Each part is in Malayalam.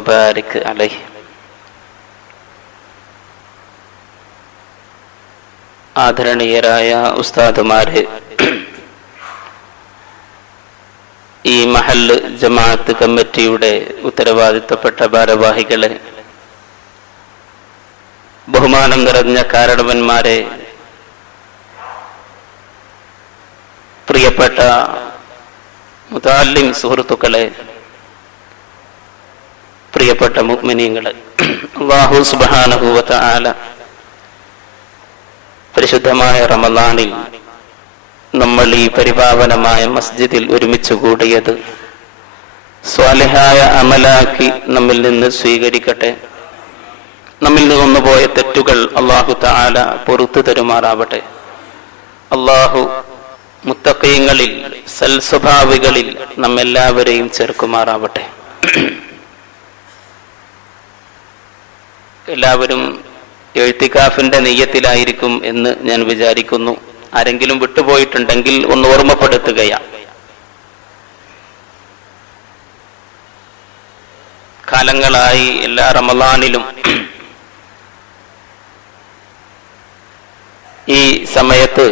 وبارك عليه. ആദരണീയരായ ഉസ്താദുമാരെ, ഈ മഹല്ല് ജമാഅത്ത് കമ്മിറ്റിയുടെ ഉത്തരവാദിത്തപ്പെട്ട ഭാരവാഹികളെ, ബഹുമാനം നിറഞ്ഞ കാരണവന്മാരെ, പ്രിയപ്പെട്ട മുതഅല്ലിം സുഹൃത്തുക്കളെ, പ്രിയപ്പെട്ട മുഅ്മിനീങ്ങളെ, അല്ലാഹു സുബ്ഹാനഹു വ തആല പരിശുദ്ധമായ റമളാനിൽ നമ്മൾ ഈ പരിപാവനമായ മസ്ജിദിൽ ഒരുമിച്ച് കൂടിയത് സ്വാലിഹായ അമലാക്കി നമ്മിൽ നിന്ന് സ്വീകരിക്കട്ടെ. നമ്മിൽ നിന്ന് വന്നുപോയ തെറ്റുകൾ അല്ലാഹു തആല പൊറുത്തു തരുമാറാവട്ടെ. അല്ലാഹു മുത്തഖീങ്ങളിൽ സൽസ്വഭാവികളിൽ നമ്മെല്ലാവരെയും ചേർക്കുമാറാവട്ടെ. എല്ലാവരും എഴുത്തിക്കാഫിന്റെ നിയ്യത്തിലായിരിക്കും എന്ന് ഞാൻ വിചാരിക്കുന്നു. ആരെങ്കിലും വിട്ടുപോയിട്ടുണ്ടെങ്കിൽ ഒന്ന് ഓർമ്മപ്പെടുത്തുകയാണ്. കാലങ്ങളായി എല്ലാ റമളാനിലും ഈ സമയത്ത്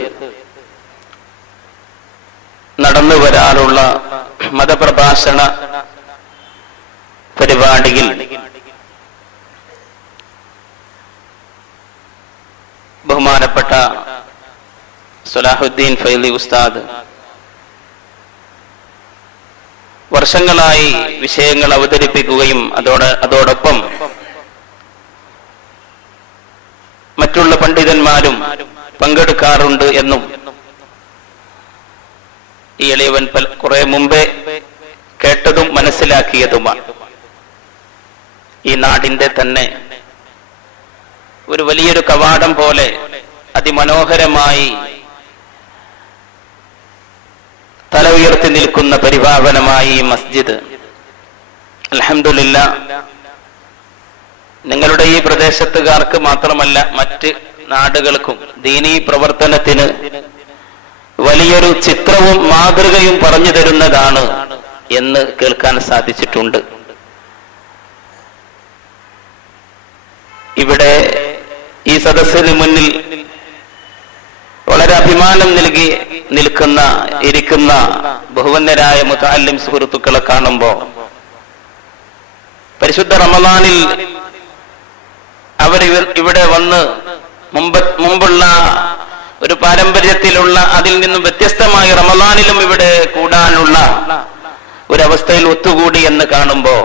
നടന്നു വരാറുള്ള മതപ്രഭാഷണ പരിപാടിയിൽ ബഹുമാനപ്പെട്ട സലാഹുദ്ദീൻ ഫൈലി ഉസ്താദ് വർഷങ്ങളായി വിഷയങ്ങൾ അവതരിപ്പിക്കുകയും അതോടൊപ്പം മറ്റുള്ള പണ്ഡിതന്മാരും പങ്കെടുക്കാറുണ്ട് എന്നും ഈ എളിയവൻ കുറെ മുമ്പേ കേട്ടതും മനസ്സിലാക്കിയതുമാണ്. ഈ നാടിന്റെ തന്നെ ഒരു വലിയൊരു കവാടം പോലെ അതിമനോഹരമായി തല ഉയർത്തി നിൽക്കുന്ന പരിപാവനമായി ഈ മസ്ജിദ്, അൽഹംദുലില്ലാ, നിങ്ങളുടെ ഈ പ്രദേശത്തുകാർക്ക് മാത്രമല്ല മറ്റ് നാടുകൾക്കും ദീനീ പ്രവർത്തനത്തിന് വലിയൊരു ചിത്രവും മാതൃകയും പറഞ്ഞു തരുന്നതാണ് എന്ന് കേൾക്കാൻ സാധിച്ചിട്ടുണ്ട്. ഇവിടെ ഈ സദസ്സിന് മുന്നിൽ വളരെ അഭിമാനം നൽകി ഇരിക്കുന്ന ബഹുവന്യരായ മുതഅല്ലിം സുഹൃത്തുക്കളെ കാണുമ്പോൾ പരിശുദ്ധ റമളാനിൽ അവർ ഇവിടെ വന്ന് മുമ്പുള്ള ഒരു പാരമ്പര്യത്തിലുള്ള അതിൽ നിന്നും വ്യത്യസ്തമായി റമളാനിലും ഇവിടെ കൂടാനുള്ള ഒരവസ്ഥയിൽ ഒത്തുകൂടി എന്ന് കാണുമ്പോൾ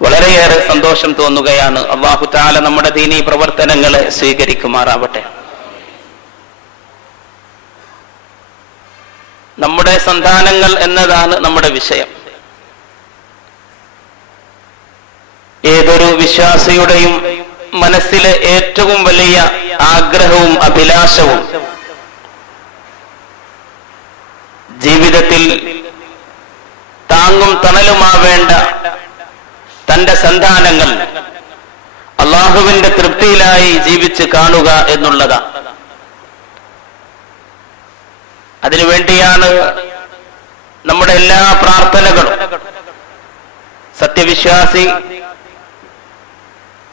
വളരെയേറെ സന്തോഷം തോന്നുകയാണ്. അല്ലാഹു തആല നമ്മുടെ ദീനീ പ്രവർത്തനങ്ങളെ സ്വീകരിക്കുമാറാവട്ടെ. നമ്മുടെ സന്താനങ്ങൾ എന്നതാണ് നമ്മുടെ വിഷയം. ഏതൊരു വിശ്വാസിയുടെയും മനസ്സിലെ ഏറ്റവും വലിയ ആഗ്രഹവും അഭിലാഷവും ജീവിതത്തിൽ താങ്ങും തണലുമാവേണ്ട തന്റെ സന്താനങ്ങൾ അല്ലാഹുവിന്റെ തൃപ്തിയിലായി ജീവിച്ച് കാണുക എന്നുള്ളതാണ്. അതിനുവേണ്ടിയാണ് നമ്മുടെ എല്ലാ പ്രാർത്ഥനകളും. സത്യവിശ്വാസി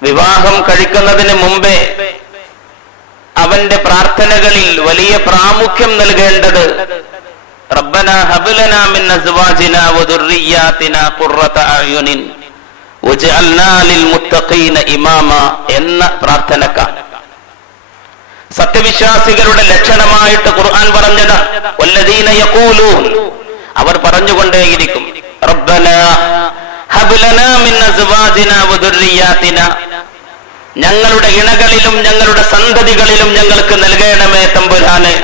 വിവാഹം കഴിക്കുന്നതിന് മുമ്പേ അവന്റെ പ്രാർത്ഥനകളിൽ വലിയ പ്രാമുഖ്യം നൽകേണ്ടത് റബ്ബനാ ഹബ് ലനാ മിൻ അസ്വാജിനാ വദുർരിയ്യാതിനാ ഖുർറത അയുനിൻ വജഅൽനാ ലിൽ മുത്തഖീന ഇമാമ എന്ന പ്രാർത്ഥനക്കാണ്. സത്യവിശ്വാസികളുടെ ലക്ഷണമായിട്ട് ഖുർആൻ പറഞ്ഞത് വല്ലദീന യഖൂലൂൻ, അവർ പറഞ്ഞുകൊണ്ടേയിരിക്കും റബ്ബനാ ഹബ് ലനാ മിൻ അസ്വാജിനാ വദുർരിയ്യാതിനാ, ഞങ്ങളുടെ ഇണകളിലും ഞങ്ങളുടെ സന്തതികളിലും ഞങ്ങൾക്ക് നൽകണമേ തമ്പുരാനെ,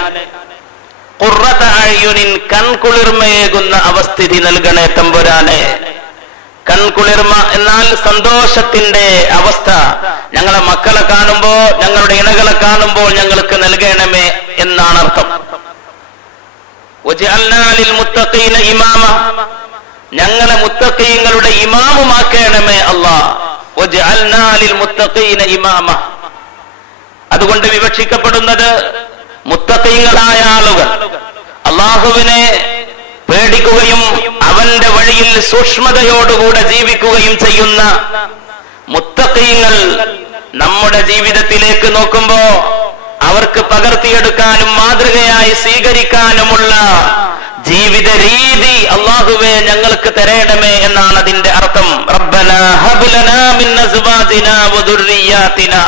ഖുർറത അയുനിൻ, കൺകുളിർമയേകുന്ന അവസ്ഥിതി നൽകണേ തമ്പുരാനെ. കൺകുളിർമ എന്നാൽ സന്തോഷത്തിന്റെ അവസ്ഥ. ഞങ്ങളെ മക്കളെ കാണുമ്പോൾ, ഞങ്ങളുടെ ഇണകളെ കാണുമ്പോൾ ഞങ്ങൾക്ക് നൽകണമേ എന്നാണ് അർത്ഥം. വജഅൽനാ ലിൽ മുത്തഖീന ഇമാമ, ഞങ്ങളെ മുത്തഖീങ്ങളുടെ ഇമാമുമാക്കണമേ അല്ലാഹ്. വജഅൽനാ ലിൽ മുത്തഖീന ഇമാമ, അതുകൊണ്ട് വിവക്ഷിക്കപ്പെടുന്നത് മുത്തഖീങ്ങളായ ആളുകൾ, അല്ലാഹുവിനെ പേടിക്കുകയും അവന്റെ വഴിയിൽ സൂക്ഷ്മതയോടുകൂടെ ജീവിക്കുകയും ചെയ്യുന്ന മുത്തഖീങ്ങൾ നമ്മുടെ ജീവിതത്തിലേക്ക് നോക്കുമ്പോ അവർക്ക് പകർത്തിയെടുക്കാനും മാതൃകയായി സ്വീകരിക്കാനുമുള്ള ജീവിത രീതി അല്ലാഹുവേ ഞങ്ങൾക്ക് തരേണമേ എന്നാണ് അതിന്റെ അർത്ഥം. റബ്ബനാ ഹബ് ലനാ മിൻ അസ്വാജിനാ വദുർരിയാതിനാ.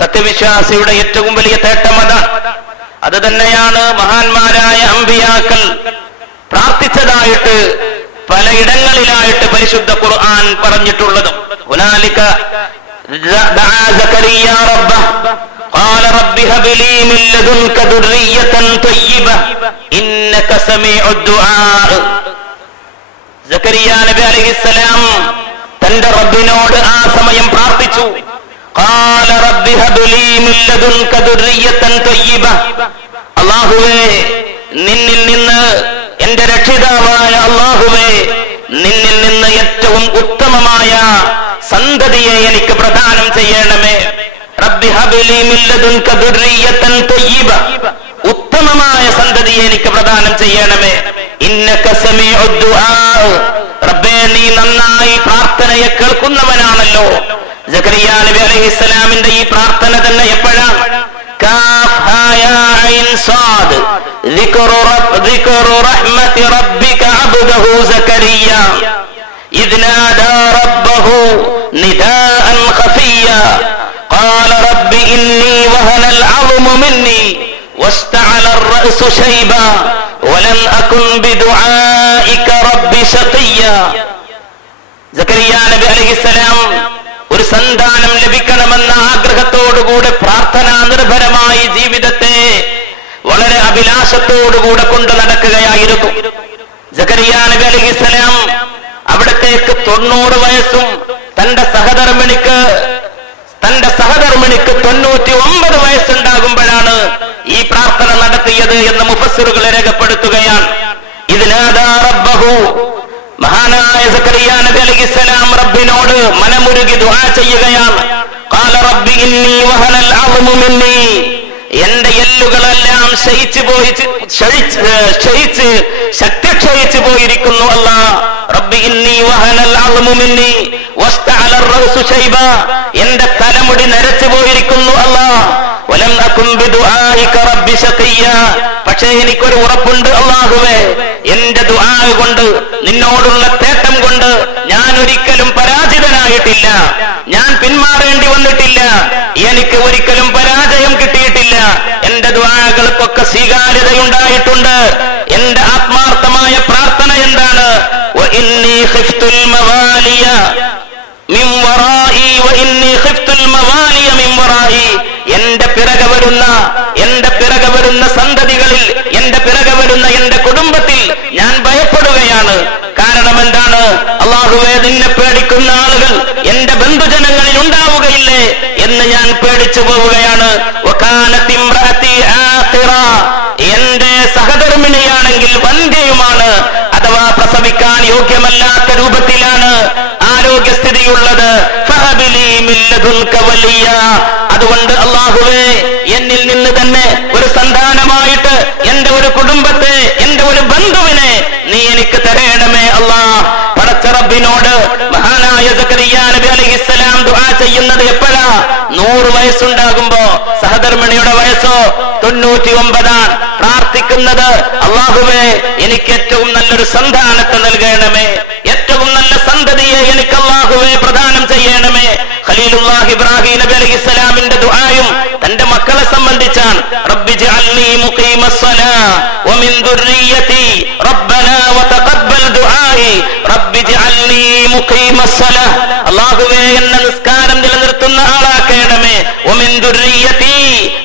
സത്യവിശ്വാസിയുടെ ഏറ്റവും വലിയ തേട്ടം അതാണ്. അത് തന്നെയാണ് മഹാന്മാരായ അമ്പിയാക്കൾ പ്രാർത്ഥിച്ചതായിട്ട് പലയിടങ്ങളിലായിട്ട് പരിശുദ്ധ ഖുർആൻ പറഞ്ഞിട്ടുള്ളതും. ഹുനാലിക ദഅ സകരിയ റബ്ബഹ് ഖാല റബ്ബി ഹബ് ലീ മിൻ ലദുൻക ദുർരിയതൻ തയ്യിബ ഇന്നക സമീഉദ് ദുആ. സക്കരിയ നബി അലൈഹിസ്സലാം തന്റെ റബ്ബിനോട് ആ സമയം പ്രാർത്ഥിച്ചു. ഖാല റബ്ബി ഹബ് ലീ മിൻ ലദുൻക ദുർരിയതൻ തയ്യിബ. അല്ലാഹുവേ, നിന്നിൽ നിന്ന് എന്റെ രക്ഷിതാവായ അല്ലാഹുവേ, നിന്നിൽ നിന്ന് ഏറ്റവും ഉത്തമമായ സന്തതിയെ എനിക്ക് പ്രദാനം ചെയ്യണമേ. റബ്ബി ഹബ് ലീ മിൻ ലദുൻക ദുർരിയതൻ തയ്യിബ. ഉത്തമമായ സന്തതിയെ എനിക്ക് പ്രദാനം ചെയ്യണമേ. ഇന്നക സമീഉദ് ദുആ. റബ്ബേ, നീ നന്നായി പ്രാർത്ഥനയെ കേൾക്കുന്നവനാണല്ലോ. സക്കരിയ നബി അലൈഹിസ്സലാമിന്റെ ഈ പ്രാർത്ഥന തന്നെ എപ്പോഴാണ്? കാഫ് ഹാ യാ ഐൻ സാദ് ദിക്റു റഹ്മത്തി റബ്ബിക അബ്ദഹു സക്കരിയ ഇദ് നാദാ റബ്ബഹു നിദാഅൻ ഖഫിയ ഖാല റബ്ബി ഇന്നി വഹനൽ അദ്മു മിന്നി വസ്തഅല الرأس ശൈബ വലൻ അകുൻ ബിദുആഇക റബ്ബി ശഖിയ. സക്കരിയ നബി അലൈഹിസ്സലാം ഒരു സന്താനം ലഭിക്കണമെന്ന ആഗ്രഹത്തോടുകൂടെ പ്രാർത്ഥനാ നിർഭരമായി ജീവിതത്തെ വളരെ അഭിലാഷത്തോടുകൂടെ കൊണ്ട് നടക്കുകയായിരുന്നു. സക്കരിയ നബി അലൈഹിസ്സലാം അവിടത്തേക്ക് 90 വയസ്സും തന്റെ സഹധർമ്മിണിക്ക് 99 വയസ്സുണ്ടാകുമ്പോഴാണ് ഈ പ്രാർത്ഥന നടത്തിയത് എന്ന് മുഫസ്സിറുകൾ രേഖപ്പെടുത്തുകയാണ്. ഇതിനാദാ റബ്ബഹു, മഹാനായ സക്കരിയ നബി അലൈഹിസ്സലാം റബ്ബിനോട് മനമുരുകി ദുആ ചെയ്യുകയാണ്. ഖാല റബ്ബി ഇന്നി വഹനൽ അദ്മു മിന്നി. എന്റെ എല്ലുകളെല്ലാം ശക്തി ക്ഷയിച്ചു പോയിരിക്കുന്നു അല്ലാഹ്. റബ്ബി ഇന്നി വഹനൽ അദ്മു മിന്നി വസ്തഅല الرأس ശൈബ. എന്റെ തലമുടി നരച്ചു പോയിരിക്കുന്നു അല്ലാഹ്. വലം അകുൻ ബിദുആഇക റബ്ബി ശഖിയ. പക്ഷേ എനിക്കൊരു ഉറപ്പുണ്ട് അല്ലാഹുവേ, എന്റെ ദുആ കൊണ്ട്, നിന്നോടുള്ള തേട്ടം കൊണ്ട് ഞാൻ ഒരിക്കലും പരാജിതനായിട്ടില്ല. ഞാൻ പിന്മാറേണ്ടി വന്നിട്ടില്ല. എനിക്ക് ഒരിക്കലും പരാജയം കിട്ടിയിട്ടില്ല. എന്റെ ദുആകൾക്കൊക്കെ സ്വീകാര്യതയുണ്ടായിട്ടുണ്ട്. എന്റെ ആത്മാർത്ഥമായ പ്രാർത്ഥന എന്താണ്? വഇന്നി ഖിഫ്തുൽ മവാലിയ മിൻ വറാഇ വഇന്നി ഖിഫ്തുൽ മവാലിയ മിൻ വറാഇ. എന്റെ പിറകെ വരുന്ന സന്തതികളിൽ, എന്റെ പിറകെ വരുന്ന എന്റെ കുടുംബത്തിൽ ഞാൻ ഭയപ്പെടുകയാണ്. കാരണം എന്താണ്? അല്ലാഹുവേ, നിന്നെ പേടിക്കുന്ന ആളുകൾ എന്റെ ബന്ധുജനങ്ങളിൽ ഉണ്ടാവുകയില്ലേ എന്ന് ഞാൻ പേടിച്ചു പോവുകയാണ്. വകാനത് ഇംറഅതി ആഖിറ. എന്റെ സഹധർമ്മിണിയാണെങ്കിൽ വന്ധ്യയുമാണ്, അഥവാ പ്രസവിക്കാൻ യോഗ്യമല്ലാത്ത രൂപത്തിലാണ് ആരോഗ്യസ്ഥിതിയുള്ളത്. ഫഹബ് ലീ മിൻ ലദുൻക വലിയ. അതുകൊണ്ട് അല്ലാഹുവേ, എന്നിൽ നിന്ന് തന്നെ ഒരു സന്താനമായിട്ട് എന്റെ ഒരു കുടുംബത്തെ, എന്റെ ഒരു ബന്ധുവിനെ നീ എനിക്ക് തരേണമേ അല്ലാഹ്. പടച്ച റബ്ബിനോട് മഹാനായ സക്കരിയ നബി അലൈഹിസ്സലാം ദുആ ചെയ്യുന്നത് എപ്പോഴാ? 100 വയസ്സുണ്ടാകുമ്പോ. സഹധർമ്മിണിയുടെ വയസ്സോ 99. പ്രാർത്ഥിക്കുന്നത് അല്ലാഹുവേ, എനിക്ക് ഏറ്റവും നല്ലൊരു സന്താനത്തെ നൽകണമേ, ഏറ്റവും നല്ല സന്തതിയെ എനിക്ക് അല്ലാഹുവേ പ്രദാനം ചെയ്യണമേ. ഖലീലുല്ലാഹി ഇബ്രാഹിം നബി അലൈഹിസ്സലാമിന്റെ ദുആയും തന്റെ മക്കളെ സംബന്ധിച്ചാണ്. റബ്ബി ജഅൽനി മുഖീമസ്സലാ വമിൻ ദുർരിയതി റബ്ബനാ വതഖബ്ബൽ ദുആഇ റബ്ബി ജഅൽനി മുഖീമസ്സലാ. അല്ലാഹുവേ, എന്നെ നിസ്കാരം നിലനിർത്തുന്ന ആളാക്കണമേ. വമിൻ ദുർരിയതി,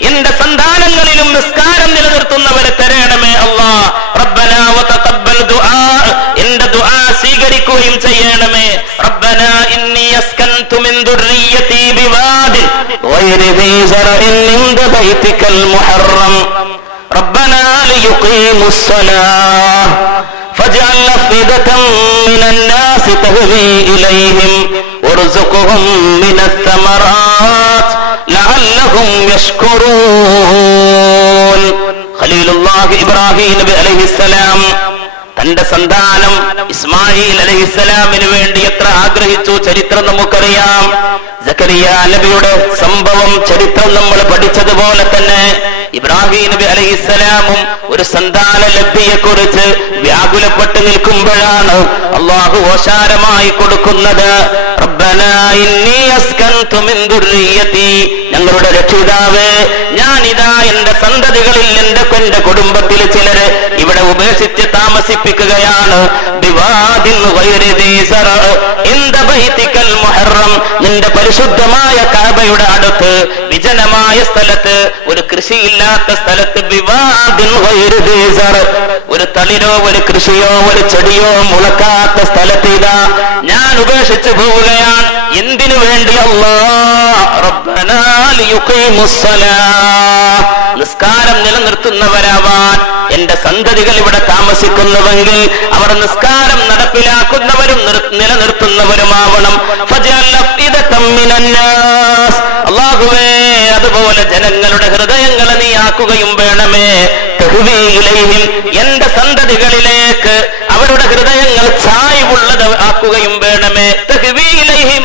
എന്റെ സന്താനങ്ങളിലും നിസ്കാരം നിലനിർത്തുന്നവരെ തരണമേ അല്ലാഹ്. റബ്ബനാ വതഖബ്ബൽ ദുആ, എന്റെ ദുആ സ്വീകരിക്കുകയും ചെയ്യണമേ. റബ്ബനാ ഇന്നി അസ്കൻതു മിൻ ദുർരിയതി ബിവാദിൻ ഗൈരി ദീ സറഇൻ ഇൻദ ബൈതികൽ മുഹറം റബ്ബനാ ലിയുഖീമുസ്സലാഹ ഫജ്അൽ അഫ്ഇദതൻ മിനൻ നാസി തഹ്വി ഇലൈഹിം വർസുഖ്ഹും മിനസ് സമറാത്ത് ലഅല്ലഹും യശ്കുറൂൻ. ഖലീലുല്ലാഹി ഇബ്രാഹിം നബി അലൈഹിസ്സലാം തന്റെ സന്താനം ഇസ്മായിൽ അലൈഹിസ്സലാമിന് വേണ്ടി എത്ര ആഗ്രഹിച്ചു ചരിത്രം നമുക്കറിയാം. സക്കരിയ നബിയുടെ സംഭവം ചരിത്രം നമ്മൾ പഠിച്ചതുപോലെ തന്നെ ഇബ്രാഹിം നബി അലൈഹിസ്സലാമും ഒരു സന്താന ലബ്ധിയെക്കുറിച്ച് വ്യാകുലപ്പെട്ട് നിൽക്കുമ്പോഴാണ് അള്ളാഹു ഓശാരമായി കൊടുക്കുന്നത്, റബ്ബനാ ഇന്നി അസ്കൻതു മിൻ ദുർരിയതി, ഞങ്ങളുടെ രക്ഷിതാവേ, ഞാനിതാ എന്റെ സന്തതികളിൽ എന്റെ കുടുംബത്തിൽ ചിലര് ഇവിടെ ഉപേക്ഷിച്ച് താമസിപ്പിക്കുകയാണ്. ബിവാദിൻ ഗൈരി ദീ സറഅ ഇൻദ ബൈതികൽ മുഹറം, നിന്റെ പരിശുദ്ധമായ കഅബയുടെ അടുത്ത് വിജനമായ സ്ഥലത്ത്, ഒരു കൃഷിയില്ലാത്ത സ്ഥലത്ത്, ബിവാദിൻ ഗൈരി ദീ സറഅ, ഒരു തളിരോ ഒരു കൃഷിയോ ഒരു ചെടിയോ മുളക്കാത്ത സ്ഥലത്ത് ഇതാ ഞാൻ ഉപേക്ഷിച്ചു പോവുകയാണ്. എന്തിനു വേണ്ടി? അല്ലാഹ് റബ്ബനാ ലിയുഖീമുസ്സലാഹ്, നിസ്കാരം നിലനിർത്തുന്നവരാവാൻ എന്റെ സന്തതികൾ ഇവിടെ താമസിക്കുന്നുവെങ്കിൽ അവർ നിസ്കാരം നടപ്പിലാക്കുന്നവരും നിലനിർത്തുന്നവരുമാവണം. അല്ലാഹുവേ, അതുപോലെ ജനങ്ങളുടെ ഹൃദയങ്ങളെ നീ ആക്കുകയും വേണമേ. തഹ്വീ ഇലൈഹിം, എന്റെ സന്തതികളിലേക്ക് അവരുടെ ഹൃദയങ്ങൾ ചായ്വുള്ളത് ആക്കുകയും വേണമേ. തഹ്വീ ഇലൈഹിം,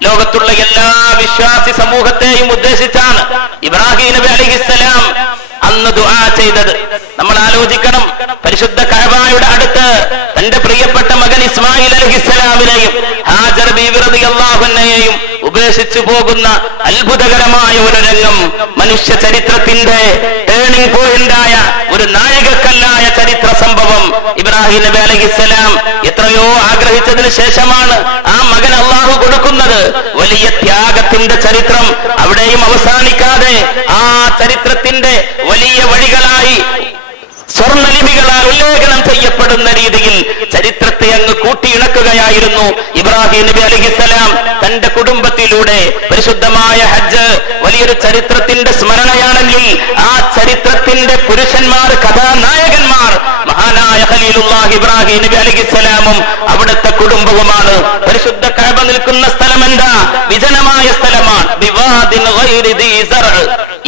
ലോകത്തുള്ള എല്ലാ വിശ്വാസി സമൂഹത്തെയും ഉദ്ദേശിച്ചാണ് ഇബ്രാഹിം നബി അലൈഹിസ്സലാം അന്ന് ദുആ ചെയ്തത്. നമ്മൾ ആലോചിക്കണം, പരിശുദ്ധ കഅബയുടെ അടുത്ത് തന്റെ പ്രിയപ്പെട്ട മകൻ ഇസ്മായിൽ അലൈഹിസ്സലാമിനെയും ഹാജർ ബീവി റളിയല്ലാഹു അൻഹയെയും ഉപേക്ഷിച്ചു പോകുന്ന അത്ഭുതകരമായ ഒരു രംഗം, മനുഷ്യ ചരിത്രത്തിന്റെ ടേണിംഗ് പോയിന്റായ ഒരു നാഴികക്കല്ലായ ചരിത്ര സംഭവം. ഇബ്രാഹിം നബി അലൈഹിസ്സലാം എത്രയോ ആഗ്രഹിച്ചതിന് ശേഷമാണ് ആ മകൻ അള്ളാഹു കൊടുക്കുന്നത്. വലിയ ത്യാഗത്തിന്റെ ചരിത്രം അവിടെയും അവസാനിക്കാതെ ആ ചരിത്രത്തിന്റെ വലിയ വഴികളായി സ്വർണ്ണലിപികളാൽ ഉല്ലേഖനം ചെയ്യപ്പെടുന്ന രീതിയിൽ ചരിത്രത്തെ അങ്ങ് കൂട്ടിയിണക്കുകയായിരുന്നു ഇബ്രാഹിം നബി അലൈഹിസ്സലാം. തന്റെ കുടുംബത്തിലൂടെ പരിശുദ്ധമായ ഹജ്ജ് വലിയൊരു ചരിത്രത്തിന്റെ സ്മരണയാണെങ്കിൽ ആ ചരിത്രത്തിന്റെ പുരുഷന്മാർ, കഥാനായകന്മാർ മഹാനായ ഖലീലുല്ലാഹ് ഇബ്രാഹിം നബി അലൈഹിസ്സലാമും അവിടുത്തെ കുടുംബവുമാണ്. പരിശുദ്ധ കഅബ നിൽക്കുന്ന സ്ഥലം എന്താ? വിജനമായ സ്ഥലമാണ്. ബിവാദിൻ ഗൈരി ദീ സറഅ.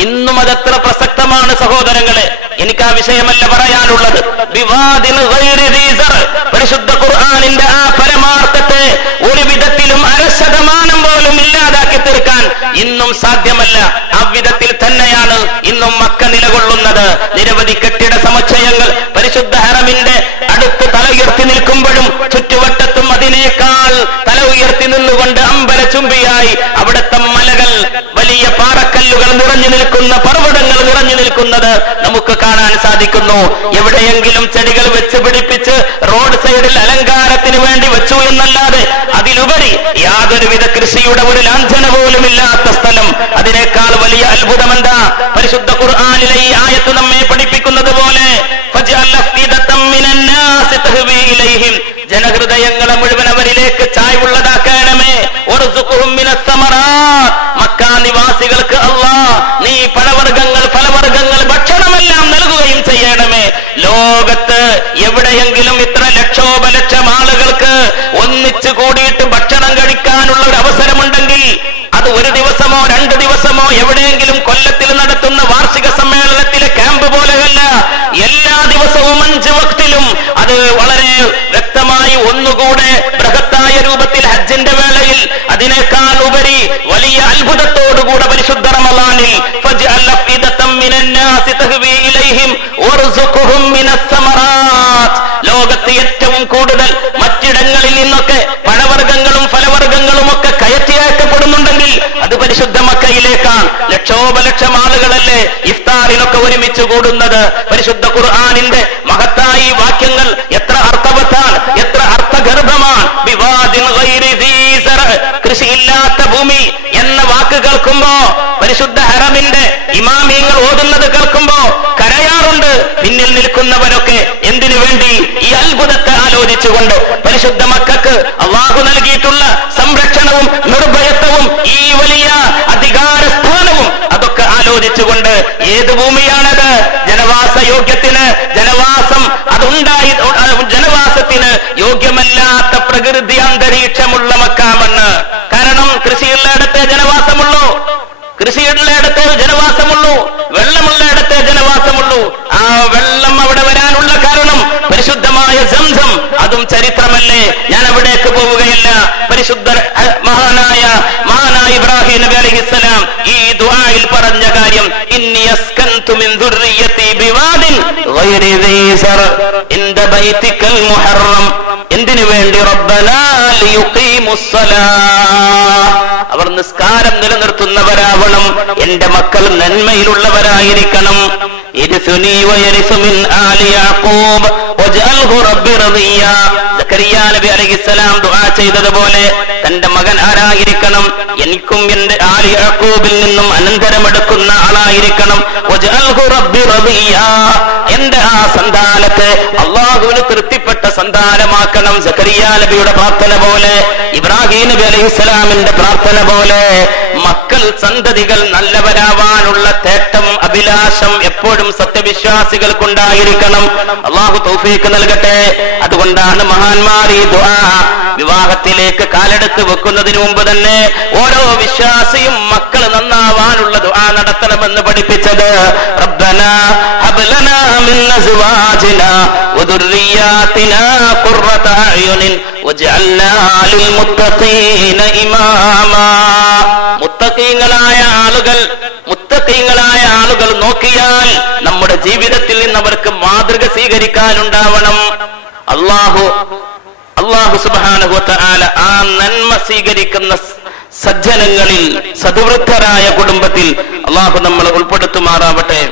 ഇന്നും അതെത്ര പ്രസക്തമാണ് സഹോദരങ്ങളെ. എനിക്ക് ആ വിഷയമല്ല പറയാനുള്ളത്. ബിവാദിൻ ഗൈരി ദീ സറഅ, പരിശുദ്ധ ഖുർആനിന്റെ ആ പരമാർത്ഥത്തെ ഒരു വിധത്തിലും 1% പോലും ഇല്ലാതാക്കി തീർക്കാൻ ഇന്നും സാധ്യമല്ല. ആ വിധത്തിൽ തന്നെയാണ് ഇന്നും മക്ക നിലകൊള്ളുന്നത്. നിരവധി കെട്ടിട സമുച്ചയങ്ങൾ പരിശുദ്ധ ഹറമിന്റെ അടുത്ത് തല ഉയർത്തി നിൽക്കുമ്പോഴും ചുറ്റുവട്ടത്തും അതിനേക്കാൾ തല ഉയർത്തി നിന്നുകൊണ്ട് അമ്പലചുംബിയായി അവിടുത്തെ മലകൾ, വലിയ പാറക്കല്ലുകൾ നിറഞ്ഞു നിൽക്കുന്ന, പർവ്വതങ്ങൾ നിറഞ്ഞു നിൽക്കുന്നത് നമുക്ക് കാണാൻ സാധിക്കുന്നു. എവിടെയെങ്കിലും ചെടികൾ വെച്ച് പിടിപ്പിച്ച് റോഡ് സൈഡിൽ അലങ്കാരത്തിന് വേണ്ടി വെച്ചു എന്നല്ലാതെ അതിലുപരി യാതൊരുവിധ കൃഷിയുടെ ഒരു ലാഞ്ചന പോലും ഇല്ലാത്ത സ്ഥലം. അതിനേക്കാൾ വലിയ അത്ഭുതം എന്താ? പരിശുദ്ധ ഖുർആനിലെ ഈ ആയത്ത് നമ്മെ പഠിപ്പിക്കുന്നത് പോലെ ജനഹൃദയങ്ങളെ മുഴുവൻ അവരിലേക്ക് ചായ്വുള്ളതാക്കണമേ. മക്കാ നിവാസികൾക്ക് അല്ലാഹ് നീ പഴവർഗ്ഗങ്ങൾ, ഫലവർഗ്ഗങ്ങൾ, ഭക്ഷണമെല്ലാം നൽകുകയും ചെയ്യണമേ. ലോകത്ത് എവിടെയെങ്കിലും ഇത്ര ലക്ഷോപലക്ഷം ആളുകൾക്ക് ഒന്നിച്ചു കൂടിയിട്ട് ഭക്ഷണം കഴിക്കാനുള്ള ഒരു അവസരമുണ്ടെങ്കിൽ അത് ഒരു ദിവസമോ 2 ദിവസമോ എവിടെയെങ്കിലും കൊല്ലത്തിൽ നടത്തുന്ന വാർഷിക സമ്മേളനത്തിലെ ക്യാമ്പ് പോലെയല്ല. എല്ലാ ദിവസവും 5 വക്തിലും അത് വളരെ വ്യക്തമായി ഒന്നുകൂടെ ബൃഹത്തായ രൂപത്തിൽ ഹജ്ജിന്റെ വേളയിൽ അതിനേക്കാൾ ഉപരി വലിയ അത്ഭുതത്തോടുകൂടെ പരിശുദ്ധ റമളാനിൽ ലോകത്ത് ഏറ്റവും കൂടുതൽ മറ്റിടങ്ങളിൽ നിന്നൊക്കെ പഴവർഗ്ഗങ്ങളും ഫലവർഗ്ഗങ്ങളും ഒക്കെ കയറ്റിയയക്കപ്പെടുന്നുണ്ടെങ്കിൽ അത് പരിശുദ്ധ മക്കയിലേക്കാണ്. ലക്ഷോപലക്ഷം ആളുകളല്ലേ ഇഫ്താറിനൊക്കെ ഒരുമിച്ച് കൂടുന്നത്. പരിശുദ്ധ ഖുർആനിന്റെ മഹത്തായ വാക്യങ്ങൾ എത്ര അർത്ഥവത്താണ്, എത്ര അർത്ഥഗർഭമാണ്. ബിവാദിൻ ഗൈരി ദീ സറഅ, കൃഷിയില്ലാത്ത ഭൂമി എന്ന വാക്ക് കേൾക്കുമ്പോ, പരിശുദ്ധ ഹറമിന്റെ ഇമാമിയങ്ങൾ ഓതുന്നത് കേൾക്കുമ്പോ കരയാറുണ്ട് പിന്നിൽ നിൽക്കുന്നവരൊക്കെ. എന്തിനു വേണ്ടി? ഈ അത്ഭുതത്തെ ആലോചിച്ചുകൊണ്ട്. പരിശുദ്ധ മക്കൾക്ക് അല്ലാഹു നൽകിയിട്ടുള്ള സംരക്ഷണവും നിർഭയത്വവും ഈ വലിയ അധികാരസ്ഥാനവും അതൊക്കെ ആലോചിച്ചുകൊണ്ട്. ഏത് ഭൂമിയാണത്? ജനവാസ യോഗ്യത്തിന്, ജനവാസം അതുണ്ടായി, ജനവാസത്തിന് യോഗ്യമല്ലാത്ത പ്രകൃതി അന്തരീക്ഷമുള്ള മക്കാമെന്ന്. കാരണം കൃഷിയുള്ളയിടത്തെ ജനവാസമുള്ളൂ, കൃഷിയുള്ളയിടത്തെ ജനവാസമുള്ളൂ, വെള്ളമുള്ളയിടത്തെ ജനവാസമുള്ളൂ. ആ വെള്ളം അവിടെ വരാനുള്ള കാരണം പരിശുദ്ധമായ പരിശുദ്ധ മഹാനായ ഇബ്രാഹിം നബി അലൈഹിസ്സലാം ഈ ദുആയിൽ പറഞ്ഞ കാര്യം, ഇന്നി അസ്കൻതു മിൻ ദുർരിയതി ബിവാദിൻ ഗൈരി ദീ സർ ഇൻദ ബൈതിക്കൽ മുഹറം. എന്തിനു വേണ്ടി? റബ്ബനാ ലിയുഖീമുസ്സലാഹ്, അവർ നിസ്കാരം നിലനിർത്തുന്നവരാവണം, എന്റെ മക്കൾ നന്മയിലുള്ളവരായിരിക്കണം. ഇർസുനി വയരിസു മിൻ ആലി യാഖൂബ് വജഅൽഹു റബ്ബി റദിയ. സക്കരിയ നബി അലൈഹിസ്സലാം ദുആ ചെയ്തതുപോലെ തന്റെ മകൻ ആരായിരിക്കണം? എനിക്കും എന്റെ ആലി യാഖൂബിൽ നിന്നും അനന്തരമെടുക്കുന്ന ആളായിരിക്കണം. വജഅൽഹു റബ്ബി റദിയ, എന്റെ ആ സന്താനത്തെ അല്ലാഹുവിന് തൃപ്തിപ്പെട്ട സന്താനമാക്കണം. സക്കരിയ നബിയുടെ പ്രാർത്ഥന പോലെ, ഇബ്രാഹിം നബി അലൈഹിസ്സലാമിന്റെ പ്രാർത്ഥന പോലെ മക്കൾ സന്തതികൾ നല്ലവരാവാനുള്ള തേട്ടം, അഭിലാഷം എപ്പോഴും സത്യവിശ്വാസികൾക്കുണ്ടായിരിക്കണം. അല്ലാഹു തൗഫീഖ് നൽകട്ടെ. അതുകൊണ്ടാണ് മഹാന്മാർ ഈ ദുആ വിവാഹത്തിലേക്ക് കാലെടുത്ത് വെക്കുന്നതിന് മുമ്പ് തന്നെ ഓരോ വിശ്വാസിയും മക്കൾ നന്നാവാനുള്ള ദുആ നടത്തണമെന്ന് പഠിപ്പിച്ചത്. റബ്ബനാ ഹബ് ലനാ മിൻ അസ്വാജിനാ വദുർരിയാതിനാ ഖുർറത അയുനിൻ വജഅൽനാ ലിൽ മുത്തഖീന ഇമാമാ. മുത്തഖീങ്ങളായ ആളുകൾ നോക്കിയാൽ നമ്മുടെ ജീവിതത്തിൽ നിന്ന് അവർക്ക് മാതൃക സ്വീകരിക്കാനുണ്ടാവണം. അല്ലാഹു സുബ്ഹാനഹു വ തആല ആ നന്മ സ്വീകരിക്കുന്ന സജ്ജനങ്ങളിൽ, സദ്വൃദ്ധരായ കുടുംബത്തിൽ അല്ലാഹു നമ്മളെ ഉൾപ്പെടുത്തുമാറാവട്ടെ.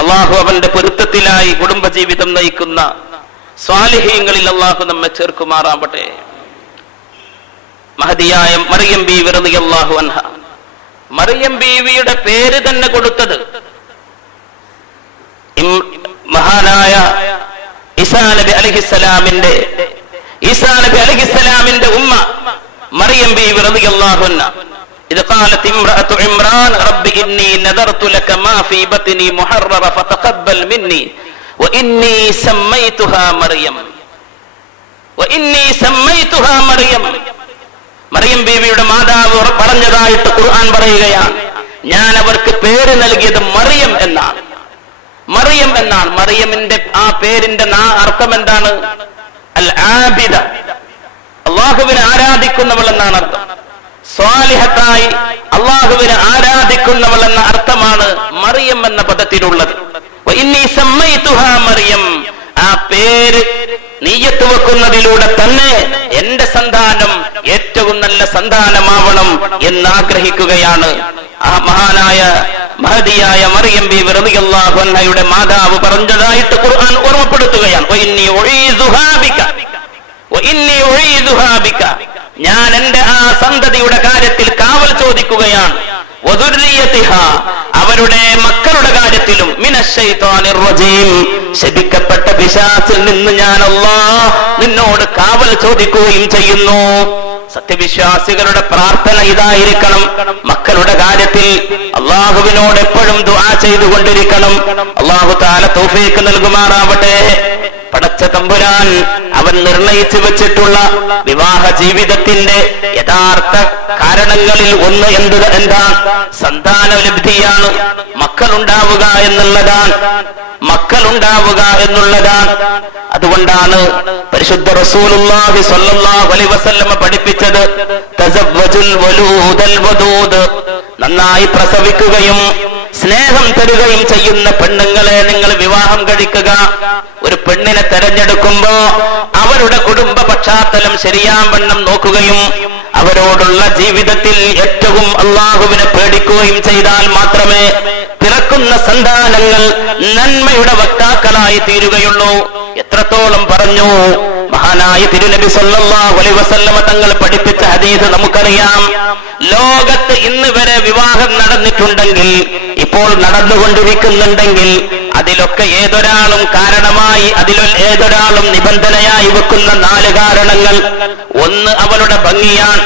അല്ലാഹു അവന്റെ പൊരുത്തത്തിലായി കുടുംബജീവിതം നയിക്കുന്ന സ്വാലിഹീങ്ങളിൽ അല്ലാഹു നമ്മെ ചേർക്കുമാറാവട്ടെ. മഹദിയായ മറിയം ബീവി റളിയല്ലാഹു അൻഹ, മറിയം ബീവിയുടെ പേര് തന്നെ കൊടുത്തത് മഹാനായ ഈസാ നബി അലൈഹിസ്സലാമിന്റെ ഉമ്മ മറിയം ബീവി റളിയല്ലാഹു അൻഹ. ഇത് ഖാലത് ഇംറഅതു ഇമ്രാൻ റബ്ബി ഇന്നി നദർതു ലക മാ ഫീ ബത്നി മുഹററ ഫതഖബ്ബൽ മിന്നി വഇന്നി സമ്മൈതുഹാ മറിയം. മറിയം ബീവിയുടെ മാതാവ് പറഞ്ഞതായിട്ട് ഖുർആൻ പറയുകയാണ്, ഞാൻ അവർക്ക് പേര് നൽകിയത് മറിയം എന്നാണ്. മറിയമിന്റെ ആ പേരിന്റെ അർത്ഥം എന്താണ്? അൽ ആബിദ, അല്ലാഹുവിനെ ആരാധിക്കുന്നവൾ എന്നാണ് അർത്ഥം. സ്വാലിഹത്തായി അല്ലാഹുവിനെ ആരാധിക്കുന്നവൾ എന്ന അർത്ഥമാണ് മറിയം എന്ന പദത്തിലുള്ളത്. ഇന്നി സമ്മൈതുഹാ മറിയം, ആ പേര് നിയ്യത്ത് വെക്കുന്നതിലൂടെ തന്നെ എന്റെ സന്താനം ഏറ്റവും നല്ല സന്താനമാവണം എന്ന് ആഗ്രഹിക്കുകയാണ്. ആ മഹാനായ മഹദിയായ മറിയം ബീവി റളിയല്ലാഹു അൻഹയുടെ മാതാവ് പറഞ്ഞതായിട്ട് ഖുർആൻ ഓർമ്മപ്പെടുത്തുകയാണ്. ഞാൻ എന്റെ ആ സന്തതിയുടെ കാര്യത്തിൽ കാവൽ ചോദിക്കുകയാണ്. അവരുടെ മക്കളുടെ കാര്യത്തിലും മിനശ്ശൈത്വാനിർ റജീം, ശപിക്കപ്പെട്ട പിശാചിൽ നിന്ന് ഞാൻ അല്ലാഹ് നിന്നോട് കാവൽ ചോദിക്കുകയും ചെയ്യുന്നു. സത്യവിശ്വാസികളുടെ പ്രാർത്ഥന ഇതായിരിക്കണം. മക്കളുടെ കാര്യത്തിൽ അല്ലാഹുവിനോട് എപ്പോഴും ദുആ ചെയ്തുകൊണ്ടിരിക്കണം. അല്ലാഹു തആല തൗഫീഖ് നൽകുമാറാവട്ടെ. പടച്ച തമ്പുരാൻ അവൻ നിർണയിച്ചു വെച്ചിട്ടുള്ള വിവാഹ ജീവിതത്തിന്റെ യഥാർത്ഥ കാരണങ്ങളിൽ ഒന്ന് എന്താ? സന്താനലബ്ധിയാണ്. മക്കളുണ്ടാവുക എന്നുള്ളതാണ്. അതുകൊണ്ടാണ് പരിശുദ്ധ റസൂലുള്ളാഹി സ്വല്ലല്ലാഹു അലൈഹി വസല്ലം പഠിപ്പിച്ചത്, തസവ്വജുൽ വലൂദൽ വദൂദ്, നന്നായി പ്രസവിക്കുകയും സ്നേഹം തരുകയും ചെയ്യുന്ന പെണ്ണുങ്ങളെ നിങ്ങൾ വിവാഹം കഴിക്കുക. ഒരു പെണ്ണിനെ തെരഞ്ഞെടുക്കുമ്പോ അവരുടെ കുടുംബ പശ്ചാത്തലം ശരിയാവണ്ണം നോക്കുകയും അവരോടുള്ള ജീവിതത്തിൽ ഏറ്റവും അല്ലാഹുവിനെ പേടിക്കുകയും ചെയ്താൽ മാത്രമേ പിറക്കുന്ന സന്താനങ്ങൾ നന്മയുടെ വക്താക്കളായി തീരുകയുള്ളൂ. എത്രത്തോളം പറഞ്ഞു മഹാനായ തിരുനബി സല്ലല്ലാഹു അലൈഹി വസല്ലമ തങ്ങൾ പഠിപ്പിച്ച ഹദീസ് നമുക്കറിയാം. ലോകത്ത് ഇന്ന് വരെ വിവാഹം നടന്നിട്ടുണ്ടെങ്കിൽ, ഇപ്പോൾ നടന്നുകൊണ്ടിരിക്കുന്നുണ്ടെങ്കിൽ, അതിലൊക്കെ ഏതൊരാളും കാരണമായി, ഏതൊരാളും നിബന്ധനയായി വെക്കുന്ന 4 കാരണങ്ങൾ. ഒന്ന് അവളുടെ ഭംഗിയാണ്,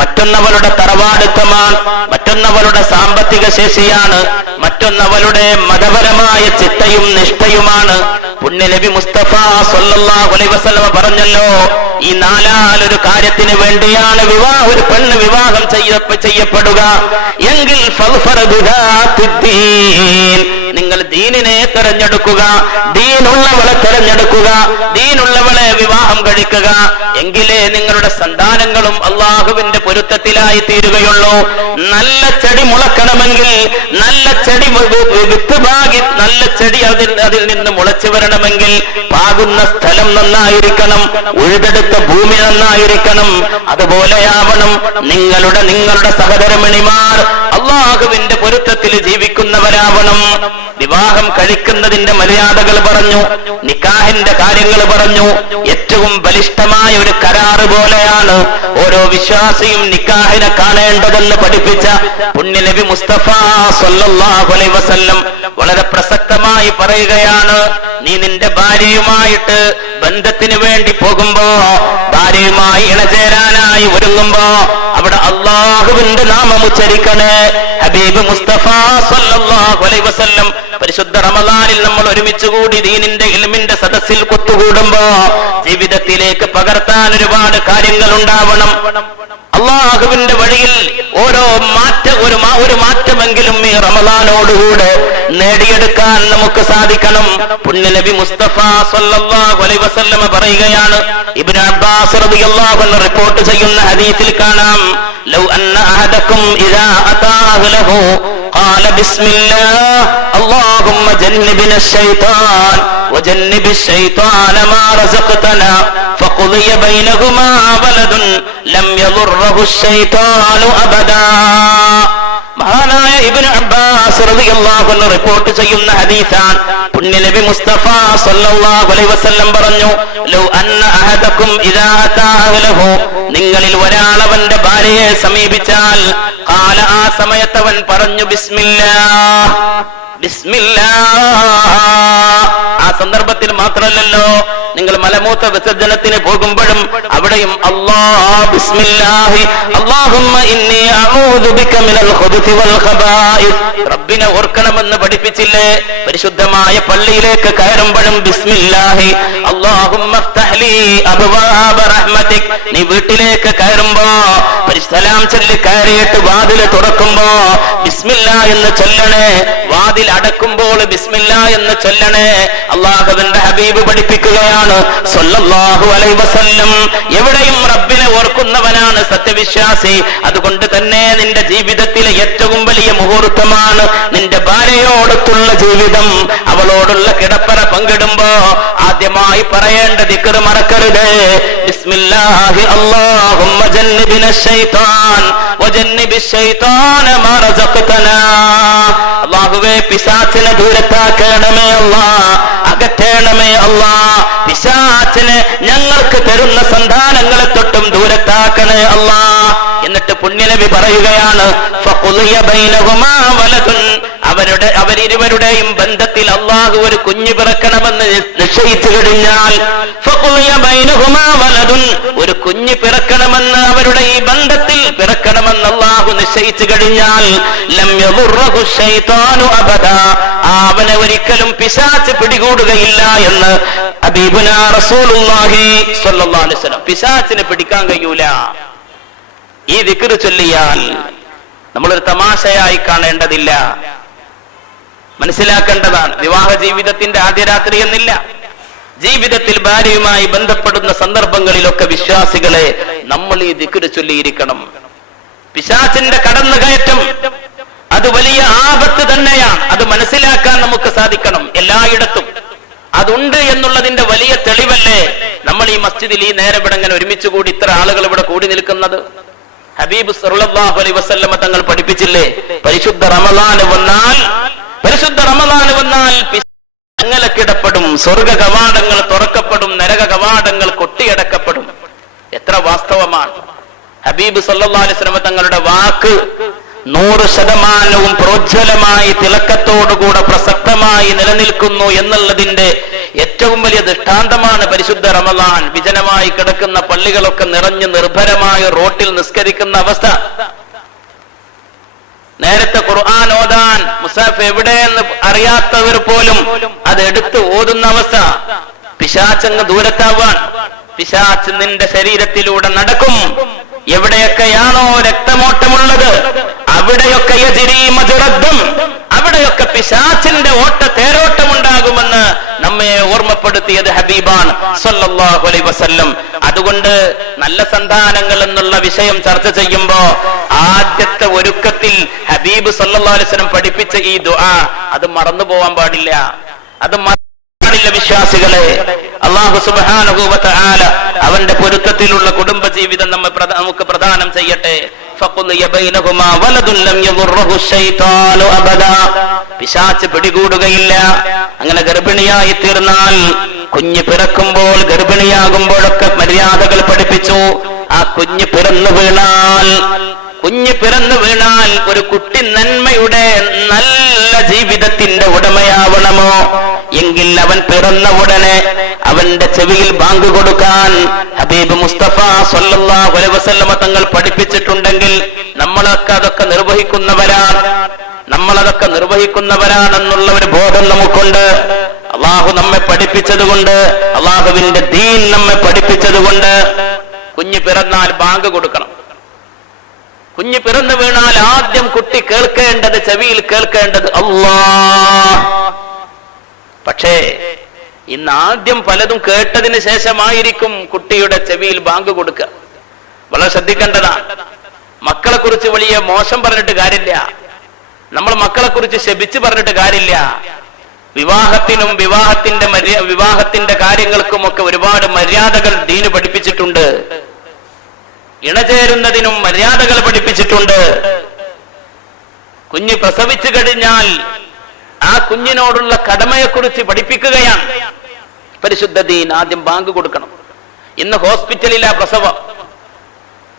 മറ്റൊന്നവളുടെ തറവാടുത്തമാണ്, മറ്റൊന്നവളുടെ സാമ്പത്തിക ശേഷിയാണ്, മറ്റൊന്നവളുടെ മതപരമായ ചിട്ടയും നിഷ്ഠയുമാണ്. പുണ്യ നബി മുസ്തഫ സ്വല്ലല്ലാഹു അലൈഹി വസല്ലം പറഞ്ഞല്ലോ, ഈ നാലാലൊരു കാര്യത്തിന് വേണ്ടിയാണ് ഒരു പെണ്ണ് വിവാഹം ചെയ്യപ്പെടുക എങ്കിൽ നിങ്ങൾ ദീനിനെ തെരഞ്ഞെടുക്കുക, ദീനുള്ളവളെ തെരഞ്ഞെടുക്കുക, ദീനുള്ളവളെ വിവാഹം കഴിക്കുക. എങ്കിലേ നിങ്ങളുടെ സന്താനങ്ങളും അള്ളാഹുവിന്റെ പൊരുത്തത്തിലായി തീരുകയുള്ളൂ. നല്ല ചെടി മുളക്കണമെങ്കിൽ, നല്ല ചെടി വിത്ത് പാകി നല്ല ചെടി അതിൽ നിന്ന് മുളച്ചു വരണമെങ്കിൽ പാകുന്ന സ്ഥലം നന്നായിരിക്കണം, ഉഴുതെടുത്ത ഭൂമി നന്നായിരിക്കണം. അതുപോലെയാവണം നിങ്ങളുടെ സഹധർമ്മിണിമാർ അള്ളാഹുവിന്റെ പൊരുത്തത്തിൽ ജീവിക്കുന്നവരാവണം. വിവാഹം കഴിക്കുന്നതിന്റെ മര്യാദകൾ പറഞ്ഞു, നിക്കാഹിന്റെ കാര്യങ്ങൾ പറഞ്ഞു. ഏറ്റവും ബലിഷ്ഠമായ ഒരു കരാറ് പോലെയാണ് ഓരോ വിശ്വാസിയും നിക്കാഹിനെ കാണേണ്ടതെന്ന് പഠിപ്പിച്ച പുണ്യനബി മുസ്തഫ സല്ലല്ലാഹു അലൈഹി വസല്ലം വളരെ പ്രസക്തമായി പറയുകയാണ്, നീ നിന്റെ ഭാര്യയുമായിട്ട് ബന്ധത്തിന് വേണ്ടി പോകുമ്പോ, ഭാര്യയുമായി ഇണചേരാനായി ഒരുങ്ങുമ്പോ അവിടെ അള്ളാഹുവിന്റെ നാമം ഉച്ചരിക്കണേ. ഹബീബ് മുസ്തഫ സല്ലല്ലാഹു അലൈഹി വസല്ലം പരിശുദ്ധ റമദാനിൽ നമ്മൾ ഒരുമിച്ചുകൂടി ദീനിന്റെ ഇൽമിന്റെ സദസ്സിൽ കൊത്തുകൂടുമ്പോ ജീവിതത്തിലേക്ക് പകർത്താൻ ഒരുപാട് കാര്യങ്ങൾ ഉണ്ടാവണം. അള്ളാഹുവിന്റെ വഴിയിൽ ഒരു മാറ്റമെങ്കിലും ഈ റമദാനോടുകൂടെ നേടിയെടുക്കാൻ നമുക്ക് സാധിക്കണം. പുണ്യനബി മുസ്തഫ സല്ലല്ലാഹു അലൈഹി വസല്ലം പറയുകയാണ്, ഇബ്നു അബ്ബാസ് റളിയല്ലാഹു അൻഹു റിപ്പോർട്ട് ചെയ്യുന്ന ഹദീസിൽ കാണാം, ലൗ അന്ന അഹദകും ഇദാ അതാ അഹ്ലഹു ഖാല ബിസ്മില്ലാഹ് അല്ലാഹുമ്മ ജന്നിബ്നാ ശൈത്താൻ വജന്നിബ് ശൈത്താന മാ റസഖ്തനാ ഫഖുദിയ ബൈനഹുമാ വലദുൻ ലം യദുർറഹു ശൈത്താനു അബദാ. മഹാനായ ഇബ്നു അബ്ബാസ് റളിയല്ലാഹു അൻഹു റിപ്പോർട്ട് ചെയ്യുന്ന ഹദീസാണ്. പുണ്യനബി മുസ്തഫ സല്ലല്ലാഹു അലൈഹി വസല്ലം പറഞ്ഞു, ലൗ അന്ന അഹദകും ഇദാ അതാ അഹ്ലഹു, നിങ്ങളിൽ ഒരാൾ അവന്റെ ഭാര്യയെ സമീപിച്ചാൽ, ഖാല, ആ സമയത്തവൻ പറഞ്ഞു, ബിസ്മില്ലാഹ്, ബിസ്മില്ലാഹ്. ആ സന്ദർഭത്തിൽ മാത്രമല്ലല്ലോ, നിങ്ങൾ മലമൂത്ര വിസർജനത്തിന് പോകുമ്പോഴും അവിടെയും അല്ലാഹ് ബിസ്മില്ലാഹി അല്ലാഹുമ്മ ഇന്നി അഊദു ബിക മിനൽ ഖുബുതി വൽ ഖബായിസ്, റബ്ബിനെ ഓർക്കണമെന്ന് പഠിപ്പിച്ചില്ലേ? പരിശുദ്ധമായ പള്ളിയിലേക്ക് കയറുമ്പോഴും ബിസ്മില്ലാഹി അല്ലാഹുമ്മ ഇഫ്തഹ് ലീ അബ്വാബ റഹ്മതിക്, നീ വീട്ടിലേക്ക് കയറുമ്പോ സലാം ചൊല്ലി കയറിയിട്ട് വാതിൽ തുറക്കുമ്പോ ബിസ്മില്ലാഹ് എന്ന് ചൊല്ലണേ, വാതിൽ അടക്കുമ്പോൾ ബിസ്മില്ലാഹ് എന്ന് ചൊല്ലണേ. അല്ലാഹുവിന്റെ ഹബീബ് പഠിപ്പിക്കുകയാണ് സല്ലല്ലാഹു അലൈഹി വസല്ലം, എവിടെയും റബ്ബിനെ ഓർക്കുന്നവനാണ് സത്യവിശ്വാസി. അതുകൊണ്ട് തന്നെ നിന്റെ ജീവിതത്തിലെ ഏറ്റവും വലിയ മുഹൂർത്തമാണ് നിന്റെ ഭാര്യയോടൊത്തുള്ള ജീവിതം. അവളോടുള്ള കിടപ്പറ പങ്കിടുമ്പോ ആദ്യമായി പറയേണ്ട ദിക്ർ മറക്കരുത്, ബിസ്മില്ലാഹി അല്ലാഹുമ്മ ജന്നിബ്നാ ശൈത്താൻ വജന്നിബ് ശൈത്താന മാ റസഖ്തനാ. അല്ലാഹുവേ, പിശാചിനെ ദൂരത്താക്കണമേ അല്ലാഹ്, അകറ്റണമേ അല്ലാഹ്. പിശാചിനെ ഞങ്ങൾക്ക് തരുന്ന സന്താനങ്ങളെ തൊട്ടും ദൂരത്താക്കണേ അല്ലാഹ്. എന്നിട്ട് പുണ്യനബി പറയുകയാണ്, ഫഖുദിയ ബൈനഹുമാ വലദുൻ, അവരിരുവരുടെയും ബന്ധത്തിൽ അല്ലാഹു ഒരു കുഞ്ഞ് പിറക്കണമെന്ന് നിശ്ചയിച്ചു കഴിഞ്ഞാൽ, ഫഖുദിയ ബൈനഹുമാ വലദുൻ, ഒരു കുഞ്ഞ് പിറക്കണമെന്ന് അവരുടെ ഈ ബന്ധത്തിൽ പിറക്കണമെന്ന് അല്ലാഹു നിശ്ചയിച്ചു കഴിഞ്ഞാൽ, ലം യദുർറഹു ശൈത്താനു അബദാ, അവനെ ഒരിക്കലും പിശാച് പിടികൂടുകയില്ല എന്ന് ഹബീബുനാ റസൂലുള്ളാഹി സ്വല്ലല്ലാഹു അലൈഹി വസല്ലം. പിശാചിനെ പിടിക്കാൻ കഴിയൂല. ഈ ദിക്ർ ചൊല്ലിയാൽ നമ്മളൊരു തമാശയായി കാണേണ്ടതില്ല, മനസ്സിലാക്കേണ്ടതാണ്. വിവാഹ ജീവിതത്തിന്റെ ആദ്യ രാത്രി എന്നില്ല, ജീവിതത്തിൽ ഭാര്യയുമായി ബന്ധപ്പെടുന്ന സന്ദർഭങ്ങളിലൊക്കെ വിശ്വാസികളെ നമ്മൾ ഈ ദിക്ർ ചൊല്ലിയിരിക്കണം. പിശാചിന്റെ കടന്നുകയറ്റം അത് വലിയ ആപത്ത് തന്നെയാണ്. അത് മനസ്സിലാക്കാൻ നമുക്ക് സാധിക്കണം. എല്ലായിടത്തും അതുണ്ട് എന്നുള്ളതിന്റെ വലിയ തെളിവല്ലേ നമ്മൾ ഈ മസ്ജിദിൽ ഈ നേരം ഇവിടെ ഇങ്ങനെ ഒരുമിച്ച് കൂടി ഇത്ര ആളുകൾ ഇവിടെ കൂടി നിൽക്കുന്നത്? ഹബീബ് സല്ലല്ലാഹു അലൈഹി വസല്ലം തങ്ങൾ പഠിപ്പിച്ചില്ലേ, പരിശുദ്ധ റമദാൻ വന്നാൽ ഞങ്ങൾക്കിടപ്പെടും, സ്വർഗ കവാടങ്ങൾ തുറക്കപ്പെടും, നരക കവാടങ്ങൾ കൊട്ടിയടക്കപ്പെടും. എത്ര വാസ്തവമാണ്! ഹബീബ് സല്ലല്ലാഹു അലൈഹി വസല്ലം തങ്ങളുടെ വാക്ക് 100% പ്രോജ്വലമായി തിളക്കത്തോടുകൂടെ പ്രസക്തമായി നിലനിൽക്കുന്നു എന്നുള്ളതിന്റെ ഏറ്റവും വലിയ ദൃഷ്ടാന്തമാണ് പരിശുദ്ധ റമദാൻ. വിജനമായി കിടക്കുന്ന പള്ളികളൊക്കെ നിറഞ്ഞ് നിർഭരമായ റോട്ടിൽ നിസ്കരിക്കുന്ന അവസ്ഥ, നേരത്തെ ഖുർആൻ ഓതാൻ മുസാഫ് എവിടെയെന്ന് അറിയാത്തവർ പോലും അത് എടുത്ത് ഓതുന്ന അവസ്ഥ, പിശാചങ്ങ് ദൂരത്താവാൻ. പിശാച് നിന്റെ ശരീരത്തിലൂടെ നടക്കും. എവിടെയൊക്കെയാണോ രക്തമോട്ടമുള്ളത് അവിടെയൊക്കെ യജ്രി മജ്റദ്ദം, അവിടെയൊക്കെ പിശാചിന്റെ തേരോട്ടമുണ്ടാകുമെന്ന് നമ്മെ ഓർമ്മപ്പെടുത്തിയത് ഹബീബാണ് സല്ലല്ലാഹു അലൈഹി വസല്ലം. അതുകൊണ്ട് നല്ല സന്താനങ്ങൾ എന്നുള്ള വിഷയം ചർച്ച ചെയ്യുമ്പോ ആദ്യത്തെ ഒരുക്കത്തിൽ ഹബീബ് സല്ലല്ലാഹു അലൈഹി വസല്ലം പഠിപ്പിച്ച ഈ ദുആ അത് മറന്നു പോവാൻ പാടില്ല. അത് വിശ്വാസികളെ, അല്ലാഹു സുബ്ഹാനഹു വ തആല അവന്റെ പൊരുത്തത്തിലുള്ള കുടുംബ ജീവിതം നമുക്ക് പ്രദാനം ചെയ്യട്ടെ. പിശാച് പിടികൂടുകയില്ല. അങ്ങനെ ഗർഭിണിയായി തീർന്നാൽ, കുഞ്ഞ് പിറക്കുമ്പോൾ ഗർഭിണിയാകുമ്പോഴൊക്കെ മര്യാദകൾ പഠിപ്പിച്ചു. ആ കുഞ്ഞ് പിറന്നു വീണാൽ ഒരു കുട്ടി നന്മയുടെ നല്ല ജീവിതത്തിന്റെ ഉടമയാവണമോ എങ്കിൽ അവൻ പിറന്ന ഉടനെ അവന്റെ ചെവിയിൽ ബാങ്ക് കൊടുക്കാൻ ഹബീബ് മുസ്തഫ സ്വല്ലല്ലാഹു അലൈഹി വസല്ലമ തങ്ങൾ പഠിപ്പിച്ചിട്ടുണ്ടെങ്കിൽ നമ്മളൊക്കെ അതൊക്കെ നിർവഹിക്കുന്നവരാണെന്നുള്ള ഒരു ബോധം നമുക്കുണ്ട്. അള്ളാഹു നമ്മെ പഠിപ്പിച്ചതുകൊണ്ട്, അള്ളാഹുവിന്റെ ദീൻ നമ്മെ പഠിപ്പിച്ചതുകൊണ്ട് കുഞ്ഞ് പിറന്നാൽ ബാങ്ക് കൊടുക്കണം. കുഞ്ഞ് പിറന്നു വീണാൽ ആദ്യം കുട്ടി കേൾക്കേണ്ടത്, ചെവിയിൽ കേൾക്കേണ്ടത് അല്ലാഹ്. പക്ഷേ ഇന്ന് ആദ്യം പലതും കേട്ടതിന് ശേഷമായിരിക്കും കുട്ടിയുടെ ചെവിയിൽ ബാങ്ക് കൊടുക്കുക. വളരെ ശ്രദ്ധിക്കേണ്ടതാണ്. മക്കളെ കുറിച്ച് വലിയ മോശം പറഞ്ഞിട്ട് കാര്യമില്ല, നമ്മൾ മക്കളെ കുറിച്ച് ശപിച്ച് പറഞ്ഞിട്ട് കാര്യമില്ല. വിവാഹത്തിനും വിവാഹത്തിന്റെ കാര്യങ്ങൾക്കുമൊക്കെ ഒരുപാട് മര്യാദകൾ ദീന് പഠിപ്പിച്ചിട്ടുണ്ട്. ഇണചേരുന്നതിനും മര്യാദകൾ പഠിപ്പിച്ചിട്ടുണ്ട്. കുഞ്ഞ് പ്രസവിച്ചു കഴിഞ്ഞാൽ ആ കുഞ്ഞിനോടുള്ള കടമയെക്കുറിച്ച് പഠിപ്പിക്കുകയാണ് പരിശുദ്ധ ദീൻ. ആദ്യം ബാങ്ക് കൊടുക്കണം. ഇന്ന് ഹോസ്പിറ്റലിലെ പ്രസവം,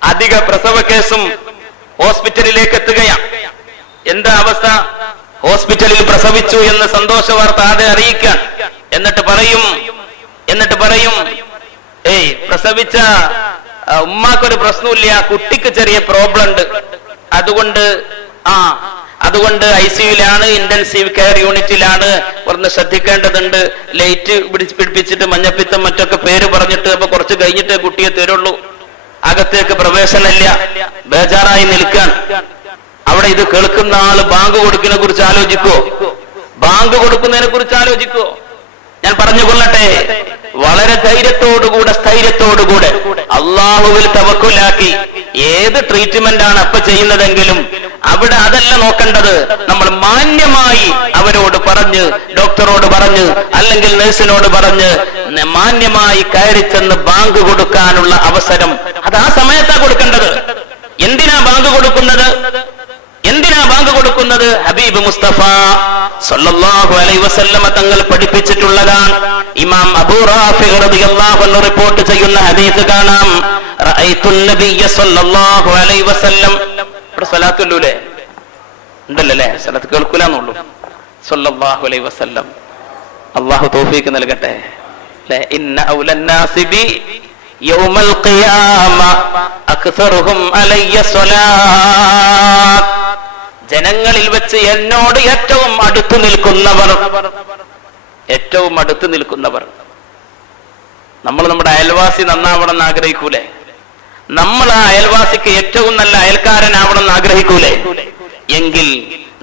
അധിക പ്രസവ കേസും ഹോസ്പിറ്റലിലേക്ക് എത്തുകയാണ്. എന്താ അവസ്ഥ? ഹോസ്പിറ്റലിൽ പ്രസവിച്ചു എന്ന് സന്തോഷ വാർത്ത ആദ്യം അറിയിക്കാൻ, എന്നിട്ട് പറയും പ്രസവിച്ച ഉമ്മാക്കൊരു പ്രശ്നമില്ല, കുട്ടിക്ക് ചെറിയ പ്രോബ്ലം ഉണ്ട്, അതുകൊണ്ട് ICUലാണ്, ഇന്റൻസീവ് കെയർ യൂണിറ്റിലാണ്, ഒന്ന് ശ്രദ്ധിക്കേണ്ടതുണ്ട്, ലൈറ്റ് പിടിപ്പിച്ചിട്ട് മഞ്ഞപ്പിത്തം മറ്റൊക്കെ പേര് പറഞ്ഞിട്ട് അപ്പൊ കുറച്ച് കഴിഞ്ഞിട്ട് കുട്ടിയെ തരുള്ളൂ, അകത്തേക്ക് പ്രവേശനമില്ല, ബേജാറായി നിൽക്കാൻ. അവിടെ ഇത് കേൾക്കുന്ന ആള് ബാങ്ക് കൊടുക്കുന്നതിനെ കുറിച്ച് ആലോചിക്കോ? ഞാൻ പറഞ്ഞുകൊള്ളട്ടെ, വളരെ ധൈര്യത്തോടുകൂടെ സ്ഥൈര്യത്തോടുകൂടെ അള്ളാഹുവിൽ തവക്കുലാക്കി ഏത് ട്രീറ്റ്മെന്റ് ആണ് അപ്പൊ ചെയ്യുന്നതെങ്കിലും അവിടെ അതല്ല നോക്കേണ്ടത്. നമ്മൾ മാന്യമായി അവരോട് പറഞ്ഞ്, ഡോക്ടറോട് പറഞ്ഞ്, അല്ലെങ്കിൽ നഴ്സിനോട് പറഞ്ഞ് മാന്യമായി കയറി ചെന്ന് ബാങ്ക് കൊടുക്കാനുള്ള അവസരം അത് ആ സമയത്താ കൊടുക്കേണ്ടത്. എന്തിനാ ബാങ്ക് കൊടുക്കുന്നത്? ഹബീബ് മുസ്തഫ സല്ലല്ലാഹു അലൈഹി വസല്ലമ തങ്ങൾ പഠിപ്പിച്ചിട്ടുള്ളതാണ്. ഇമാം അബൂ റാഫി റളിയല്ലാഹു അൻഹു റിപ്പോർട്ട് ചെയ്യുന്ന ഹദീസ് കാണാം. റഅയ്തുൻ നബിയ്യ സല്ലല്ലാഹു അലൈഹി വസല്ലം. ഇവിടെ സ്വലാത്ത് ചൊല്ലൂലേ? ഉണ്ടല്ലേ? സ്വലാത്ത് കേൾക്കൂലെന്നുള്ളൂ. സല്ലല്ലാഹു അലൈഹി വസല്ലം. അല്ലാഹു തൗഫീഖ് നൽകട്ടെ. ഇന്ന ഔലന്നാസി ബി യൗമൽ ഖിയാമ അക്സറുഹും അലയ്യ സ്വലാത്ത്. ജനങ്ങളിൽ വെച്ച് എന്നോട് ഏറ്റവും അടുത്ത് നിൽക്കുന്നവർ. നമ്മൾ നമ്മുടെ അയൽവാസി നന്നാവണം എന്ന് ആഗ്രഹിക്കൂലേ? നമ്മൾ ആ അയൽവാസിക്ക് ഏറ്റവും നല്ല അയൽക്കാരനാവണം എന്ന് ആഗ്രഹിക്കൂലേ? എങ്കിൽ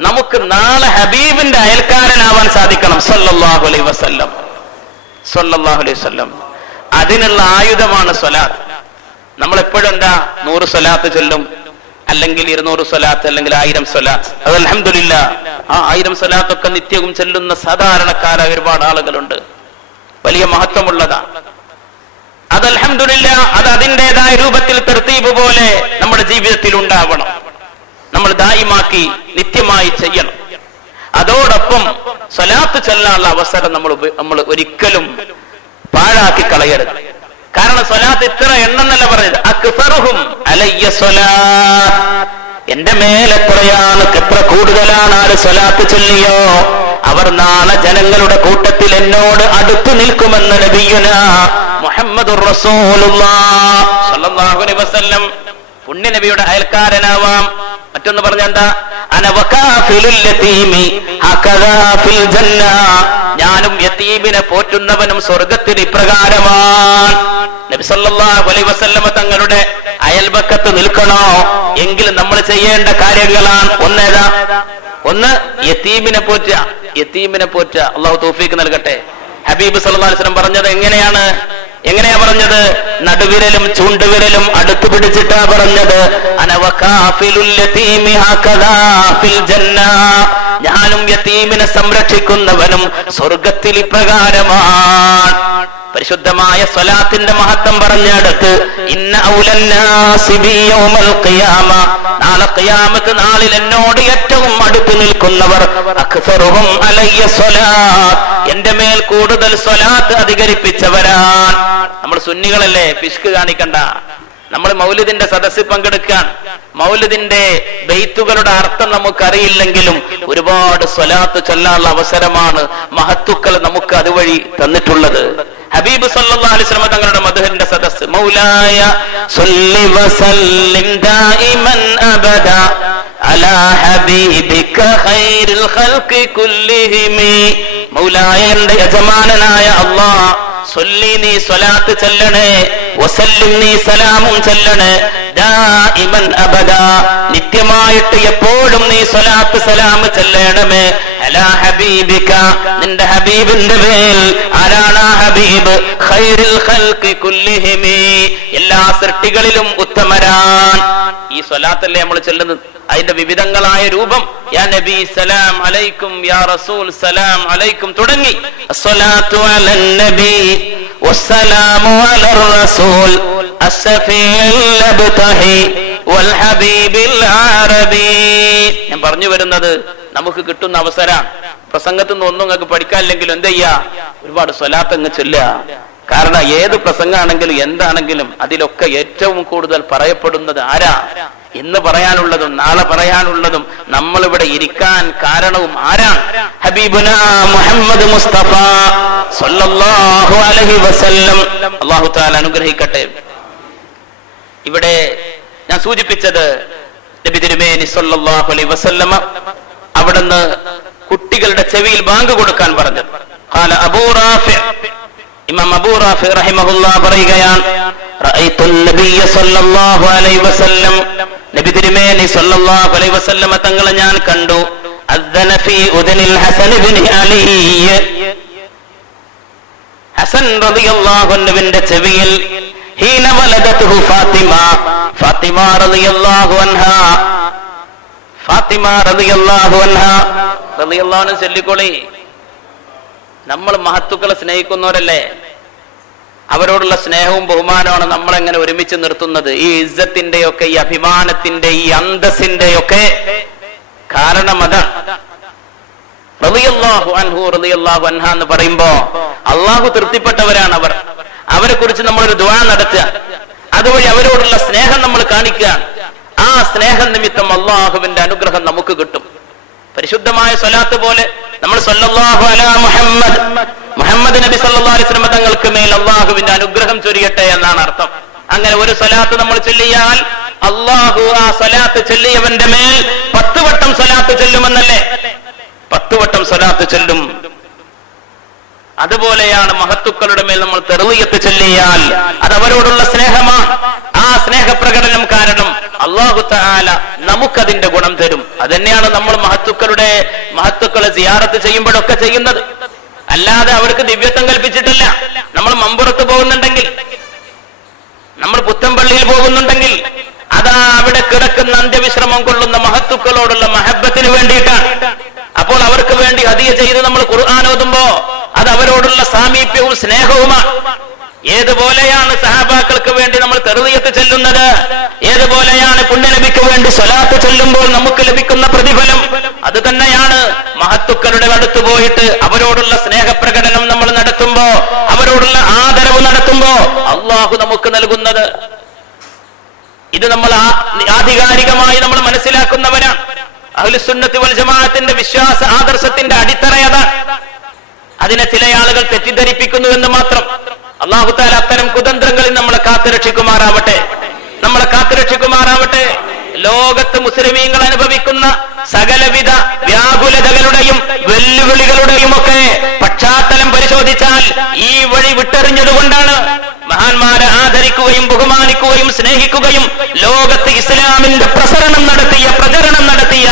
നമുക്ക് നാളെ ഹബീബിന്റെ അയൽക്കാരനാവാൻ സാധിക്കണം. സല്ലല്ലാഹു അലൈഹി വസല്ലം. അതിനുള്ള ആയുധമാണ് സ്വലാത്ത്. നമ്മൾ എപ്പോഴും 100 സ്വലാത്ത് ചൊല്ലും, അല്ലെങ്കിൽ 200 സ്വലാത്ത്, അല്ലെങ്കിൽ 1000 സ്വലാത്ത്. അത് അൽഹംദുലില്ലാഹ്, ആ 1000 സ്വലാത്തൊക്കെ നിത്യവും ചെല്ലുന്ന സാധാരണക്കാരായ ഒരുപാട് ആളുകളുണ്ട്. വലിയ മഹത്വമുള്ളതാണ് അത്. അൽഹംദുലില്ലാഹ്, അത് അതിൻ്റെതായ രൂപത്തിൽ തർത്തീബ് പോലെ നമ്മുടെ ജീവിതത്തിൽ ഉണ്ടാവണം. നമ്മൾ ദായിമാക്കി നിത്യമായി ചെയ്യണം. അതോടൊപ്പം സ്വലാത്ത് ചൊല്ലാനുള്ള അവസരം നമ്മൾ ഒരിക്കലും പാഴാക്കി കളയരുത്. കാരണം സ്വലാത്ത് ഇത്ര എണ്ണമെന്നല്ല പറഞ്ഞത്, അക്സറുഹും അലയ്യ സ്വലാത്ത്. എന്റെ മേലെത്രയാണ്, എത്ര കൂടുതലാണ് ആര് സ്വലാത്ത് ചൊല്ലിയോ അവർ നാളെ ജനങ്ങളുടെ കൂട്ടത്തിൽ എന്നോട് അടുത്തു നിൽക്കുമെന്ന് നബിയുനാ മുഹമ്മദുർ റസൂലുള്ളാഹ് സ്വല്ലല്ലാഹു അലൈഹി വസല്ലം. പുണ്യനബിയുടെ അയൽക്കാരനാവാം. മറ്റൊന്ന് പറഞ്ഞെന്താ? ഞാനും യതീമിനെ പോറ്റുന്നവനും സ്വർഗത്തിൽ ഇപ്രകാരമാണ്. നബി സല്ലല്ലാഹു അലൈഹി വസല്ലമ തങ്ങളുടെ അയൽപക്കത്ത് നിൽക്കണോ എങ്കിൽ നമ്മൾ ചെയ്യേണ്ട കാര്യങ്ങളാണ്. ഒന്ന് യതീമിനെ പോറ്റുക. യതീമിനെ പോറ്റുക. അള്ളാഹു തൗഫീഖ് നൽകട്ടെ. ഹബീബ് സല്ലല്ലാഹു അലൈഹി വസല്ലം പറഞ്ഞത് എങ്ങനെയാ പറഞ്ഞത്? നടുവിരലും ചൂണ്ടുവിരലും അടുത്തു പിടിച്ചിട്ടാ പറഞ്ഞത്. ഞാനും യതീമിനെ സംരക്ഷിക്കുന്നവനും സ്വർഗത്തിൽ ഇപ്രകാരമാണ്. പരിശുദ്ധമായ സ്വലാത്തിന്റെ മഹത്വം പറഞ്ഞെടുത്ത് നാളെ ഖിയാമത്ത് നാളിൽ എന്നോട് ഏറ്റവും അടുത്ത് നിൽക്കുന്നവർ എന്റെ മേൽ കൂടുതൽ സ്വലാത്ത് അധികരിപ്പിച്ചവരാണ്. നമ്മൾ സുന്നികളല്ലേ, പിശുക്ക് കാണിക്കണ്ട. നമ്മൾ മൗലിദിന്റെ സദസ്സിൽ പങ്കെടുക്കാൻ, മൗലിദിന്റെ ബെയ്ത്തുകളുടെ അർത്ഥം നമുക്കറിയില്ലെങ്കിലും ഒരുപാട് സ്വലാത്ത് ചൊല്ലാനുള്ള അവസരമാണ് മഹത്തുക്കൾ നമുക്ക് അതുവഴി തന്നിട്ടുള്ളത്. ഹബീബ് സല്ലല്ലാഹു അലൈഹി വസല്ലം തങ്ങളുടെ മദ്ഹിന്റെ സദസ്സ് മൗലായ സല്ലി വസല്ലിം ദായിമൻ അബദ അലാ ഹബീബിക ഖൈറുൽ ഖൽഖി കുല്ലിഹിം. മൗലായ എന്റെ യജമാനനായ അല്ലാഹ്, സല്ലി നീ സ്വലാത്ത് ചൊല്ലണേ, വസല്ലിം നീ സലാമും ചൊല്ലണേ, ദായിമൻ അബദ നിത്യമായിട്ട് എപ്പോഴും നീ സ്വലാത്ത് സലാം ചൊല്ലണമേ, അലാ ഹബീബിക നിന്റെ ഹബീബിന്റെ മേൽ. ആരാണ് ആ ഹബീബ്? ഖൈറുൽ ഖൽഖി കുല്ലിഹിം എല്ലാ സൃഷ്ടികളിലും ഉത്തമരാൻ. ഈ സ്വലാത്തല്ലേ നമ്മൾ ചൊല്ലുന്നത്. അതിന്റെ വിവിധങ്ങളായ രൂപം യാ നബി സലാം അലൈക്കും, യാ റസൂൽ സലാം അലൈക്കും തുടങ്ങി. അസ്സലാത്തു അലൻ നബി വസ്സലാമു അലർ റസൂൽ അസ്സഫീഉൽ അബ്തഹി വൽ ഹബീബിൽ അറബി. ഞാൻ പറഞ്ഞു വരുന്നത് നമുക്ക് കിട്ടുന്ന അവസരമാണ്. പ്രസംഗത്തിൽ നിന്ന് ഒന്നും നിങ്ങൾക്ക് പഠിക്കാനില്ലെങ്കിലും എന്ത് ചെയ്യാ? ഒരുപാട് സ്വലാത്ത് അങ്ങ് ചൊല്ലുക. കാരണം ഏത് പ്രസംഗമാണെങ്കിലും എന്താണെങ്കിലും അതിലൊക്കെ ഏറ്റവും കൂടുതൽ പറയപ്പെടുന്നത് ആരാ? ഇന്ന് പറയാനുള്ളതും നാളെ പറയാനുള്ളതും നമ്മളിവിടെ ഇരിക്കാൻ കാരണവും ആരാണ്? ഹബീബുനാ മുഹമ്മദ് മുസ്തഫ സല്ലല്ലാഹു അലൈഹി വസല്ലം. അല്ലാഹു തആല അനുഗ്രഹിക്കട്ടെ. ഇവിടെ ഞാൻ സൂചിപ്പിച്ചത് നബി തിരുമേനി സല്ലല്ലാഹു അലൈഹി വസല്ലമ അവിടുന്ന് കുട്ടികളുടെ ചെവിയിൽ ബാങ്ക് കൊടുക്കാൻ പറഞ്ഞത്. ഖാല അബൂ റാഫി, ഇമാം അബൂ റാഫി റഹിമഹുല്ലാഹ് പറയുകയാണ്, റഅയ്തു നബിയ സല്ലല്ലാഹു അലൈഹി വസല്ലം, നബി തിരുമേനി സല്ലല്ലാഹു അലൈഹി വസല്ലമ തങ്ങളെ ഞാൻ കണ്ടു. അദ്ദന ഫീ ഉദനിൽ ഹസൻ ഇബ്നു അലി, ഹസൻ റളിയല്ലാഹു അൻഹുവിന്റെ ചെവിയിൽ, ഹീന വലദതുഹു ഫാത്തിമ, ഫാത്തിമ റളിയല്ലാഹു അൻഹാ, ഫാത്തിമ റളിയല്ലാഹു അൻഹാ, റളിയല്ലാഹു അൻഹ ചൊല്ലിക്കോളി. നമ്മൾ മഹത്തുക്കളെ സ്നേഹിക്കുന്നവരല്ലേ, അവരോടുള്ള സ്നേഹവും ബഹുമാനമാണ് നമ്മളെങ്ങനെ ഒരുമിച്ച് നിർത്തുന്നത്. ഈ ഇസ്സത്തിന്റെയൊക്കെ, ഈ അഭിമാനത്തിന്റെ, ഈ അന്തസ്സിന്റെയൊക്കെ കാരണം അതാണ്. റളിയല്ലാഹു അൻഹു റളിയല്ലാഹു അൻഹ എന്ന് പറയുമ്പോ അള്ളാഹു തൃപ്തിപ്പെട്ടവരാണ് അവർ. അവരെ കുറിച്ച് നമ്മളൊരു ദുആ നടത്തുക, അതുവഴി അവരോടുള്ള സ്നേഹം നമ്മൾ കാണിക്കുക. ആ സ്നേഹം നിമിത്തം അള്ളാഹുവിന്റെ അനുഗ്രഹം നമുക്ക് കിട്ടും. പരിശുദ്ധമായ സ്വലാത്ത് പോലെ നമ്മൾ സല്ലല്ലാഹു അലാ മുഹമ്മദ്, മുഹമ്മദ് നബി സല്ലല്ലാഹു അലൈഹി വസല്ലം തങ്ങൾക്ക് മേൽ അള്ളാഹുവിന്റെ അനുഗ്രഹം ചൊരിയട്ടെ എന്നാണ് അർത്ഥം. അങ്ങനെ ഒരു സ്വലാത്ത് നമ്മൾ ചൊല്ലിയാൽ അള്ളാഹു ആ സ്വലാത്ത് ചൊല്ലിയവന്റെ മേൽ 10 വട്ടം സ്വലാത്ത് ചൊല്ലുമെന്നല്ലേ? 10 വട്ടം സ്വലാത്ത് ചൊല്ലും. അതുപോലെയാണ് മഹത്തുക്കളുടെ മേൽ നമ്മൾ തെർവിയത്ത് ചൊല്ലിയാൽ അത് അവരോടുള്ള സ്നേഹമാണ്. ആ സ്നേഹപ്രകടനം കാരണം അല്ലാഹു തആല നമുക്കതിന്റെ ഗുണം തരും. അതന്നെയാണ് നമ്മൾ മഹത്തുക്കളെ സിയാറത്ത് ചെയ്യുമ്പോഴൊക്കെ ചെയ്യുന്നത്. അല്ലാതെ അവർക്ക് ദിവ്യത്വം കൽപ്പിച്ചിട്ടില്ല. നമ്മൾ മമ്പുറത്ത് പോകുന്നുണ്ടെങ്കിൽ, നമ്മൾ പുത്തമ്പള്ളിയിൽ പോകുന്നുണ്ടെങ്കിൽ അതാ അവിടെ കിടക്കുന്ന അന്ത്യവിശ്രമം കൊള്ളുന്ന മഹത്തുക്കളോടുള്ള മഹബത്തിന് വേണ്ടിയിട്ടാണ്. അപ്പോൾ അവർക്ക് വേണ്ടി ഹദിയ ചെയ്ത് നമ്മൾ ഖുർആൻ ഓതുമ്പോ അത് അവരോടുള്ള സാമീപ്യവും സ്നേഹവുമാണ്. ഏതുപോലെയാണ് സഹാബാക്കൾക്ക് വേണ്ടി നമ്മൾ തെർവിയത്ത് ചൊല്ലുന്നത്, ഏതുപോലെയാണ് പുണ്യനബിക്ക് വേണ്ടി സ്വലാത്ത് ചൊല്ലുമ്പോൾ നമുക്ക് ലഭിക്കുന്ന പ്രതിഫലം, അത് തന്നെയാണ് മഹത്തുക്കളുടെ അടുത്ത് പോയിട്ട് അവരോടുള്ള സ്നേഹപ്രകടനം നമ്മൾ നടത്തുമ്പോ, അവരോടുള്ള ആദരവ് നടത്തുമ്പോ അള്ളാഹു നമുക്ക് നൽകുന്നത്. ഇത് നമ്മൾ ആധികാരികമായി നമ്മൾ മനസ്സിലാക്കുന്നവരാണ്. അഹ്ലുസുന്നത്തി വൽ ജമാഅത്തിന്റെ വിശ്വാസ ആദർശത്തിന്റെ അടിത്തറയതാണ്. അതിനെ ചില ആളുകൾ തെറ്റിദ്ധരിപ്പിക്കുന്നു എന്ന് മാത്രം. അല്ലാഹു തആല അത്തരം കുതന്ത്രങ്ങളിൽ നമ്മളെ കാത്തുരക്ഷിക്കുമാറാവട്ടെ, നമ്മളെ കാത്തുരക്ഷിക്കുമാറാവട്ടെ. ലോകത്ത് മുസ്ലിമീങ്ങൾ അനുഭവിക്കുന്ന സകലവിധ വ്യാകുലതകളുടെയും വെല്ലുവിളികളുടെയും ഒക്കെ പശ്ചാത്തലം പരിശോധിച്ചാൽ ഈ വഴി വിട്ടെറിഞ്ഞതുകൊണ്ടാണ്. മഹാന്മാരെ ആദരിക്കുകയും ബഹുമാനിക്കുകയും സ്നേഹിക്കുകയും ലോകത്ത് ഇസ്ലാമിന്റെ പ്രചരണം നടത്തിയ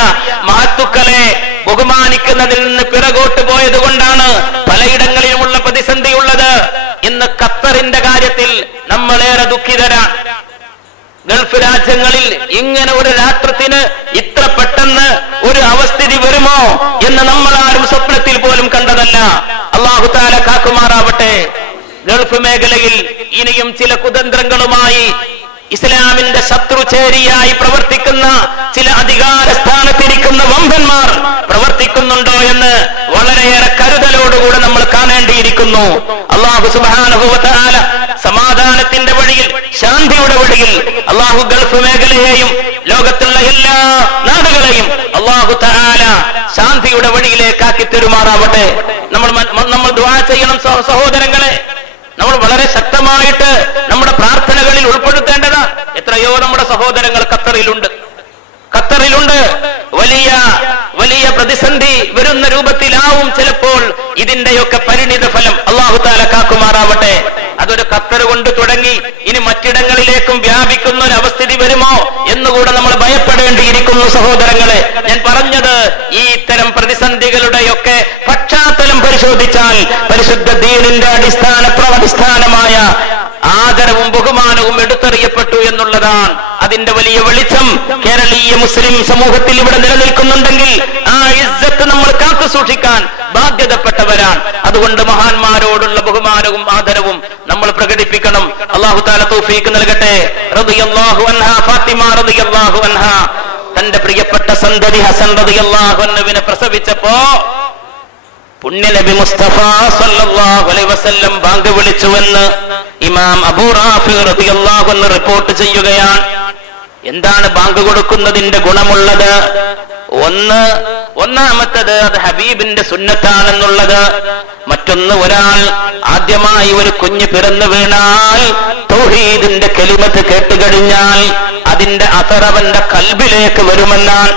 മഹത്തുക്കളെ ബഹുമാനിക്കുന്നതിൽ നിന്ന് പിറകോട്ട് പോയത് കൊണ്ടാണ് പലയിടങ്ങളിലുമുള്ള പ്രതിസന്ധി ഉള്ളത്. ഇന്ന് ഖത്തറിന്റെ കാര്യത്തിൽ നമ്മളേറെ ദുഃഖിതരാണ്. ഗൾഫ് രാജ്യങ്ങളിൽ ഇങ്ങനെ ഒരു രാഷ്ട്രത്തിന് ഇത്ര പെട്ടെന്ന് ഒരു അവസ്ഥിതി വരുമോ എന്ന് നമ്മളാരും സ്വപ്നത്തിൽ പോലും കണ്ടതല്ല. അല്ലാഹു തആല കാക്കുമാറാവട്ടെ. ഗൾഫ് മേഖലയിൽ ഇനിയും ചില കുതന്ത്രങ്ങളുമായി ഇസ്ലാമിന്റെ ശത്രുചേരിയായി പ്രവർത്തിക്കുന്ന ചില അധികാര സ്ഥാനത്തിരിക്കുന്ന വമ്പന്മാർ പ്രവർത്തിക്കുന്നുണ്ടോ എന്ന് വളരെയേറെ കരുതലോടുകൂടെ നമ്മൾ കാണേണ്ടിയിരിക്കുന്നു. അല്ലാഹു സുബ്ഹാനഹു വ തആല സമാധാനത്തിന്റെ വഴിയിൽ, ശാന്തിയുടെ വഴിയിൽ അല്ലാഹു ഗൾഫ് മേഖലയെയും ലോകത്തുള്ള എല്ലാ നാടുകളെയും അല്ലാഹു തആല ശാന്തിയുടെ വഴിയിലേക്കാക്കി തെരുമാറാവട്ടെ. നമ്മൾ ദുആ ചെയ്യണം സഹോദരങ്ങളെ. നമ്മൾ വളരെ ശക്തമായിട്ട് നമ്മുടെ പ്രാർത്ഥനകളിൽ ഉൾപ്പെടുത്തേണ്ടതാണ്. എത്രയോ നമ്മുടെ സഹോദരങ്ങൾ ഖത്തറിലുണ്ട്. വലിയ പ്രതിസന്ധി വരുന്ന രൂപത്തിലാവും ചിലപ്പോൾ ഇതിന്റെയൊക്കെ പരിണിത ഫലം. അല്ലാഹു തആല കാക്കുമാറാവട്ടെ. അതൊരു ഖത്തർ കൊണ്ട് തുടങ്ങി ഇനി മറ്റിടങ്ങളിലേക്കും വ്യാപിക്കുന്ന ഒരു അവസ്ഥിതി വരുമോ എന്നുകൂടെ നമ്മൾ ഭയപ്പെടേണ്ടിയിരിക്കുന്നു സഹോദരങ്ങളെ. ഞാൻ പറഞ്ഞത് ഈ ഇത്തരം പ്രതിസന്ധികളുടെയൊക്കെ പശ്ചാത്തലം പരിശോധിച്ചാൽ പരിശുദ്ധ ദീനിന്റെ അടിസ്ഥാനമായ ആദരവും ബഹുമാനവും എടുത്തെറിയപ്പെട്ടു എന്നുള്ളതാണ്. അതിന്റെ വലിയ വെളിച്ചം കേരളീയ മുസ്ലിം സമൂഹത്തിൽ ഇവിടെ നിലനിൽക്കുന്നുണ്ടെങ്കിൽ ആ ഇസ്സത്ത് നമ്മൾ കാത്തു സൂക്ഷിക്കാൻ ബാധ്യതപ്പെട്ടവരാണ്. അതുകൊണ്ട് മഹാന്മാരോടുള്ള ബഹുമാനവും ആദരവും നമ്മൾ പ്രകടിപ്പിക്കണം. അല്ലാഹു തആല തൗഫീഖ് നൽകട്ടെ. റളിയല്ലാഹു അൻഹാ, ഫാത്തിമ റളിയല്ലാഹു അൻഹാ തന്റെ പ്രിയപ്പെട്ട സന്തതി ഹസൻ റളിയല്ലാഹു അൻഹുവിനെ പ്രസവിച്ചപ്പോ പുണ്യനബി മുസ്തഫ സല്ലല്ലാഹു അലൈഹി വസല്ലം ബാങ്ക് വിളിച്ചുവെന്ന് ഇമാം അബൂ റാഫി റളിയല്ലാഹു അൻഹു റിപ്പോർട്ട് ചെയ്യുകയാണ്. എന്താണ് ബാങ്ക് കൊടുക്കുന്നതിന്റെ ഗുണമുള്ളത്? ഒന്നാമത്തത് അത് ഹബീബിന്റെ സുന്നത്താണെന്നുള്ളത്. മറ്റൊന്ന്, ഒരാൾ ആദ്യമായി ഒരു കുഞ്ഞ് പിറന്നു വീണാൽ തൗഹീദിന്റെ കലിമത്ത് കേട്ടുകഴിഞ്ഞാൽ അതിന്റെ അസർ അവന്റെ കൽബിലേക്ക് വരുമെന്നാണ്.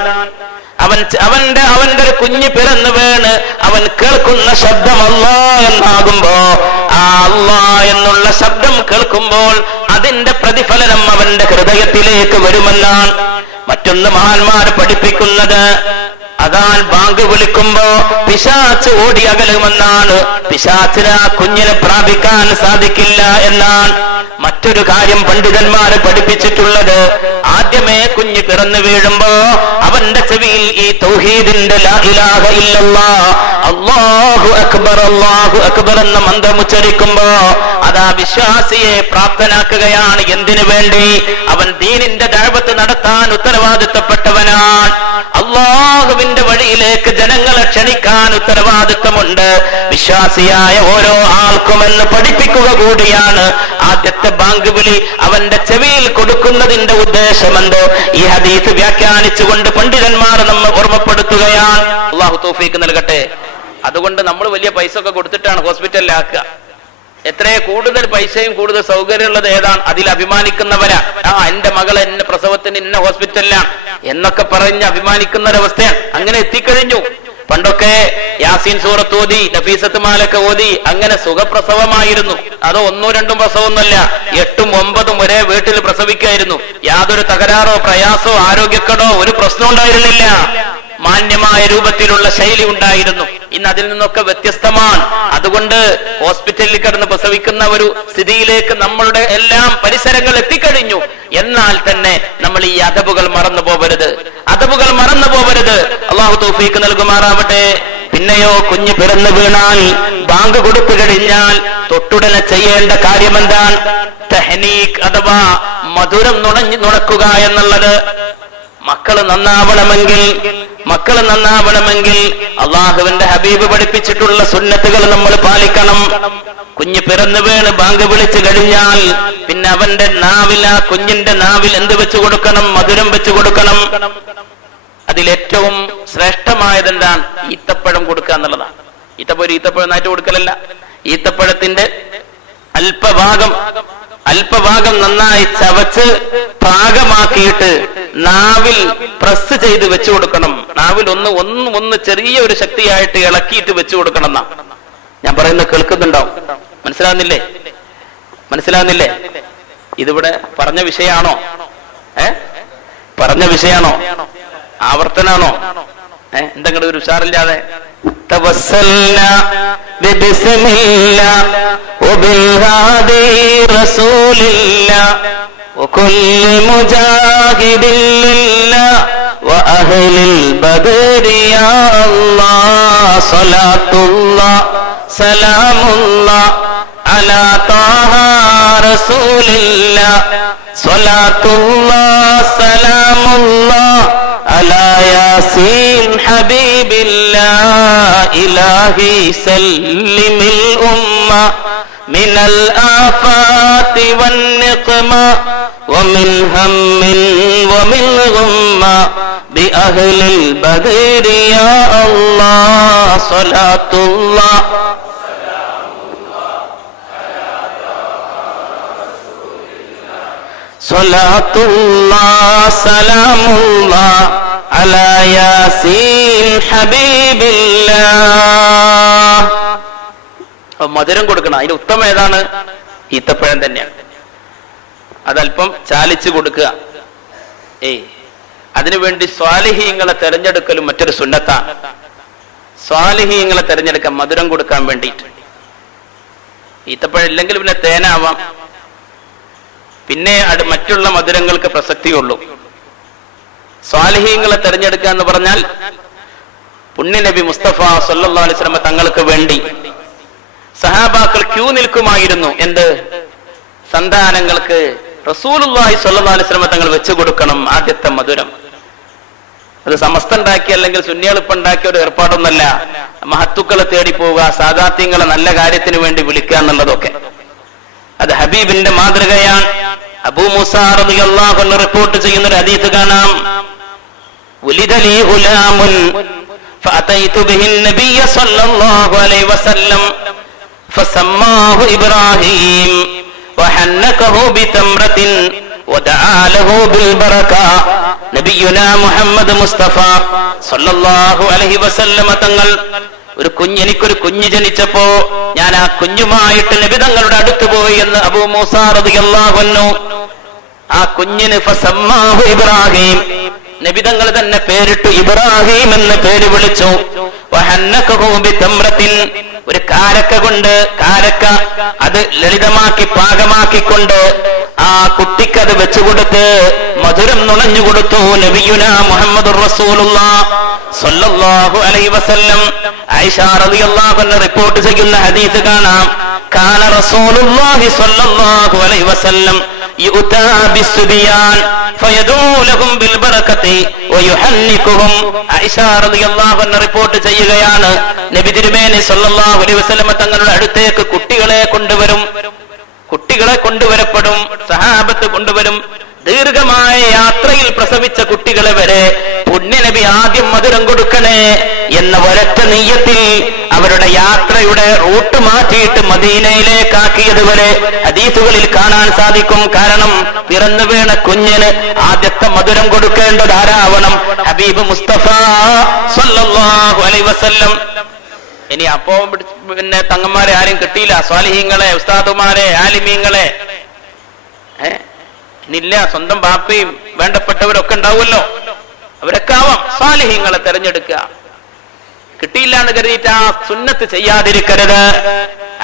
അവന്റെ ഒരു കുഞ്ഞ് പിറന്നു വീണ് അവൻ കേൾക്കുന്ന ശബ്ദം അല്ലാഹ് എന്നാകുമ്പോ ആ അല്ലാഹ് എന്നുള്ള ശബ്ദം കേൾക്കുമ്പോൾ അതിന്റെ പ്രതിഫലനം അവന്റെ ഹൃദയത്തിലേക്ക് വരുമെന്നാണ്. മറ്റൊന്ന് മഹാന്മാർ പഠിപ്പിക്കുന്നത് അതാൻ ബാങ്ക് വിളിക്കുമ്പോ പിശാച്ച് ഓടി അകലുമെന്നാണ്. പിശാച്ചിന് ആ കുഞ്ഞിനെ പ്രാപിക്കാൻ സാധിക്കില്ല എന്നാണ്. മറ്റൊരു കാര്യം പണ്ഡിതന്മാര് പഠിപ്പിച്ചിട്ടുള്ളത്, ആദ്യമേ കുഞ്ഞ് പിറന്നു വീഴുമ്പോ അവന്റെ ചെവിയിൽ ഈ തൗഹീദിന്റെ ലാ ഇലാഹ ഇല്ലല്ലാഹ് അല്ലാഹു അക്ബർ എന്ന മന്ത്രം ഉച്ചരിക്കുമ്പോ അതാ വിശ്വാസിയെ പ്രാപ്തനാക്കുകയാണ്. എന്തിനു വേണ്ടി? അവൻ ദീനിന്റെ ദഅവത്ത് നടത്താൻ ഉത്തരവാദിത്തപ്പെട്ടവനാണ്. അല്ലാഹുവിന്റെ വഴിയിലേക്ക് ജനങ്ങളെ ക്ഷണിക്കാൻ ഉത്തരവാദിത്തമുണ്ട് വിശ്വാസിയായ ഓരോ ആൾക്കുമെന്ന് പഠിപ്പിക്കുക കൂടിയാണ് ആദ്യത്തെ ബാങ്ക് വിളി. അവന്റെ ചെവിയിൽ കൊടുക്കുന്നതിന്റെ ഉദ്ദേശമെന്തോ ഈ ഹദീസ് വ്യാഖ്യാനിച്ചുകൊണ്ട് പണ്ഡിതന്മാർ നമ്മെ ഓർമ്മപ്പെടുത്തുകയാണ്. അല്ലാഹു തൗഫീഖ് നൽകട്ടെ. അതുകൊണ്ട് നമ്മൾ വലിയ പൈസ ഒക്കെ കൊടുത്തിട്ടാണ് ഹോസ്പിറ്റലിലാക്കുക. എത്രയോ കൂടുതൽ പൈസയും കൂടുതൽ സൗകര്യമുള്ളത് ഏതാണ്? അതിൽ അഭിമാനിക്കുന്നവരാ. എന്റെ മകൾ എന്നെ പ്രസവത്തിന് ഇന്ന ഹോസ്പിറ്റലിലാണ് എന്നൊക്കെ പറഞ്ഞ് അഭിമാനിക്കുന്ന ഒരവസ്ഥയാണ്. അങ്ങനെ എത്തിക്കഴിഞ്ഞു. പണ്ടൊക്കെ യാസീൻ സൂറത്ത് ഓതി, നഫീസത്ത് മാലൊക്കെ ഓതി അങ്ങനെ സുഖപ്രസവമായിരുന്നു. അതോ 1-2 പ്രസവമൊന്നുമല്ല, 8ഉം 9ഉം ഒരേ വീട്ടിൽ പ്രസവിക്കായിരുന്നു. യാതൊരു തകരാറോ പ്രയാസോ ആരോഗ്യക്കേടോ ഒരു പ്രശ്നം ഉണ്ടായിരുന്നില്ല. മാന്യമായ രൂപത്തിലുള്ള ശൈലി ഉണ്ടായിരുന്നു. ഇന്ന് അതിൽ നിന്നൊക്കെ വ്യത്യസ്തമാണ്. അതുകൊണ്ട് ഹോസ്പിറ്റലിൽ കിടന്ന് പ്രസവിക്കുന്ന ഒരു സ്ഥിതിയിലേക്ക് നമ്മളുടെ എല്ലാം പരിസരങ്ങൾ എത്തിക്കഴിഞ്ഞു. എന്നാൽ തന്നെ നമ്മൾ ഈ അദബുകൾ മറന്നു പോകരുത്. അല്ലാഹു തൗഫീഖ് നൽകുമാറാവട്ടെ. പിന്നെയോ കുഞ്ഞ് പിറന്നു വീണാൽ ബാങ്ക് കൊടുത്തു കഴിഞ്ഞാൽ തൊട്ടുടനെ ചെയ്യേണ്ട കാര്യമെന്താണ്? തഹ്നീഖ് അഥവാ മധുരം നുണക്കുക എന്നുള്ളത്. മക്കള് നന്നാവണമെങ്കിൽ അള്ളാഹുവിന്റെ ഹബീബ് പഠിപ്പിച്ചിട്ടുള്ള സുന്നത്തുകൾ നമ്മൾ പാലിക്കണം. കുഞ്ഞ് പിറന്നു വീണ് ബാങ്ക് വിളിച്ചു കഴിഞ്ഞാൽ പിന്നെ അവന്റെ നാവിൽ, ആ കുഞ്ഞിന്റെ നാവിൽ എന്ത് വെച്ചു കൊടുക്കണം? മധുരം വെച്ചു കൊടുക്കണം. അതിലേറ്റവും ശ്രേഷ്ഠമായത് എന്താണ്? ഈത്തപ്പഴം കൊടുക്കുക എന്നുള്ളതാണ്. ഈത്തപ്പഴം നായിട്ട് കൊടുക്കലല്ല. ഈത്തപ്പഴത്തിന്റെ അല്പഭാഗം നന്നായി ചവച്ച് പാകമാക്കിയിട്ട് നാവിൽ പ്രസ് ചെയ്ത് വെച്ചു കൊടുക്കണം. നാവിൽ ഒന്ന് ചെറിയ ഒരു ശക്തിയായിട്ട് ഇളക്കിയിട്ട് വെച്ചു കൊടുക്കണം എന്നാ ഞാൻ പറയുന്നത്. കേൾക്കുന്നുണ്ടോ? മനസ്സിലാകുന്നില്ലേ? ഇതിവിടെ പറഞ്ഞ വിഷയാണോ? പറഞ്ഞ വിഷയാണോ? ആവർത്തനാണോ? എന്തെങ്കിലും ഒരു ഉഷാറില്ലാതെ توسلنا ببسم الله وبالهادي رسول الله وكل مجاهد لله وأهل البدر يا الله صلاة الله سلام الله على طه رسول الله صلاة الله سلام الله على ياسين حبيب الله إلهي سلم الأمة من الآفات والنقمة ومن هم ومن غمة بأهل البدر يا الله صلاة الله صلاة الله سلام الله على ياسين حبيب الله. മധുരം കൊടുക്കണം. അതിന്റെ ഉത്തമം ഏതാണ്? ഈത്തപ്പഴം തന്നെയാണ്. അതല്പം ചാലിച്ചു കൊടുക്കുക. അതിനുവേണ്ടി സ്വാലിഹീങ്ങളെ തെരഞ്ഞെടുക്കലും മറ്റൊരു സുന്നത്താണ്. സ്വാലിഹീങ്ങളെ തെരഞ്ഞെടുക്കാൻ മധുരം കൊടുക്കാൻ വേണ്ടിയിട്ട്. ഈത്തപ്പഴം ഇല്ലെങ്കിൽ പിന്നെ തേനാവാം, പിന്നെ മറ്റുള്ള മധുരങ്ങൾക്ക് പ്രസക്തിയുള്ളൂ. സ്വാലിഹീങ്ങളെ തെരഞ്ഞെടുക്കുക എന്ന് പറഞ്ഞാൽ പുണ്യ നബി മുസ്തഫ സല്ലല്ലാഹു അലൈഹി വസല്ലം തങ്ങൾക്ക് വേണ്ടി സഹാബാക്കൾ ക്യൂ നിൽക്കുമായിരുന്നു. എന്ത്? സന്താനങ്ങൾക്ക് റസൂലുള്ളാഹി സ്വല്ലല്ലാഹു അലൈഹി വസല്ലം തങ്ങൾ വെച്ചു കൊടുക്കണം ആദ്യത്തെ മധുരം. അത് സമസ്ത ഉണ്ടാക്കി അല്ലെങ്കിൽ സുന്നിയളിപ്പുണ്ടാക്കിയ ഒരു ഏർപ്പാടൊന്നല്ല. മഹത്തുക്കളെ തേടി പോവുക, സാദാത്യങ്ങളെ നല്ല കാര്യത്തിന് വേണ്ടി വിളിക്കുക എന്നുള്ളതൊക്കെ അത് ഹബീബിന്റെ മാതൃകയാണ്. അബൂ മൂസാ റളിയല്ലാഹു അൻഹു റിപ്പോർട്ട് ചെയ്യുന്ന ഒരു ഹദീസ് കാണാം. ولد لي غلام فأتيت به النبي صلى الله عليه وسلم فسماه إبراهيم وحنكه بتمرة ودعا له بالبركة. നബിയുനാ മുഹമ്മദ് മുസ്തഫ സല്ലല്ലാഹു അലൈഹി വസല്ലം തങ്ങൾ എനിക്കൊരു കുഞ്ഞ് ജനിച്ചപ്പോ ഞാൻ ആ കുഞ്ഞുമായിട്ട് നബി തങ്ങളുടെ അടുത്ത് പോയി എന്ന് അബൂ മൂസാ റളിയല്ലാഹു അൻഹു. ആ കുഞ്ഞിന് ഫസമ്മാഹു ഇബ്രാഹിം, നബി തങ്ങൾ തന്നെ പേരിട്ടു ഇബ്രാഹിം എന്ന് പേര് വിളിച്ചു. വഹന്നകഹു ബിതംറത്തിൻ, ഒരു കാരക്ക കൊണ്ട്, കാരക്ക അത് ലളിതമാക്കി പാകമാക്കിക്കൊണ്ട് ആ കുട്ടിക്ക് അത് വെച്ചുകൊടുത്ത് മധുരം നുണഞ്ഞു കൊടുത്തു. നബിയുനാ മുഹമ്മദുർ റസൂലുള്ളാഹ് സ്വല്ലല്ലാഹു അലൈഹി വസല്ലം ആയിഷ റളിയല്ലാഹു അൻഹ റിപ്പോർട്ട് ചെയ്യുന്ന ഹദീസ് കാണാം. കാന റസൂലുള്ളാഹി സ്വല്ലല്ലാഹു അലൈഹി വസല്ലം യുതാ ബിസ്സുബിയാൻ ഫയദൂ ലഹും ബിൽ ബറകതി വയുഹന്നികുഹും. ആയിഷ റളിയല്ലാഹു അൻഹ റിപ്പോർട്ട് ചെയ്യുകയാണ്, നബി തിരുമേനി സ്വല്ലല്ലാഹു അലൈഹി വസല്ലം തങ്ങളുടെ അടുത്തേക്ക് കുട്ടികളെ കൊണ്ടുവരപ്പെടും, സഹാബത്ത് കൊണ്ടുവരും. ദീർഘമായ യാത്രയിൽ പ്രസവിച്ച കുട്ടികളെ വരെ പുണ്യനബി ആദ്യം മധുരം കൊടുക്കണേ എന്ന ഒരൊറ്റ നിയ്യത്തിൽ അവരുടെ യാത്രയുടെ റൂട്ട് മാറ്റിയിട്ട് മദീനയിലേക്കാക്കിയത് വരെ ഹദീസുകളിൽ കാണാൻ സാധിക്കും. കാരണം പിറന്നു വീണ കുഞ്ഞിന് ആദ്യത്തെ മധുരം കൊടുക്കേണ്ടത് ആരാവണം? ഹബീബ് മുസ്തഫ സല്ലല്ലാഹു അലൈഹി വസല്ലം. ഇനി അപ്പോ പിന്നെ തങ്ങന്മാരെ ആരും കിട്ടിയില്ല, സ്വാലിഹീങ്ങളെ, ഉസ്താദുമാരെ, ആലിമീങ്ങളെ ഇന്നില്ല. സ്വന്തം ബാപ്പയും വേണ്ടപ്പെട്ടവരൊക്കെ ഉണ്ടാവുമല്ലോ, അവരൊക്കെ ആവാം. സ്വാലിഹീങ്ങളെ തെരഞ്ഞെടുക്കുക. കിട്ടിയില്ല എന്ന് കരുതിയിട്ട് ആ സുന്നത്ത് ചെയ്യാതിരിക്കരുത്.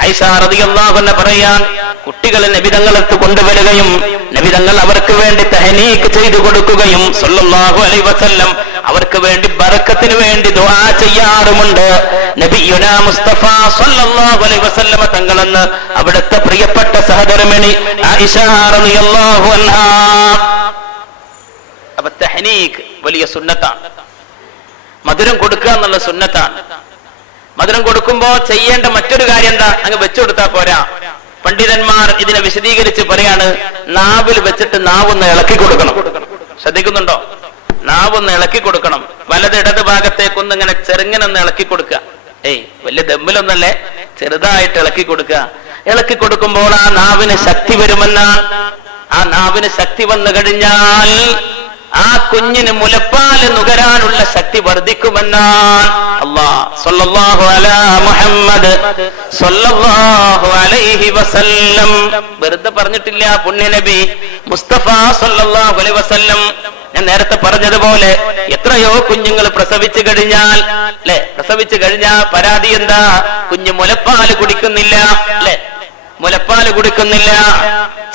ആയിഷ റളിയല്ലാഹു അൻഹ പറയാൻ, കുട്ടികളെ നബിതങ്ങളെടുത്ത് കൊണ്ടുവരികയും നബിതങ്ങൾ അവർക്ക് വേണ്ടി തഹ്നീക്ക് ചെയ്തു കൊടുക്കുകയും സല്ലല്ലാഹു അലൈഹി വസല്ലം അവർക്ക് വേണ്ടി ബറക്കത്തിന് വേണ്ടി ദുആ ചെയ്യാറുമുണ്ട്. നബിയുനാ മുസ്തഫ സല്ലല്ലാഹു അലൈഹി വസല്ലം തങ്ങളെന്ന് അവിടുത്തെ പ്രിയപ്പെട്ട സഹധർമ്മിണി ആയിഷ റളിയല്ലാഹു അൻഹാ. അപ്പൊ തഹ്നീക്ക് വലിയ സുന്നത്താണ്. മധുരം കൊടുക്കുക എന്നുള്ള സുന്നത്താണ്. മധുരം കൊടുക്കുമ്പോ ചെയ്യേണ്ട മറ്റൊരു കാര്യം എന്താ? അങ്ങ് വെച്ചുകൊടുത്താ പോരാ. പണ്ഡിതന്മാർ ഇതിനെ വിശദീകരിച്ച് പറയാണ്, നാവിൽ വെച്ചിട്ട് നാവൊന്ന് ഇളക്കി കൊടുക്കണം. ശ്രദ്ധിക്കുന്നുണ്ടോ? നാവൊന്ന് ഇളക്കി കൊടുക്കണം. വലത് ഇടത് ഭാഗത്തേക്കൊന്ന് ഇങ്ങനെ ചെറുങ്ങനൊന്ന് ഇളക്കി കൊടുക്കുക. വലിയ ദമ്മിലൊന്നല്ലേ, ചെറുതായിട്ട് ഇളക്കി കൊടുക്കുക. ഇളക്കി കൊടുക്കുമ്പോൾ ആ നാവിന് ശക്തി വരുമെന്നാണ്. ആ നാവിന് ശക്തി വന്നു കഴിഞ്ഞാൽ ആ കുഞ്ഞിന് മുലപ്പാല് നുകരാനുള്ള ശക്തി വർദ്ധിക്കുമെന്നാണ് അല്ലാഹ് സ്വല്ലല്ലാഹു അലാ മുഹമ്മദ് സ്വല്ലല്ലാഹു അലൈഹി വസല്ലം. വെറുതെ പറഞ്ഞിട്ടില്ല പുണ്യനബി മുസ്തഫ സ്വല്ലല്ലാഹു അലൈഹി വസല്ലം. ഞാൻ നേരത്തെ പറഞ്ഞതുപോലെ എത്രയോ കുഞ്ഞുങ്ങൾ പ്രസവിച്ചു കഴിഞ്ഞാൽ അല്ലെ, പ്രസവിച്ചു കഴിഞ്ഞാൽ പരാതി എന്താ? കുഞ്ഞ് മുലപ്പാല് കുടിക്കുന്നില്ല അല്ലെ, മുലപ്പാല് കുടിക്കുന്നില്ല.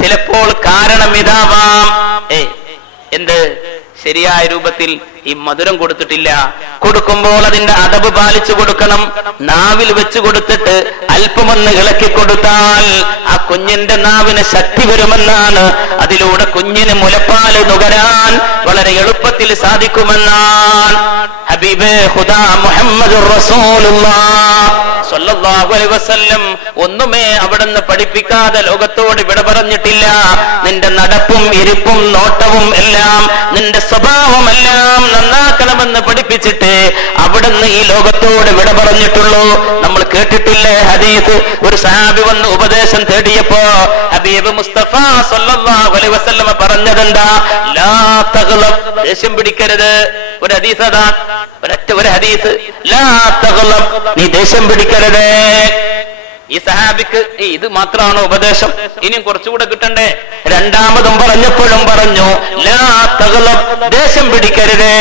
ചിലപ്പോൾ കാരണം ഇതാവാം, എന്ത്? ശരിയായ രൂപത്തിൽ ഈ മധുരം കൊടുത്തിട്ടില്ല. കൊടുക്കുമ്പോൾ അതിന്റെ അദബ് പാലിച്ചു കൊടുക്കണം. നാവിൽ വെച്ച് കൊടുത്തിട്ട് അല്പമൊന്ന് ഇളക്കി കൊടുത്താൽ ആ കുഞ്ഞിന്റെ നാവിന് ശക്തി വരുമെന്നാണ്. അതിലൂടെ കുഞ്ഞിന് മുലപ്പാല് നുകരാൻ വളരെ എളുപ്പത്തിൽ സാധിക്കുമെന്നാണ് ഹബീബേ ഖുദാ മുഹമ്മദുർ റസൂലുള്ളാഹ് സ്വല്ലല്ലാഹു അലൈഹി വസല്ലം ഒന്നുമേ അവിടുന്ന് പഠിപ്പിക്കാതെ ലോകത്തോട് വിട പറഞ്ഞിട്ടില്ല. നിന്റെ നടപ്പും ഇരിപ്പും നോട്ടവും എല്ലാം, നിന്റെ സ്വഭാവമെല്ലാം നന്നാക്കണമെന്ന് പഠിപ്പിച്ചിട്ട് അവിടുന്ന് ഈ ലോകത്തോട് വിട പറഞ്ഞിട്ടുള്ളൂ. നമ്മൾ കേട്ടിട്ടില്ലേ ഹദീസ്? ഒരു സഹാബി വന്ന് ഉപദേശം തേടിയപ്പോ ഹബീബ് മുസ്തഫ സ്വല്ലല്ലാഹു അലൈഹി വസല്ലം പറഞ്ഞതെന്താ? ലാ തഗ്ളബ്, ദേഷ്യം പിടിക്കരുത്. ഒരു ഹദീസ് അതാ, ഒരു ഹദീസ്, ലാ തഗ്ളബ്, നീ ദേഷ്യം പിടിക്കരുത്. ഈ സഹാബിക്ക് ഇത് മാത്രമാണോ ഉപദേശം? ഇനിയും കുറച്ചുകൂടെ കിട്ടണ്ടേ? രണ്ടാമതും പറഞ്ഞപ്പോഴും പറഞ്ഞു ലാ തഗ്ളബ്, ദേഷ്യം പിടിക്കരുത്.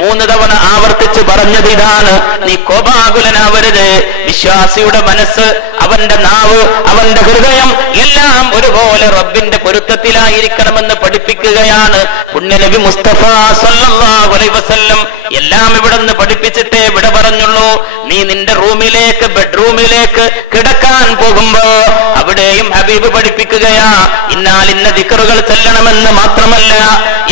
3 തവണ ആവർത്തിച്ച് പറഞ്ഞത് ഇതാണ്, നീ കോപാകുലനാവരുത്. വിശ്വാസിയുടെ മനസ്സ്, അവന്റെ നാവ്, അവന്റെ ഹൃദയം എല്ലാം ഒരുപോലെ റബ്ബിന്റെ പൊരുത്തത്തിലായിരിക്കണമെന്ന് പഠിപ്പിക്കുകയാണ് പുണ്യനബി മുസ്തഫ സ്വല്ലല്ലാഹു അലൈഹി വസല്ലം. എല്ലാം ഇവിടെ നിന്ന് പഠിപ്പിച്ചിട്ടേ വിട പറഞ്ഞുള്ളൂ. നീ നിന്റെ റൂമിലേക്ക്, ബെഡ്റൂമിലേക്ക് കിടക്കാൻ പോകുമ്പോ അവിടെയും ഹബീബ് പഠിപ്പിക്കുകയാ, ഇന്നാലിന്ന ദിക്റുകൾ ചെല്ലണമെന്ന് മാത്രമല്ല,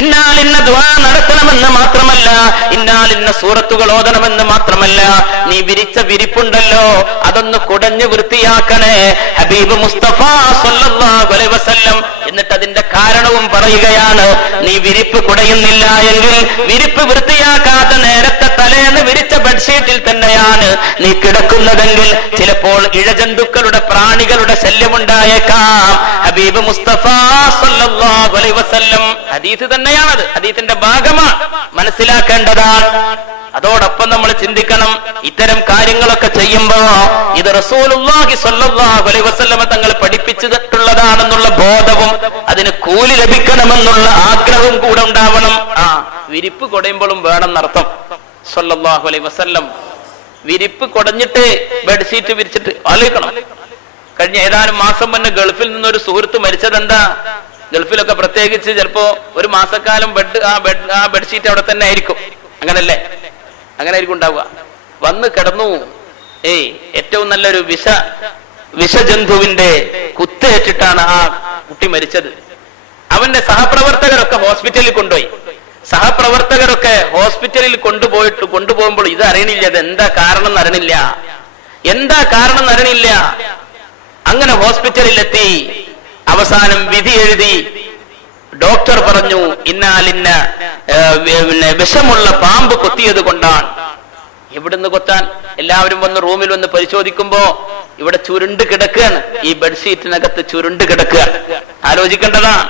ഇന്നാലിന്ന ദുആ നടത്തണമെന്ന് മാത്രമല്ല, ഇന്നാലിന്ന സൂറത്തുകൾ ഓതണമെന്ന് മാത്രമല്ല, നീ വിരിച്ച വിരിപ്പുണ്ടല്ലോ അതൊന്ന് കുടഞ്ഞു വൃത്തിയാക്കണേ ഹബീബ് മുസ്തഫ സ്വല്ലല്ലാഹു അലൈഹി വസല്ലം. എന്നിട്ട് അതിന്റെ കാരണവും പറയുകയാണ്, നീ വിരിപ്പ് കുടയുന്നില്ല എങ്കിൽ, വിരിപ്പ് വൃത്തിയാക്കാത്ത നേരത്തെ തലേന്ന് വിരിച്ച ബെഡ്ഷീറ്റിൽ തന്നെയാണ് നീ കിടക്കുന്നതെങ്കിൽ ചിലപ്പോൾ ഇഴജന്തുക്കളുടെ, പ്രാണികളുടെ ശല്യമുണ്ടായേക്കാം. ഹബീബ് മുസ്തഫ സ്വല്ലല്ലാഹു അലൈഹി വസല്ലം. ഹദീസ് തന്നെയാണത്, ഹദീസിന്റെ ഭാഗമാണ്, മനസ്സിലാക്കേണ്ടതാണ്. അതോടൊപ്പം നമ്മൾ ചിന്തിക്കണം, ഇത്തരം കാര്യങ്ങളൊക്കെ ചെയ്യുമ്പോ ഇത് റസൂലുള്ളാഹി സ്വല്ലല്ലാഹു അലൈഹി വസല്ലം തങ്ങൾ പഠിപ്പിച്ചിട്ടുള്ളതാണെന്നുള്ള ബോധവും അതിന് കൂലി ലഭിക്കണമെന്നുള്ള ആഗ്രഹവും കൂടെ ഉണ്ടാവണം. വിരിപ്പ് കൊടയുമ്പോഴും വേണം എന്നർത്ഥം. സ്വല്ലല്ലാഹു അലൈഹി വസല്ലം വിരിപ്പ് കൊടഞ്ഞിട്ട് ബെഡ്ഷീറ്റ് വിരിച്ചിട്ട് ആലോചിക്കണം. കഴിഞ്ഞ ഏതാനും മാസം മുന്നേ ഗൾഫിൽ നിന്നൊരു സുഹൃത്ത് മരിച്ചതെന്താ? ഗൾഫിലൊക്കെ പ്രത്യേകിച്ച് ചിലപ്പോ ഒരു മാസക്കാലം ആ ബെഡ്ഷീറ്റ് അവിടെ തന്നെ ആയിരിക്കും. അങ്ങനല്ലേ? അങ്ങനെ ആയിരിക്കും ഉണ്ടാവുക. വന്ന് കിടന്നു, ഏറ്റവും നല്ലൊരു വിഷജന്തുവിന്റെ കുത്തേറ്റിട്ടാണ് ആ കുട്ടി മരിച്ചത്. അവന്റെ സഹപ്രവർത്തകരൊക്കെ ഹോസ്പിറ്റലിൽ കൊണ്ടുപോയി. സഹപ്രവർത്തകരൊക്കെ ഹോസ്പിറ്റലിൽ കൊണ്ടുപോകുമ്പോൾ ഇത് അറിയണില്ല, ഇത് എന്താ കാരണം എന്നറിയണില്ല, എന്താ കാരണം എന്നറിയണില്ല. അങ്ങനെ ഹോസ്പിറ്റലിലെത്തി അവസാനം വിധി എഴുതി. ഡോക്ടർ പറഞ്ഞു ഇന്നാലിന്ന വിഷമുള്ള പാമ്പ് കൊത്തിയത് കൊണ്ടാണ്. എവിടുന്ന് കൊത്താൻ? എല്ലാവരും വന്ന് റൂമിൽ വന്ന് പരിശോധിക്കുമ്പോ ഇവിടെ ചുരുണ്ട് കിടക്കുകയാണ്, ഈ ബെഡ്ഷീറ്റിനകത്ത് ചുരുണ്ട് കിടക്കുകയാണ്. ആലോചിക്കേണ്ടതാണ്,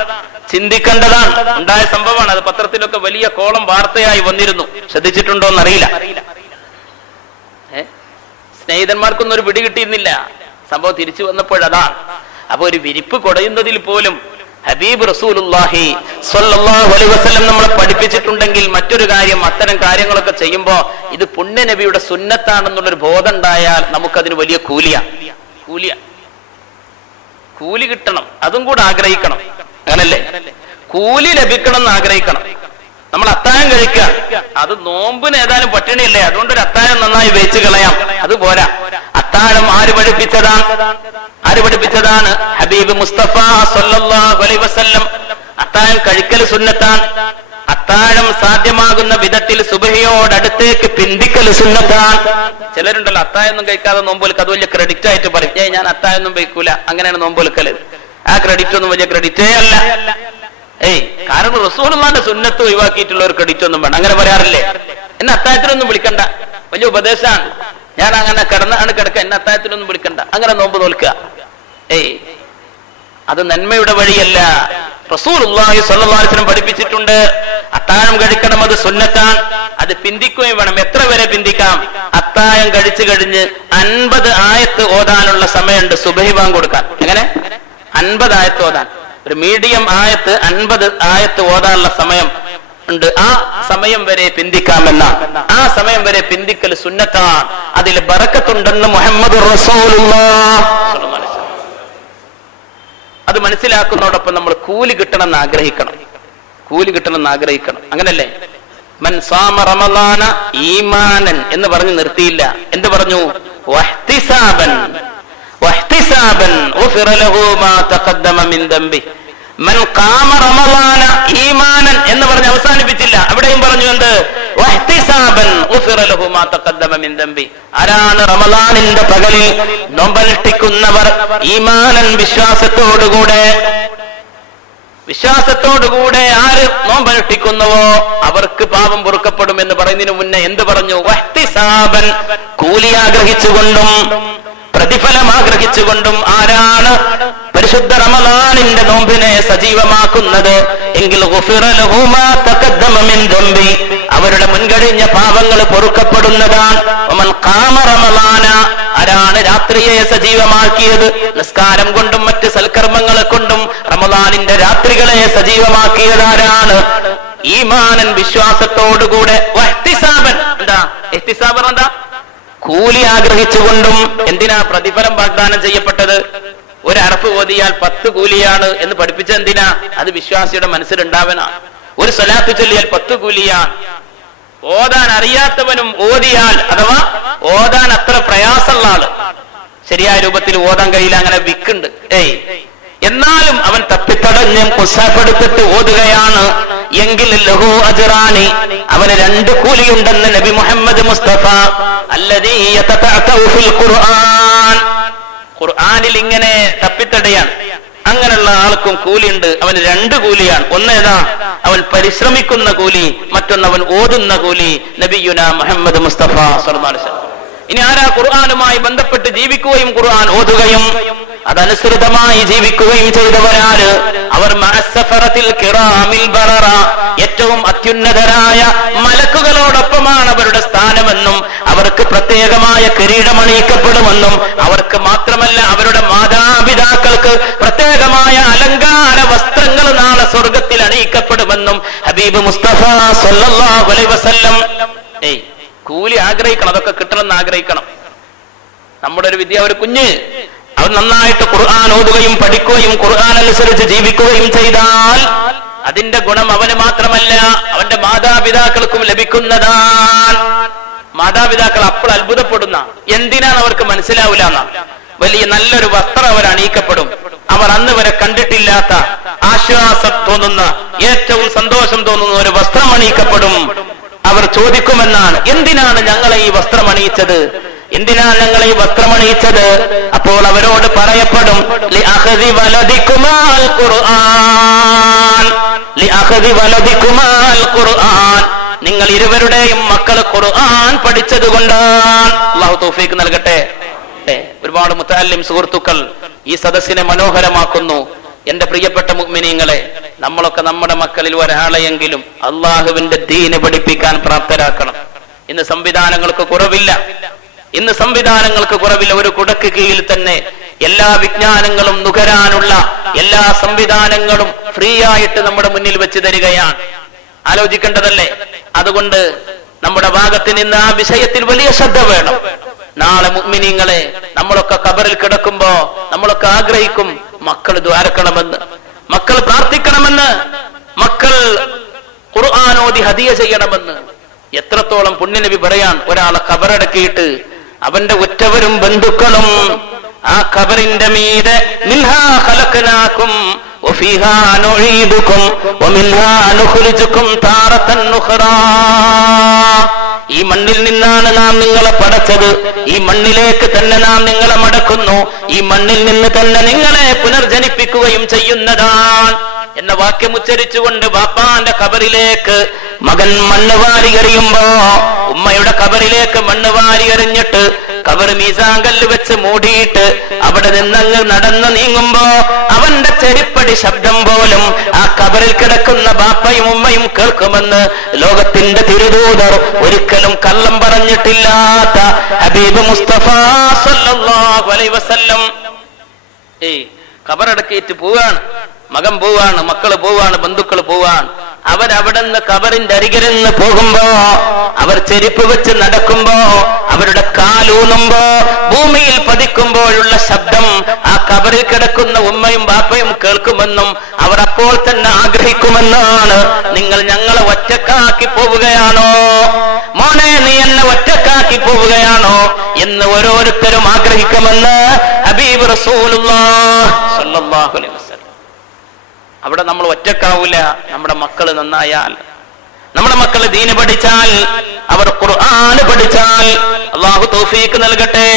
ചിന്തിക്കേണ്ടതാണ്. ഉണ്ടായ സംഭവമാണ്. അത് പത്രത്തിലൊക്കെ വലിയ കോളം വാർത്തയായി വന്നിരുന്നു. ശ്രദ്ധിച്ചിട്ടുണ്ടോ എന്നറിയില്ല. സ്നേഹിതന്മാർക്കൊന്നും ഒരു പിടി കിട്ടിയിരുന്നില്ല. സംഭവം തിരിച്ചു വന്നപ്പോഴതാണ്. അപ്പൊ ഒരു വിരിപ്പ് കൊടയുന്നതിൽ പോലും ഹബീബ് റസൂലുള്ളാഹി സ്വല്ലല്ലാഹു അലൈഹി വസല്ലം നമ്മളെ പഠിപ്പിച്ചിട്ടുണ്ടെങ്കിൽ മറ്റൊരു കാര്യം, അത്തരം കാര്യങ്ങളൊക്കെ ചെയ്യുമ്പോ ഇത് പുണ്യ നബിയുടെ സുന്നത്താണെന്നുള്ളൊരു ബോധം ഉണ്ടായാൽ നമുക്കതിന് വലിയ കൂലി കിട്ടണം. അതും കൂടെ ആഗ്രഹിക്കണം. അങ്ങനല്ലേ? കൂലി ലഭിക്കണം എന്ന് ആഗ്രഹിക്കണം. നമ്മൾ അത്താഴം കഴിക്കുക, അത് നോമ്പിന് ഏതായാലും പട്ടിണിയല്ലേ, അതുകൊണ്ടൊരു അത്താഴം നന്നായി വെച്ച് കളയാം, അതുപോരാ. അത്താഴം ആര് പഠിപ്പിച്ചതാണ്? ഹബീബ് മുസ്തഫ സ്വല്ലല്ലാഹു അലൈഹി വസല്ലം. അത്താഴം കഴിക്കൽ സുന്നത്താണ്. അത്താഴം സാധ്യമാകുന്ന വിധത്തിൽ സുബഹിയോടടുത്തേക്ക് പിന്തിക്കൽ സുന്നത്താണ്. ചിലരുണ്ടല്ലോ അത്താഴൊന്നും കഴിക്കാതെ നോമ്പൊലിക്ക്, അത് വലിയ ക്രെഡിറ്റ് ആയിട്ട് പറയും, ഞാൻ അത്താഴൊന്നും കഴിക്കൂല, അങ്ങനെയാണ് നോമ്പൊലിക്കല്. ആ ക്രെഡിറ്റ് ഒന്നും വലിയ ക്രെഡിറ്റേ അല്ല. കാരണം റസൂലുള്ളാഹിന്റെ സുന്നത്ത് ഒഴിവാക്കിയിട്ടുള്ള ഒരു ക്രെഡിറ്റ് ഒന്നും വേണ്ട. അങ്ങനെ പറയാറില്ലേ? എന്നെ അത്താഴത്തിനൊന്നും വിളിക്കണ്ട, വലിയ ഉപദേശമാണ്, ഞാൻ അങ്ങനെ കിടക്കുക, എന്നെ അത്താഴത്തിനൊന്നും വിളിക്കണ്ട, അങ്ങനെ നോമ്പ് നോൽക്കുക. അത് നന്മയുടെ വഴിയല്ല. റസൂലുള്ളാഹി സ്വല്ലല്ലാഹു അലൈഹി വസല്ലം പഠിപ്പിച്ചിട്ടുണ്ട്. അത്താഴം കഴിക്കണം, അത് സുന്നത്താൻ. അത് പിന്തിക്കുകയും വേണം. എത്ര വരെ പിന്തിക്കാം? അത്താഴം കഴിച്ചു കഴിഞ്ഞ് 50 ആയത്ത് ഓതാനുള്ള സമയമുണ്ട് സുബഹി ബാങ്ക് കൊടുക്കാൻ. എങ്ങനെ 50 ആയത്ത് ഓതാൻ, ഒരു മീഡിയം ആയത്ത് 50 ആയത്ത് ഓതാനുള്ള സമയം ഉണ്ട്. ആ സമയം വരെ പിന്തിക്കാമെന്ന, ആ സമയം വരെ പിന്തിക്കൽ സുന്നത്താണ്. അതിൽ ബറക്കത്തുണ്ടെന്ന് മുഹമ്മദ് റസൂലുള്ളാഹി സ്വല്ലല്ലാഹു അലൈഹി വസല്ലം. അത് മനസ്സിലാക്കുന്നതോടൊപ്പം നമ്മൾ കൂലി കിട്ടണമെന്ന് ആഗ്രഹിക്കണം. കൂലി കിട്ടണമെന്ന് ആഗ്രഹിക്കണം. അങ്ങനല്ലേ? മൻ സാമ റമളാന ഈമാനൻ എന്ന് പറഞ്ഞു നിർത്തിയില്ല. എന്ത് പറഞ്ഞു? വഹ്തിസാബൻ വഹ്തിസാബൻ ഗുഫിറ ലഹു മാ തഖദ്ദമ മിൻ ദംബി. മൻ ഖാമ റമളാന ഈമാനൻ എന്ന് പറഞ്ഞ് അവസാനിപ്പിച്ചില്ല. അവിടെയും പറഞ്ഞു എന്ത്? വഹ്തിസാബൻ ഗുഫിറ ലഹു മാ തഖദ്ദമ മിൻ ദംബി. ആരാണ് റമളാനിന്റെ പകലിൽ നോമ്പനുഷ്ഠിക്കുന്നവർ, ഈമാനൻ വിശ്വാസത്തോടുകൂടെ ആര് നോമ്പനുഷ്ഠിക്കുന്നുവോ അവർക്ക് പാപം പൊറുക്കപ്പെടും എന്ന് പറയുന്നതിന് മുന്നേ എന്ത് പറഞ്ഞു? വഹ്തിസാബൻ, കൂലി ആഗ്രഹിച്ചുകൊണ്ടും പ്രതിഫലം ആഗ്രഹിച്ചുകൊണ്ടും ആരാണ് പരിശുദ്ധ റമളാനിന്റെ നോമ്പിനെ സജീവമാക്കുന്നത് എങ്കിൽ ഗുഫിറ ലഹു മാ തഖദ്ദമ മിൻ ദംബി, അവരുടെ മുൻകഴിഞ്ഞ പാപങ്ങൾ പൊറുക്കപ്പെടുന്നതാണ്. വമൻ ഖാമ റമളാന, ആരാണ് രാത്രിയെ സജീവമാക്കിയത്, നിസ്കാരം കൊണ്ടും മറ്റ് സൽക്കർമ്മങ്ങളെ കൊണ്ടും റമളാനിന്റെ രാത്രികളെ സജീവമാക്കിയത് ആരാണ്? ഈമാനൻ, വിശ്വാസത്തോടുകൂടെ. വഹ്തിസാബൻ, എന്താ ഇഹ്തിസാബ്? എന്താ? കൂലി ആഗ്രഹിച്ചുകൊണ്ടും. എന്തിനാ പ്രതിഫലം വാഗ്ദാനം ചെയ്യപ്പെട്ടത്? ഒരു അറഫ് ഓതിയാൽ 10 കൂലിയാണ് എന്ന് പഠിപ്പിച്ച എന്തിനാ? അത് വിശ്വാസിയുടെ മനസ്സിലുണ്ടാവനാണ്. ഒരു സ്വലാത്ത് ചൊല്ലിയാൽ 10 കൂലിയാണ്. ഓതാൻ അറിയാത്തവനും ഓതിയാൽ, അഥവാ ഓതാൻ അത്ര പ്രയാസമുള്ള ആള്, ശരിയായ രൂപത്തിൽ ഓതാൻ കഴിയില്ല, അങ്ങനെ വിക്കുണ്ട്, എന്നാലും അവൻ തപ്പിത്തടഞ്ഞ് മുസാഫെടുത്തിട്ട് ഓതുകയാണ് എങ്കിൽ ലഹു അജ്റാനി, അവന് 2 കൂലിയുണ്ടെന്ന് നബി മുഹമ്മദ് മുസ്തഫ. അല്ലദീ യതതഅതഉ ഫിൽ ഖുർആൻ, ഖുർആനിൽ ഇങ്ങനെ തപ്പിത്തടയാണ്, അങ്ങനെയുള്ള ആൾക്കും കൂലിയുണ്ട്. അവന് 2 കൂലിയാണ്. ഒന്നേതാ? അവൻ പരിശ്രമിക്കുന്ന കൂലി, മറ്റൊന്ന് അവൻ ഓതുന്ന കൂലി. നബിയുനാ മുഹമ്മദ് മുസ്തഫ സ്വല്ലല്ലാഹു അലൈഹി വസല്ലം. ഇനി ആരാ ഖുർആനുമായി ബന്ധപ്പെട്ട് ജീവിക്കുകയും ഖുർആൻ ഓതുകയും അതനുസൃതമായി ജീവിക്കുകയും ചെയ്തവരാര്? അവർ മഅസ്സഫറത്തിൽ കിറാമിൽ ബററ, ഏറ്റവും അത്യുന്നതരായ മലക്കുകളോടൊപ്പമാണ് അവരുടെ സ്ഥാനമെന്നും അവർക്ക് പ്രത്യേകമായ കിരീടമണിയിക്കപ്പെടുമെന്നും അവർക്ക് മാത്രമല്ല അവരുടെ മാതാപിതാക്കൾക്ക് പ്രത്യേകമായ അലങ്കാര വസ്ത്രങ്ങൾ നാളെ സ്വർഗത്തിൽ അണിയിക്കപ്പെടുമെന്നും ഹബീബ് മുസ്തഫ സ്വല്ലല്ലാഹു അലൈഹി വസല്ലം. കൂലി ആഗ്രഹിക്കണം, അതൊക്കെ കിട്ടണമെന്ന് ആഗ്രഹിക്കണം. നമ്മുടെ ഒരു വിദ്യ, ഒരു കുഞ്ഞ് അവൻ നന്നായിട്ട് ഖുർആൻ ഓതുകയും പഠിക്കുകയും ഖുർആൻ അനുസരിച്ച് ജീവിക്കുകയും ചെയ്താൽ അതിന്റെ ഗുണം അവന് മാത്രമല്ല അവന്റെ മാതാപിതാക്കൾക്കും ലഭിക്കുന്നതാണ്. മാതാപിതാക്കൾ അപ്പോൾ അത്ഭുതപ്പെടുന്ന, എന്തിനാണ് അവർക്ക് മനസ്സിലാവില്ല എന്നാ. വലിയ നല്ലൊരു വസ്ത്രം അവർ അണിയിക്കപ്പെടും. അവർ അന്ന് വരെ കണ്ടിട്ടില്ലാത്ത, ആശ്വാസം തോന്നുന്ന, ഏറ്റവും സന്തോഷം തോന്നുന്ന ഒരു വസ്ത്രം അണിയിക്കപ്പെടും. അവർ ചോദിക്കുമെന്നാണ്, എന്തിനാണ് ഞങ്ങളെ ഈ വസ്ത്രം അണിയിച്ചത്, എന്തിനാണ് ഞങ്ങൾ ഈ വസ്ത്രം അണിയിച്ചത്? അപ്പോൾ അവരോട് പറയപ്പെടും, ലിഅഖദി വലദികുമാൽ ഖുർആൻ, ലിഅഖദി വലദികുമാൽ ഖുർആൻ, നിങ്ങൾ ഇരുവരുടെയും മക്കൾ ഖുർആൻ പഠിച്ചത് കൊണ്ടാണ്. അല്ലാഹു തൗഫീഖ് നൽകട്ടെ. ഒരുപാട് മുതഅല്ലിം സുഹൃത്തുക്കൾ ഈ സദസ്സിനെ മനോഹരമാക്കുന്നു. എന്റെ പ്രിയപ്പെട്ട മുഅ്മിനീങ്ങളെ, നമ്മളൊക്കെ നമ്മുടെ മക്കളിൽ ഒരാളെയെങ്കിലും അള്ളാഹുവിന്റെ ദീന് പഠിപ്പിക്കാൻ പ്രാപ്തരാക്കണം. ഇന്ന് സംവിധാനങ്ങൾക്ക് കുറവില്ല. ഒരു കുടക്ക് കീഴിൽ തന്നെ എല്ലാ വിജ്ഞാനങ്ങളും നുകരാനുള്ള എല്ലാ സംവിധാനങ്ങളും ഫ്രീ ആയിട്ട് നമ്മുടെ മുന്നിൽ വെച്ച് തരികയാണ്. ആലോചിക്കേണ്ടതല്ലേ? അതുകൊണ്ട് നമ്മുടെ ഭാഗത്ത് നിന്ന് ആ വിഷയത്തിൽ വലിയ ശ്രദ്ധ വേണം. നാളെ മുഅ്മിനീങ്ങളെ, നമ്മളൊക്കെ ഖബറിൽ കിടക്കുമ്പോ നമ്മളൊക്കെ ആഗ്രഹിക്കും മക്കൾ ദ്വാരക്കണമെന്ന്, മക്കൾ പ്രാർത്ഥിക്കണമെന്ന്, മക്കൾ ഖുർആൻ ഓതി ഹദിയ ചെയ്യണമെന്ന്. എത്രത്തോളം പുണ്യനബി പറയാൻ, ഒരാളെ ഖബറടക്കിയിട്ട് അവന്റെ ഉറ്റവരും ബന്ധുക്കളും ആ ഖബറിന്റെ മീതെ മിൻഹാ ഖലഖനാകും വഫീഹാ നുഈദുകും വമിൻഹാ നുഖ്രിജുകും താറതൻ ഉഖറാ, ഈ മണ്ണിൽ നിന്നാണ് നാം നിങ്ങളെ പടച്ചത്, ഈ മണ്ണിലേക്ക് തന്നെ നാം നിങ്ങളെ മടക്കുന്നു, ഈ മണ്ണിൽ നിന്ന് തന്നെ നിങ്ങളെ പുനർജനിപ്പിക്കുകയും ചെയ്യുന്നതാണ് എന്ന വാക്യം ഉച്ചരിച്ചുകൊണ്ട് ബാപ്പാന്റെ ഖബറിലേക്ക് മകൻ മണ്ണ് വാരി എറിയുമ്പോ, ഉമ്മയുടെ ഖബറിലേക്ക് മണ്ണ് വാരി എറിഞ്ഞിട്ട് കബർ മീസാൻ കല്ല് വെച്ച് മൂടിയിട്ട് അവിടെ നിന്നങ്ങ് നടന്നു നീങ്ങുമ്പോ അവന്റെ ചെരിപ്പടി ശബ്ദം പോലും ആ കബറിൽ കിടക്കുന്ന ബാപ്പയും ഉമ്മയും കേൾക്കുമെന്ന് ലോകത്തിന്റെ തിരുദൂതർ ഒരിക്കലും കള്ളം പറഞ്ഞിട്ടില്ലാത്ത ഹബീബ് മുസ്തഫ സല്ലല്ലാഹു അലൈഹി വസല്ലം കബറടക്കിയിട്ട് പോവാണ്, മകൻ പോവാണ്, മക്കള് പോവാണ്, ബന്ധുക്കൾ പോവാണ്. അവരവിടെ നിന്ന് കബറിന്റെ അരികിലിരുന്ന് പോകുമ്പോ, അവർ ചെരുപ്പ് വെച്ച് നടക്കുമ്പോ, അവരുടെ കാലൂന്നുമ്പോ ഭൂമിയിൽ പതിക്കുമ്പോഴുള്ള ശബ്ദം ആ കബറിൽ കിടക്കുന്ന ഉമ്മയും ബാപ്പയും കേൾക്കുമെന്നും അവർ അപ്പോൾ തന്നെ ആഗ്രഹിക്കുമെന്നാണ്. നിങ്ങൾ ഞങ്ങളെ ഒറ്റക്കാക്കി പോവുകയാണോ മോനെ, നീ എന്നെ ഒറ്റക്കാക്കി പോവുകയാണോ എന്ന് ഓരോരുത്തരും ആഗ്രഹിക്കുമെന്ന് ഹബീബ് റസൂലുള്ളാഹി സ്വല്ലല്ലാഹു അലൈഹി വസല്ലം. അവിടെ നമ്മൾ ഒറ്റക്കാവൂല. നമ്മുടെ മക്കള് നന്നായാൽ, നമ്മുടെ മക്കള് ദീന് പഠിച്ചാൽ, അവർ ഖുർആൻ പഠിച്ചാൽ അല്ലാഹു തൗഫീഖ് നൽകട്ടെ.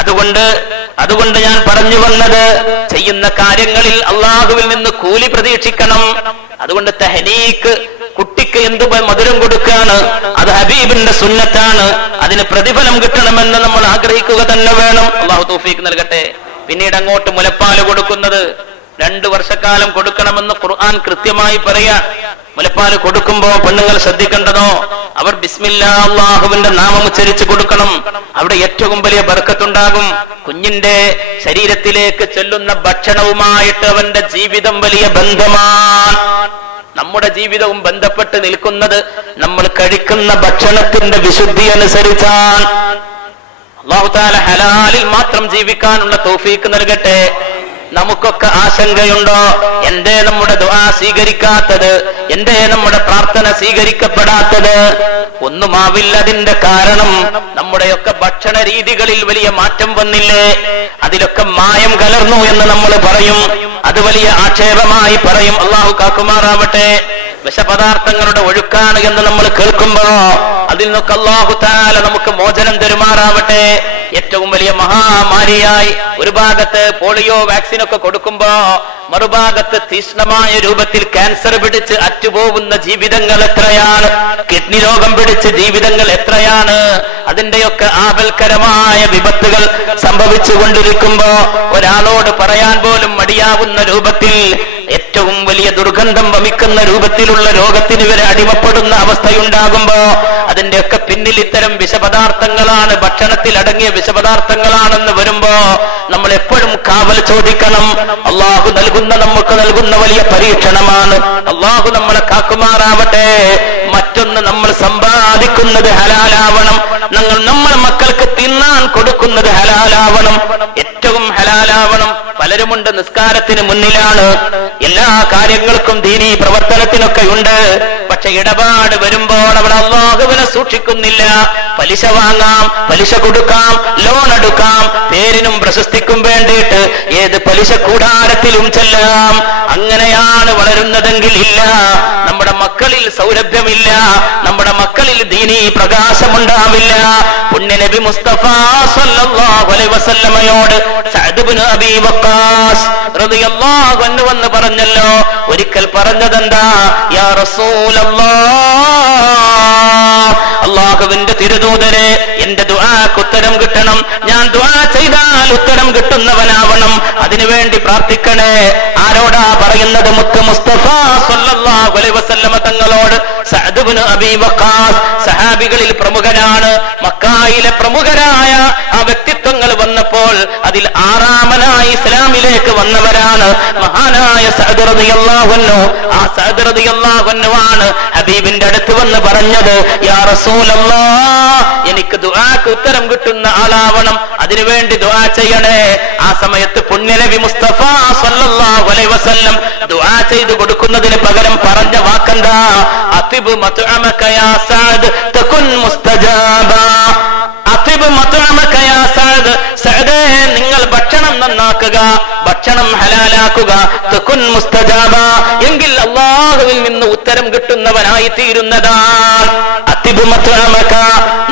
അതുകൊണ്ട് ഞാൻ പറഞ്ഞു വന്നത്, ചെയ്യുന്ന കാര്യങ്ങളിൽ അള്ളാഹുവിൽ നിന്ന് കൂലി പ്രതീക്ഷിക്കണം. അതുകൊണ്ട് തഹ്നീക്ക്, കുട്ടിക്ക് എന്ത് മധുരം കൊടുക്കാണ്, അത് ഹബീബിന്റെ സുന്നത്താണ്. അതിന് പ്രതിഫലം കിട്ടണമെന്ന് നമ്മൾ ആഗ്രഹിക്കുക തന്നെ വേണം. അള്ളാഹു തൗഫീഖ് നൽകട്ടെ. പിന്നീട് അങ്ങോട്ട് മുലപ്പാല് കൊടുക്കുന്നത് 2 വർഷക്കാലം കൊടുക്കണമെന്ന് ഖുർആൻ കൃത്യമായി പറയാ. മുലപ്പാല് കൊടുക്കുമ്പോ പെണ്ണുങ്ങൾ ശ്രദ്ധിക്കേണ്ടതോ, അവർ ബിസ്മില്ലാ അല്ലാഹുവിന്റെ നാമം ഉച്ചരിച്ച് കൊടുക്കണം. അവിടെ ഏറ്റവും വലിയ ബർക്കത്തുണ്ടാകും. കുഞ്ഞിന്റെ ശരീരത്തിലേക്ക് ചെല്ലുന്ന ഭക്ഷണവുമായിട്ട് അവന്റെ ജീവിതം വലിയ ബന്ധമാണ്. നമ്മുടെ ജീവിതവും ബന്ധപ്പെട്ട് നിൽക്കുന്നത് നമ്മൾ കഴിക്കുന്ന ഭക്ഷണത്തിന്റെ വിശുദ്ധി അനുസരിച്ചാണ്. അല്ലാഹു തആല ഹലാലിൽ മാത്രം ജീവിക്കാനുള്ള തൗഫീഖ് നൽകട്ടെ. നമുക്കൊക്കെ ആശങ്കയുണ്ടോ, എന്തേ നമ്മുടെ ദുആ സ്വീകരിക്കാത്തത്, എന്തേ നമ്മുടെ പ്രാർത്ഥന സ്വീകരിക്കപ്പെടാത്തത്? ഒന്നുമാവില്ല അതിന്റെ കാരണം. നമ്മുടെയൊക്കെ ഭക്ഷണ രീതികളിൽ വലിയ മാറ്റം വന്നില്ലേ? അതിലൊക്കെ മായം കലർന്നു എന്ന് നമ്മൾ പറയും. അത് വലിയ ആക്ഷേപമായി പറയും. അല്ലാഹു കാക്കുമാറാവട്ടെ. വിഷപദാർത്ഥങ്ങളുടെ ഒഴുക്കാണ് എന്ന് നമ്മൾ കേൾക്കുമ്പോ അതിൽ നിന്നൊക്കെ അല്ലാഹു തആല നമുക്ക് മോചനം തരുമാറാവട്ടെ. ഏറ്റവും വലിയ മഹാമാരിയായി ഒരു ഭാഗത്ത് പോളിയോ വാക്സിനൊക്കെ കൊടുക്കുമ്പോ മറുഭാഗത്ത് തീഷ്ണമായ രൂപത്തിൽ ക്യാൻസർ പിടിച്ച് അറ്റുപോകുന്ന ജീവിതങ്ങൾ എത്രയാണ്, കിഡ്നി രോഗം പിടിച്ച് ജീവിതങ്ങൾ എത്രയാണ്. അതിന്റെയൊക്കെ ആപൽക്കരമായ വിപത്തുകൾ സംഭവിച്ചു കൊണ്ടിരിക്കുമ്പോ ഒരാളോട് പറയാൻ പോലും മടിയാവുന്ന രൂപത്തിൽ, ഏറ്റവും വലിയ ദുർഗന്ധം വമിക്കുന്ന രൂപത്തിലുള്ള രോഗത്തിന് വരെ അടിമപ്പെടുന്ന അവസ്ഥയുണ്ടാകുമ്പോ അതിന്റെയൊക്കെ പിന്നിൽ ഇത്തരം വിഷപദാർത്ഥങ്ങളാണ്, ഭക്ഷണത്തിൽ അടങ്ങിയ വിഷപദാർത്ഥങ്ങളാണെന്ന് വരുമ്പോ നമ്മൾ എപ്പോഴും കാവൽ ചോദിക്കണം. അള്ളാഹു നമുക്ക് നൽകുന്ന വലിയ പരീക്ഷണമാണ്. അള്ളാഹു നമ്മളെ കാക്കുമാറാവട്ടെ. മറ്റൊന്ന്, നമ്മൾ സമ്പാദിക്കുന്നത് ഹലാലാവണം. നമ്മളെ മക്കൾക്ക് തിന്നാൻ കൊടുക്കുന്നത് ഹലാലാവണം, ഏറ്റവും ഹലാലാവണം. പലരുമുണ്ട് നിസ്കാരത്തിന് മുന്നിലാണ്, എല്ലാ കാര്യങ്ങൾക്കും ദീനീ പ്രവർത്തനത്തിനൊക്കെ ഉണ്ട്. പക്ഷെ ഇടപാട് വരുമ്പോൾ അവിടെ അല്ലാഹുവിനെ സൂക്ഷിക്കുന്നില്ല. പലിശ വാങ്ങാം, പലിശ കൊടുക്കാം, ലോൺ എടുക്കാം, പേരിനും പ്രശസ്തിക്കും വേണ്ടിയിട്ട് ഏത് പലിശ കൂടാരത്തിലും ചെല്ലാം. അങ്ങനെയാണ് വളരുന്നതെങ്കിൽ ഇല്ല, നമ്മുടെ മക്കളിൽ സൗരഭ്യമില്ല, നമ്മുടെ മക്കളിൽ ദീനീ പ്രകാശമുണ്ടാവില്ല. പുണ്യ നബി മുസ്തഫ സല്ലല്ലാഹു അലൈഹി വസല്ലമയോട് സഅദ് ഇബ്നു അബീ വഖാസ് റളിയല്ലാഹു അൻഹു വന്ന് പറഞ്ഞല്ലോ. ഒരിക്കൽ പറഞ്ഞതെന്താ? യാ റസൂലല്ലാഹ്, അല്ലാഹുവിന്റെ തിരുദൂതരെ, എന്റെ ദുആക്ക് ഉത്തരം കിട്ടണം. ഞാൻ ദുആ ചെയ്താൽ ഉത്തരം കിട്ടുന്നവനാവണം. അതിനുവേണ്ടി പ്രാർത്ഥിക്കണേ. ആരോടാ പറയുന്നത്? മുത്ത് മുസ്തഫ സല്ലല്ലാഹു അലൈഹി വസല്ലമ തങ്ങളോട്. സഅദ് ഇബ്നു അബീ വഖാസ് സഹാബികളിൽ പ്രമുഖനാണ്. മക്കായിലെ പ്രമുഖരായ ആ വ്യക്തിത്വങ്ങൾ വന്നപ്പോൾ അതിൽ 6ാമനായി ഇസ്ലാമിലേക്ക് വന്നവരാണ് മഹാനായ സഅദ് റളിയല്ലാഹു അൻഹു. ആ സഅദ് റളിയല്ലാഹു അൻഹു ആണ് ഹബീബിന്റെ അടുത്ത് വന്ന് പറഞ്ഞത്, യാ റസൂലല്ലാഹ്, എനിക്ക് ദുആക്ക് ഉത്തരം കിട്ടുന്ന ആളാവണം, അതിനുവേണ്ടി ദുആ ചെയ്യണേ. ആ സമയത്ത് പുണ്യനബി മുസ്തഫ സല്ലല്ലാഹു അലൈഹി വസല്ലം ദുആ ചെയ്തു കൊടുക്കുന്നതിന് പകരം പറഞ്ഞ വാക്കെന്താ? അതിബ് മത്അമക യാ സഅദ് തകുൻ മുസ്തജാബ. അതിബ് മത്അമക യാ സഅദ്, സഅദേ, നിങ്ങൾ ഭക്ഷണം നന്നാക്കുക, ഭക്ഷണം ഹലാലാക്കുക. തകുൻ മുസ്തജാബ, എങ്കിൽ അല്ലാഹുവിൽ നിന്ന് ഉത്തരം കിട്ടുന്നവനായി തീരുന്നതാണ്. അതിബ് മത്അമക,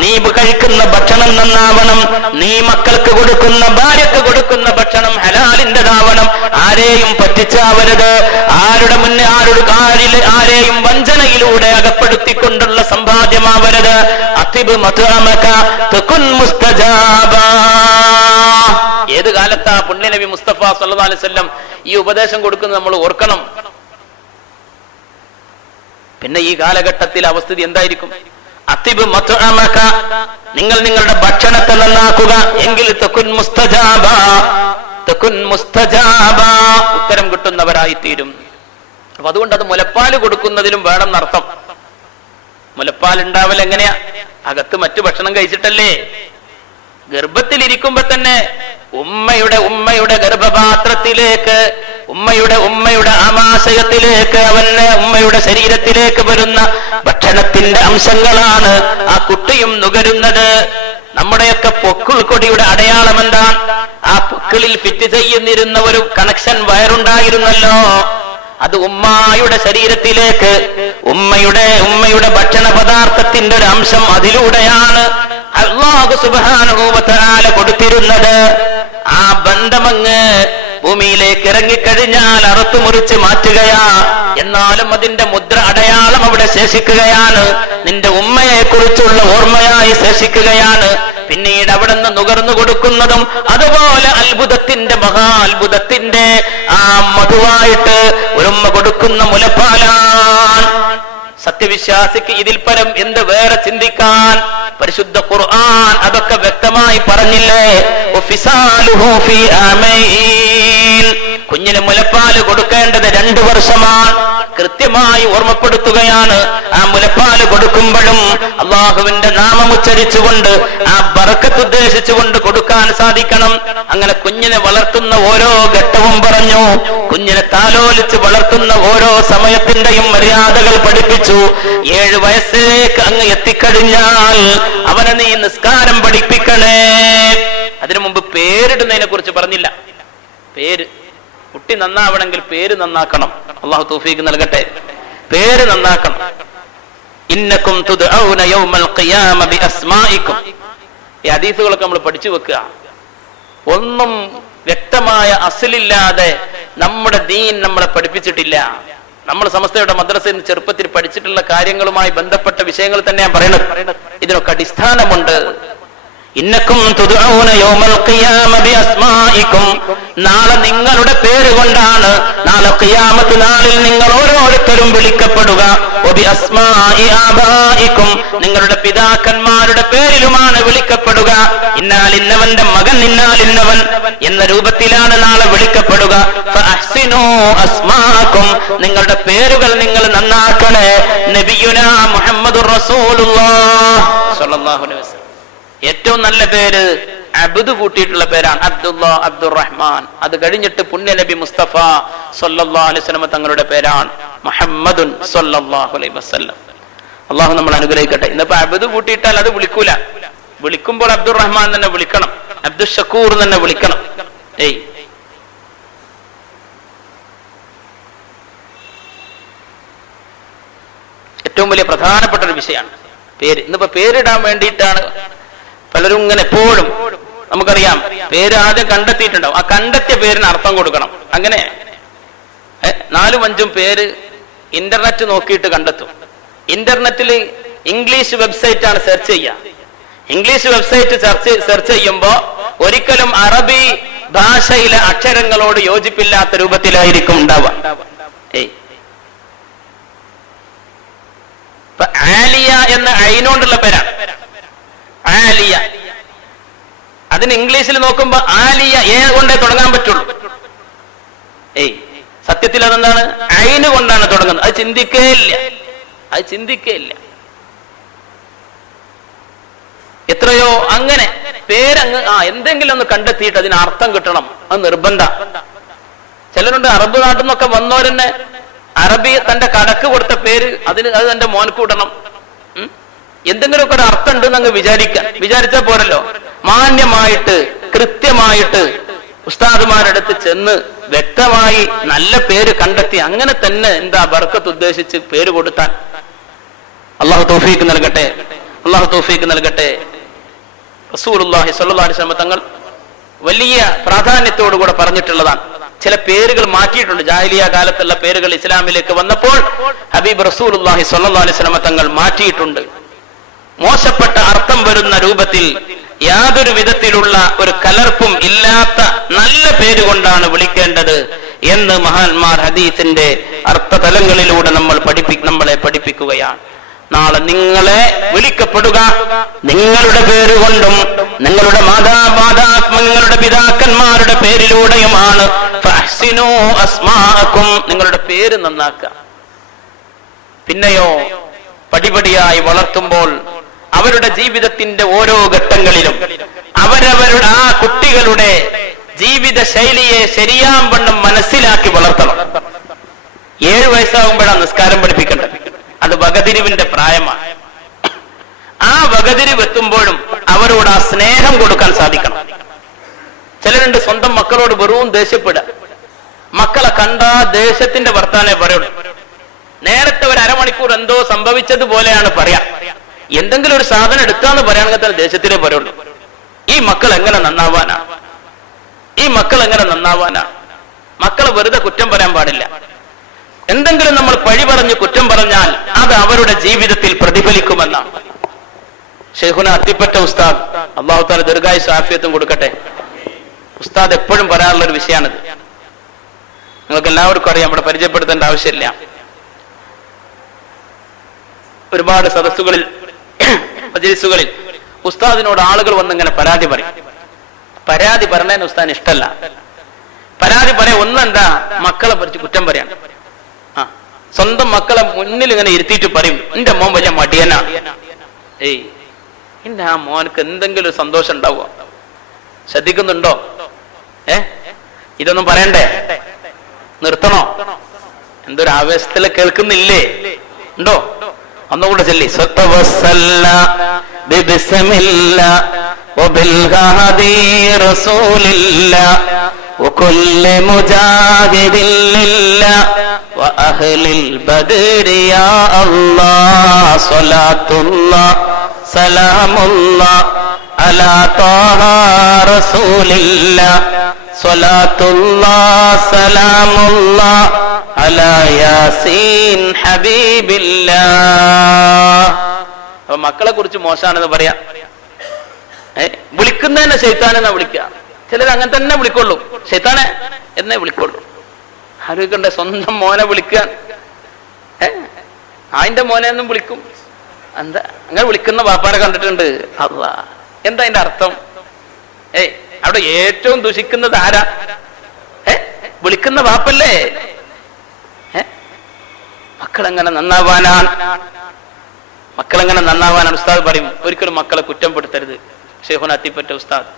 നീ കഴിക്കുന്ന ഭക്ഷണം നന്നാവണം. നീ മക്കൾക്ക് കൊടുക്കുന്ന, ഭാര്യക്ക് കൊടുക്കുന്ന ഭക്ഷണം ഹലാലിൻ്റെതാവണം. ആരെയും പറ്റിച്ചാവരുത്, ആരുടെ മുന്നേ ആരെയും വഞ്ചനയിലൂടെ അകപ്പെടുത്തിക്കൊണ്ടുള്ള സമ്പാദ്യമാവരുത്. അത്തിബ് മത്അമക തകുൻ മുസ്തജാബ. ഏത് കാലത്താ പുണ്യ നബി മുസ്തഫ സല്ലല്ലാഹു അലൈഹി വസല്ലം ഈ ഉപദേശം കൊടുക്കുന്നത് നമ്മൾ ഓർക്കണം. പിന്നെ ഈ കാലഘട്ടത്തിൽ അവസ്ഥിതി എന്തായിരിക്കും? അത്തിബ് മത്അമക, നിങ്ങൾ നിങ്ങളുടെ ഭക്ഷണത്തെ നന്നാക്കുക, എങ്കിൽ തകുൻ മുസ്തജാബ, തകുൻ മുസ്തജാബ, ഉത്തരം കിട്ടുന്നവരായി തീരും. അപ്പൊ അതുകൊണ്ട് അത് മുലപ്പാല് കൊടുക്കുന്നതിലും വേണം എന്നർത്ഥം. മുലപ്പാൽ ഉണ്ടാവൽ എങ്ങനെയാ? അകത്ത് മറ്റു ഭക്ഷണം കഴിച്ചിട്ടല്ലേ. ഗർഭത്തിലിരിക്കുമ്പോ തന്നെ ഉമ്മയുടെ ഗർഭപാത്രത്തിലേക്ക്, ഉമ്മയുടെ ആമാശയത്തിലേക്ക്, അവന്റെ ഉമ്മയുടെ ശരീരത്തിലേക്ക് വരുന്ന ഭക്ഷണത്തിന്റെ അംശങ്ങളാണ് ആ കുട്ടിയും നുകരുന്നത്. നമ്മുടെയൊക്കെ പൊക്കിൾ കൊടിയുടെ അടയാളം എന്താ? ആ പൊക്കിളിൽ ഫിറ്റ് ചെയ്യുന്നിരുന്ന ഒരു കണക്ഷൻ വയറുണ്ടായിരുന്നല്ലോ, അത് ഉമ്മയുടെ ശരീരത്തിലേക്ക് ഉമ്മയുടെ ഭക്ഷണ പദാർത്ഥത്തിന്റെ ഒരു അംശം അതിലൂടെയാണ് അല്ലാഹു സുബ്ഹാനഹു വ തആല കൊടുത്തിരുന്നത്. ആ ബന്ധമങ്ങ് ഭൂമിയിലേക്ക് ഇറങ്ങിക്കഴിഞ്ഞാൽ അറുത്തു മുറിച്ച് മാറ്റുകയാ. എന്നാലും അതിന്റെ മുദ്ര അടയാളം അവിടെ ശേഷിക്കുകയാണ്, നിന്റെ ഉമ്മയെ കുറിച്ചുള്ള ഓർമ്മയായി ശേഷിക്കുകയാണ്. പിന്നീട് അവിടെ നിന്ന് നുകർന്നു കൊടുക്കുന്നതും അതുപോലെ അത്ഭുതത്തിന്റെ മഹാത്ഭുതത്തിന്റെ ആ മധുവായിട്ട് ഒരുമ്മ കൊടുക്കുന്ന മുലപ്പാലാണ്. സത്യവിശ്വാസിക്ക് ഇതിൽ പരം എന്ത് വേറെ ചിന്തിക്കാൻ? പരിശുദ്ധ ഖുർആൻ അതൊക്കെ വ്യക്തമായി പറഞ്ഞില്ലേ? കുഞ്ഞിന് മുലപ്പാല് കൊടുക്കേണ്ടത് 2 വർഷമാണ്. കൃത്യമായി ഓർമ്മപ്പെടുത്തുകയാണ്. ആ മുലപ്പാല് കൊടുക്കുമ്പോഴും അള്ളാഹുവിന്റെ നാമം ഉച്ചരിച്ചുകൊണ്ട്, ആ ബറക്കത്ത് ഉദ്ദേശിച്ചുകൊണ്ട് കൊടുക്കാൻ സാധിക്കണം. അങ്ങനെ കുഞ്ഞിനെ വളർത്തുന്ന ഓരോ ഘട്ടവും പറഞ്ഞു, കുഞ്ഞിനെ താലോലിച്ച് വളർത്തുന്ന ഓരോ സമയത്തിന്റെയും മര്യാദകൾ പഠിപ്പിച്ചു. 7 വയസ്സിലേക്ക് അങ്ങ് എത്തിക്കഴിഞ്ഞാൽ അവനെ നീ നിസ്കാരം പഠിപ്പിക്കണേ. അതിനു മുമ്പ് പേരിടുന്നതിനെ കുറിച്ച് പറഞ്ഞില്ല. പേര്, കുട്ടി നന്നാവണമെങ്കിൽ പേര് നന്നാക്കണം. അള്ളാഹു തൗഫീഖ് നൽകട്ടെ. പേര് നന്നാക്കണം. ഇന്നകും തുദ്ഔന യൗമൽ ഖിയാമ ബിഅസ്മാഇകും. ഈ ഹദീസുകളൊക്കെ നമ്മൾ പഠിച്ചു വെക്കുക. ഒന്നും വ്യക്തമായ അസ്ലില്ലാതെ നമ്മുടെ ദീൻ നമ്മളെ പഠിപ്പിച്ചിട്ടില്ല. നമ്മൾ സമസ്തയുടെ മദ്രസയിൽ ചെറുപ്പത്തിൽ പഠിച്ചിട്ടുള്ള കാര്യങ്ങളുമായി ബന്ധപ്പെട്ട വിഷയങ്ങൾ തന്നെയാണ് പറയുന്നത്. ഇതിനൊക്കെ അടിസ്ഥാനമുണ്ട്. ഇന്നക്കും തുദ്ഔന യൗമൽ ഖിയാമ ബിഅസ്മാഇകും. നാളെ നിങ്ങളുടെ പേര് കൊണ്ടാണ് നാളെ ഖിയാമത്ത് നാളിൽ നിങ്ങൾ ഓരോരുത്തരും വിളിക്കപ്പെടുക. വബിഅസ്മാഇ ആബാഇകും, നിങ്ങളുടെ പിതാക്കന്മാരുടെ പേരിലുമാണ് വിളിക്കപ്പെടുക. ഇന്നാലിന്നവന്റെ മകൻ ഇന്നാലിന്നവൻ എന്ന രൂപത്തിലാണ് നാളെ വിളിക്കപ്പെടുക. ഫഅഹ്സിനൂ അസ്മാഅകും, നിങ്ങളുടെ പേരുകൾ നിങ്ങൾ നന്നാക്കണേ. നബിയുനാ മുഹമ്മദുർ റസൂലുള്ളാഹി സ്വല്ലല്ലാഹു അലൈഹി വസല്ലം ഏറ്റവും നല്ല പേര് അബ്ദു കൂട്ടിയിട്ടുള്ള പേരാണ്. അബ്ദുല്ലാ, അബ്ദുറഹ്മാൻ. അത് കഴിഞ്ഞിട്ട് പുണ്യ നബി മുസ്തഫ സല്ലല്ലാഹു അലൈഹി വസല്ലം തങ്ങളുടെ പേരാണ് മുഹമ്മദുൻ സല്ലല്ലാഹു അലൈഹി വസല്ലം. അള്ളാഹു നമ്മൾ അനുഗ്രഹിക്കട്ടെ. ഇന്നിപ്പോ അബ്ദു കൂട്ടിയിട്ടാൽ അത് വിളിക്കൂല. വിളിക്കുമ്പോൾ അബ്ദുറഹ്മാൻ തന്നെ വിളിക്കണം, അബ്ദുൽ ഷക്കൂർ തന്നെ വിളിക്കണം. ഏറ്റവും വലിയ പ്രധാനപ്പെട്ട ഒരു വിഷയമാണ് പേര്. ഇന്നിപ്പോ പേരിടാൻ വേണ്ടിയിട്ടാണ് പലരും ഇങ്ങനെ എപ്പോഴും, നമുക്കറിയാം പേര് ആദ്യം കണ്ടെത്തിയിട്ടുണ്ടാവും. ആ കണ്ടെത്തിയ പേരിന് അർത്ഥം കൊടുക്കണം. അങ്ങനെ 4-5 പേര് ഇന്റർനെറ്റ് നോക്കിയിട്ട് കണ്ടെത്തും. ഇന്റർനെറ്റിൽ ഇംഗ്ലീഷ് വെബ്സൈറ്റ് ആണ് സെർച്ച് ചെയ്യുക. ഇംഗ്ലീഷ് വെബ്സൈറ്റ് സെർച്ച് ചെയ്യുമ്പോൾ ഒരിക്കലും അറബി ഭാഷയിലെ അക്ഷരങ്ങളോട് യോജിപ്പില്ലാത്ത രൂപത്തിലായിരിക്കും ഉണ്ടാവുക. ആലിയ എന്ന ഐനോണ്ടുള്ള പേരാണ് ആലിയ. അതിന് ഇംഗ്ലീഷിൽ നോക്കുമ്പോ ആലിയ കൊണ്ടേ തുടങ്ങാൻ പറ്റുള്ളൂ. സത്യത്തിൽ അതെന്താണ്? ഐന് കൊണ്ടാണ് തുടങ്ങുന്നത്. അത് ചിന്തിക്കേയില്ല. എത്രയോ അങ്ങനെ പേരങ്ങ് എന്തെങ്കിലും ഒന്ന് കണ്ടെത്തിയിട്ട് അതിന് അർത്ഥം കിട്ടണം, അത് നിർബന്ധ. ചിലരുണ്ട് അറബ് നാട്ടിൽ നിന്നൊക്കെ വന്നവരെന്നെ അറബി തന്റെ കടക്ക് കൊടുത്ത പേര് അത് തന്റെ മോൻക്ക് വിടണം. എന്തെങ്കിലുമൊക്കെ ഒരു അർത്ഥം ഉണ്ടെന്ന് അങ്ങ് വിചാരിച്ചാൽ പോരല്ലോ. മാന്യമായിട്ട് കൃത്യമായിട്ട് ഉസ്താദുമാരടുത്ത് ചെന്ന് വ്യക്തമായി നല്ല പേര് കണ്ടെത്തി അങ്ങനെ തന്നെ എന്താ ബർക്കത്ത് ഉദ്ദേശിച്ച് പേര് കൊടുത്താൽ. അള്ളാഹു തൗഫീഖ് നൽകട്ടെ, അള്ളാഹു തൗഫീഖ് നൽകട്ടെ. റസൂലുള്ളാഹി സ്വല്ലല്ലാഹു അലൈഹി വസല്ലം തങ്ങൾ വലിയ പ്രാധാന്യത്തോടുകൂടെ പറഞ്ഞിട്ടുള്ളതാണ്. ചില പേരുകൾ മാറ്റിയിട്ടുണ്ട്. ജാഹിലിയ കാലത്തുള്ള പേരുകൾ ഇസ്ലാമിലേക്ക് വന്നപ്പോൾ ഹബീബ് റസൂലുള്ളാഹി സ്വല്ലല്ലാഹു അലൈഹി വസല്ലം തങ്ങൾ മാറ്റിയിട്ടുണ്ട്. മോശപ്പെട്ട അർത്ഥം വരുന്ന രൂപത്തിൽ യാതൊരു വിധത്തിലുള്ള ഒരു കലർപ്പും ഇല്ലാത്ത നല്ല പേരുകൊണ്ടാണ് വിളിക്കേണ്ടത് എന്ന് മഹാന്മാർ ഹദീസിന്റെ അർത്ഥതലങ്ങളിലൂടെ നമ്മളെ പഠിപ്പിക്കുകയാണ്. നാളെ നിങ്ങളെ വിളിക്കപ്പെടുക നിങ്ങളുടെ പേരുകൊണ്ടും നിങ്ങളുടെ നിങ്ങളുടെ പിതാക്കന്മാരുടെ പേരിലൂടെയുമാണ്. ഫഅഹ്സിനൂ അസ്മാഅക്കും, നിങ്ങളുടെ പേര് നന്നാക്കുക. പിന്നെയോ പടിപടിയായി വളർത്തുമ്പോൾ അവരുടെ ജീവിതത്തിന്റെ ഓരോ ഘട്ടങ്ങളിലും അവരവരുടെ ആ കുട്ടികളുടെ ജീവിത ശൈലിയെ ശരിയാവണ്ണം മനസ്സിലാക്കി വളർത്തണം. 7 വയസ്സാകുമ്പോഴാണ് നിസ്കാരം പഠിപ്പിക്കേണ്ടത്. അത് വകതിരിവിന്റെ പ്രായമാണ്. ആ വകതിരിവ് എത്തുമ്പോഴും അവരോട് ആ സ്നേഹം കൊടുക്കാൻ സാധിക്കണം. ചിലരുണ്ട് സ്വന്തം മക്കളോട് വെറും ദേഷ്യപ്പെടുക. മക്കളെ കണ്ടാ ദേശത്തിന്റെ വർത്താനേ പറയുള്ളൂ. നേരത്തെ ഒരു അരമണിക്കൂർ എന്തോ സംഭവിച്ചതുപോലെയാണ് പറയാ. എന്തെങ്കിലും ഒരു സാധനം എടുക്കാന്ന് പറയുകയാണെങ്കിൽ തന്നെ ദേശത്തിലേ പറയുള്ളൂ. ഈ മക്കൾ എങ്ങനെ നന്നാവാനാ? മക്കളെ വെറുതെ കുറ്റം പറയാൻ പാടില്ല. എന്തെങ്കിലും നമ്മൾ പഴി പറഞ്ഞ് കുറ്റം പറഞ്ഞാൽ അത് അവരുടെ ജീവിതത്തിൽ പ്രതിഫലിക്കുമെന്നാണ് ശൈഖുന അത്തിപ്പറ്റ ഉസ്താദ്, അല്ലാഹു തആല ദീർഘായുസ്സും ആഫിയത്തും കൊടുക്കട്ടെ, ഉസ്താദ് എപ്പോഴും പറയാനുള്ള ഒരു വിഷയമാണിത്. നിങ്ങൾക്ക് എല്ലാവർക്കും അറിയാം, ഇവിടെ പരിചയപ്പെടുത്തേണ്ട ആവശ്യമില്ല. ഒരുപാട് സദസ്സുകളിൽ മജ്‌ലിസുകളിൽ ഉസ്താദിനോട് ആളുകൾ വന്നിങ്ങനെ പരാതി പറയും. പരാതി പറഞ്ഞതിന് ഉസ്താദിന് ഇഷ്ടമല്ല. പരാതി പറയാൻ ഒന്നെന്താ, മക്കളെ പറിച്ച് കുറ്റം പറയാണ്. സ്വന്തം മക്കളെ മുന്നിൽ ഇങ്ങനെ ഇരുത്തിയിട്ട് പറയും, എന്റെ മോൻ വലിയ മടിയനാ. എന്റെ ആ മോനക്ക് എന്തെങ്കിലും സന്തോഷം ഉണ്ടാവുക? ശ്രദ്ധിക്കുന്നുണ്ടോ? ഇതൊന്നും പറയണ്ടേ? നിർത്തണോ? എന്തൊരു ആവേശത്തിൽ കേൾക്കുന്നില്ലേ? ഉണ്ടോ? ഒന്നുകൂടെ ചൊല്ലി, وكل مجاهد لله وأهل البدر يا الله صلاة الله سلام الله على طه رسول الله صلاة الله سلام الله على ياسين حبيب الله. അപ്പൊ മക്കളെ കുറിച്ച് മോശമാണെന്ന് പറയാം. വിളിക്കുന്നതന്നെ ശൈത്താനെന്നാ വിളിക്കുക. ചിലർ അങ്ങനെ തന്നെ വിളിക്കൊള്ളൂ, ശൈത്താനെ എന്നേ വിളിക്കൊള്ളൂ. ആരോഗ്യണ്ട സ്വന്തം മോനെ വിളിക്കാൻ അതിന്റെ മോനെ എന്നും വിളിക്കും. എന്താ അങ്ങനെ വിളിക്കുന്ന വാപ്പാരെ കണ്ടിട്ടുണ്ട്? അല്ലാ, എന്താ അതിന്റെ അർത്ഥം? അവിടെ ഏറ്റവും ദുഷിക്കുന്നത് ആരാ? വിളിക്കുന്ന വാപ്പല്ലേ? മക്കളെങ്ങനെ നന്നാവാനാണ് ഉസ്താദ് പറയും. ഒരിക്കലും മക്കളെ കുറ്റപ്പെടുത്തരുത്. ശൈഖുന അത്തിപ്പറ്റ ഉസ്താദ്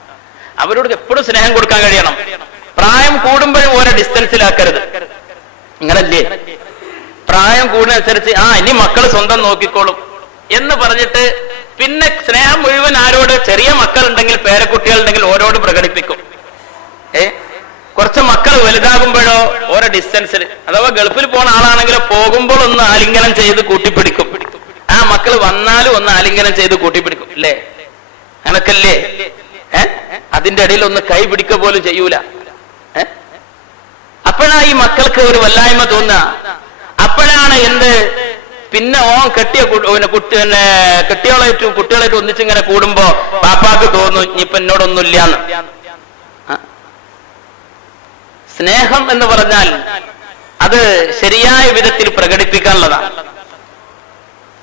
അവരോട് എപ്പോഴും സ്നേഹം കൊടുക്കാൻ കഴിയണം. പ്രായം കൂടുമ്പോഴും ഓരോ ഡിസ്റ്റൻസിലാക്കരുത്. ഇങ്ങനല്ലേ? പ്രായം കൂടുന്നതനുസരിച്ച് ഇനി മക്കൾ സ്വന്തം നോക്കിക്കോളും എന്ന് പറഞ്ഞിട്ട് പിന്നെ സ്നേഹം മുഴുവൻ ആരോട്? ചെറിയ മക്കളുണ്ടെങ്കിൽ, പേരക്കുട്ടികളുണ്ടെങ്കിൽ ഓരോട് പ്രകടിപ്പിക്കും. കുറച്ച് മക്കൾ വലുതാകുമ്പോഴോ ഓരോ ഡിസ്റ്റൻസിൽ, അഥവാ ഗൾഫിൽ പോണ ആളാണെങ്കിലോ പോകുമ്പോൾ ഒന്ന് ആലിംഗനം ചെയ്ത് കൂട്ടിപ്പിടിക്കും. ആ മക്കൾ വന്നാലും ഒന്ന് ആലിംഗനം ചെയ്ത് കൂട്ടിപ്പിടിക്കും. അല്ലേ? അങ്ങനൊക്കല്ലേ? അതിന്റെ ഇടയിൽ ഒന്ന് കൈ പിടിക്കുക പോലും ചെയ്യൂല. അപ്പോഴാ ഈ മക്കൾക്ക് ഒരു വല്ലായ്മ തോന്നുക. അപ്പോഴാണ് പിന്നെ ഓൻ കുട്ടികളായിട്ട് ഒന്നിച്ചിങ്ങനെ കൂടുമ്പോ പാപ്പാക്ക് തോന്നും ഇനിയിപ്പൊ എന്നോടൊന്നുമില്ലാന്ന്. സ്നേഹം എന്ന് പറഞ്ഞാൽ അത് ശരിയായ വിധത്തിൽ പ്രകടിപ്പിക്കാനുള്ളതാണ്.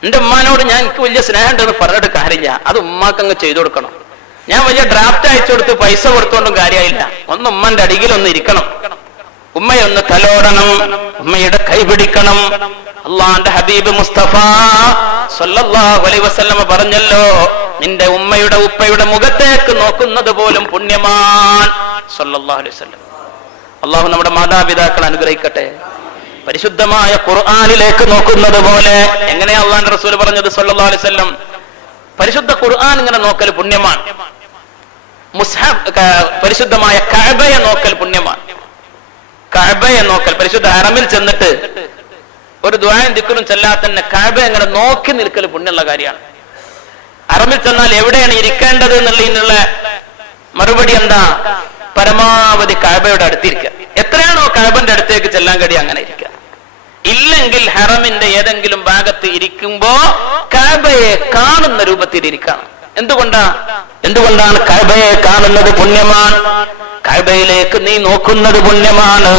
എന്റെ ഉമ്മാനോട് എനിക്ക് വലിയ സ്നേഹം ഉണ്ടെന്ന് പറഞ്ഞിട്ട് കാര്യമില്ല. അത് ഉമ്മാക്ക് അങ്ങ് ചെയ്തു കൊടുക്കണം. ഞാൻ വലിയ ഡ്രാഫ്റ്റ് അയച്ചു കൊടുത്ത് പൈസ കൊടുത്തോണ്ടും കാര്യമില്ല. ഒന്ന് ഉമ്മന്റെ അടിയിൽ ഒന്ന് ഇരിക്കണം, ഉമ്മയൊന്ന് തലോടണം, ഉമ്മയുടെ കൈ പിടിക്കണം. അള്ളാന്റെ ഹബീബ് മുസ്തഫ സല്ലല്ലാഹു അലൈഹി വസല്ലമ പറഞ്ഞല്ലോ, നിന്റെ ഉമ്മയുടെ ഉപ്പയുടെ മുഖത്തേക്ക് നോക്കുന്നത് പോലും പുണ്യമാൻ. സല്ലല്ലാഹു അലൈഹി വസല്ലം. അള്ളാഹു നമ്മുടെ മാതാപിതാക്കൾ അനുഗ്രഹിക്കട്ടെ. പരിശുദ്ധമായ ഖുർആനിലേക്ക് നോക്കുന്നത് പോലെ എങ്ങനെയാ അള്ളാന്റെ റസൂൽ പറഞ്ഞത് സല്ലല്ലാഹു അലൈഹി വസല്ലം? പരിശുദ്ധ ഖുർആൻ ഇങ്ങനെ നോക്കൽ പുണ്യമാണ്. പരിശുദ്ധമായ കഅബയെ നോക്കൽ പുണ്യമാണ്. കഅബയെ നോക്കൽ, പരിശുദ്ധ ഹറമിൽ ചെന്നിട്ട് ഒരു ദുആയും ദിക്റും ചെല്ലാതെ തന്നെ കഅബ അങ്ങനെ നോക്കി നിൽക്കൽ പുണ്യമുള്ള കാര്യമാണ്. ഹറമിൽ ചെന്നാൽ എവിടെയാണ് ഇരിക്കേണ്ടത് എന്നുള്ളതിനുള്ള മറുപടി എന്താ? പരമാവധി കഅബയുടെ അടുത്തിരിക്കുക. എത്രയാണോ കഅബന്റെ അടുത്തേക്ക് ചെല്ലാൻ കഴിയുക അങ്ങനെ ഇരിക്കുക. ഇല്ലെങ്കിൽ ഹറമിന്റെ ഏതെങ്കിലും ഭാഗത്ത് ഇരിക്കുമ്പോ കഅബയെ കാണുന്ന രൂപത്തിൽ ഇരിക്കണം. എന്തുകൊണ്ടാണ് കഅബയെ കാണുന്നത് പുണ്യമാണ്? കഅബയിലേക്ക് നീ നോക്കുന്നത് പുണ്യമാണ്,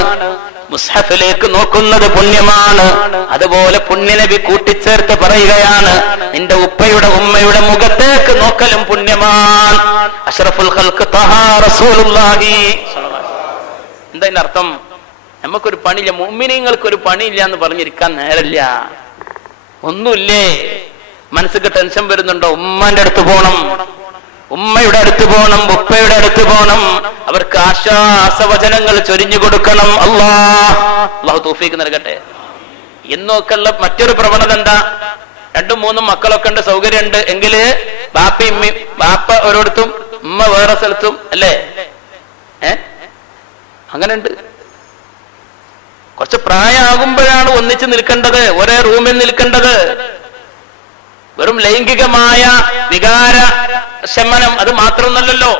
മുസ്ഹഫിലേക്ക് നോക്കുന്നത് പുണ്യമാണ്. അതുപോലെ പുണ്യനബി കൂട്ടിച്ചേർത്ത് പറയുകയാണ്, നിന്റെ ഉപ്പയുടെ ഉമ്മയുടെ മുഖത്തേക്ക് നോക്കലും പുണ്യമാണ്. അഷ്റഫുൽ ഖൽഖ് ത്വഹ റസൂലുള്ളാഹി. എന്താ ഇതിന്റെ അർത്ഥം? നമുക്കൊരു പണിയില്ല, മുഅ്മിനീങ്ങൾക്കൊരു പണിയില്ല എന്ന് പറഞ്ഞിരിക്കാൻ നേരല്ല. ഒന്നുമില്ലേ? മനസ്സിക്ക് ടെൻഷൻ വരുന്നുണ്ടോ? ഉമ്മാന്റെ അടുത്ത് പോകണം, ഉമ്മയുടെ അടുത്ത് പോകണം, ഉപ്പയുടെ അടുത്ത് പോകണം, അവർക്ക് ആശ്വാസവചനങ്ങൾ ചൊരിഞ്ഞു കൊടുക്കണം. അല്ലാഹു തൗഫീഖ് നൽകട്ടെ. എന്നൊക്കെയുള്ള മറ്റൊരു പ്രവണത എന്താ? 2-3 മക്കളൊക്കെ ഉണ്ട്, സൗകര്യമുണ്ട് എങ്കില് ബാപ്പ ഒരിടത്തും ഉമ്മ വേറെ സ്ഥലത്തും അല്ലേ? അങ്ങനെ ഉണ്ട്. കുറച്ച് പ്രായമാകുമ്പോഴാണ് ഒന്നിച്ച് നിൽക്കേണ്ടത്, ഒരേ റൂമിൽ നിൽക്കേണ്ടത്. വെറും ലൈംഗികമായ വികാര ശമനം അത് മാത്രമൊന്നല്ലോ.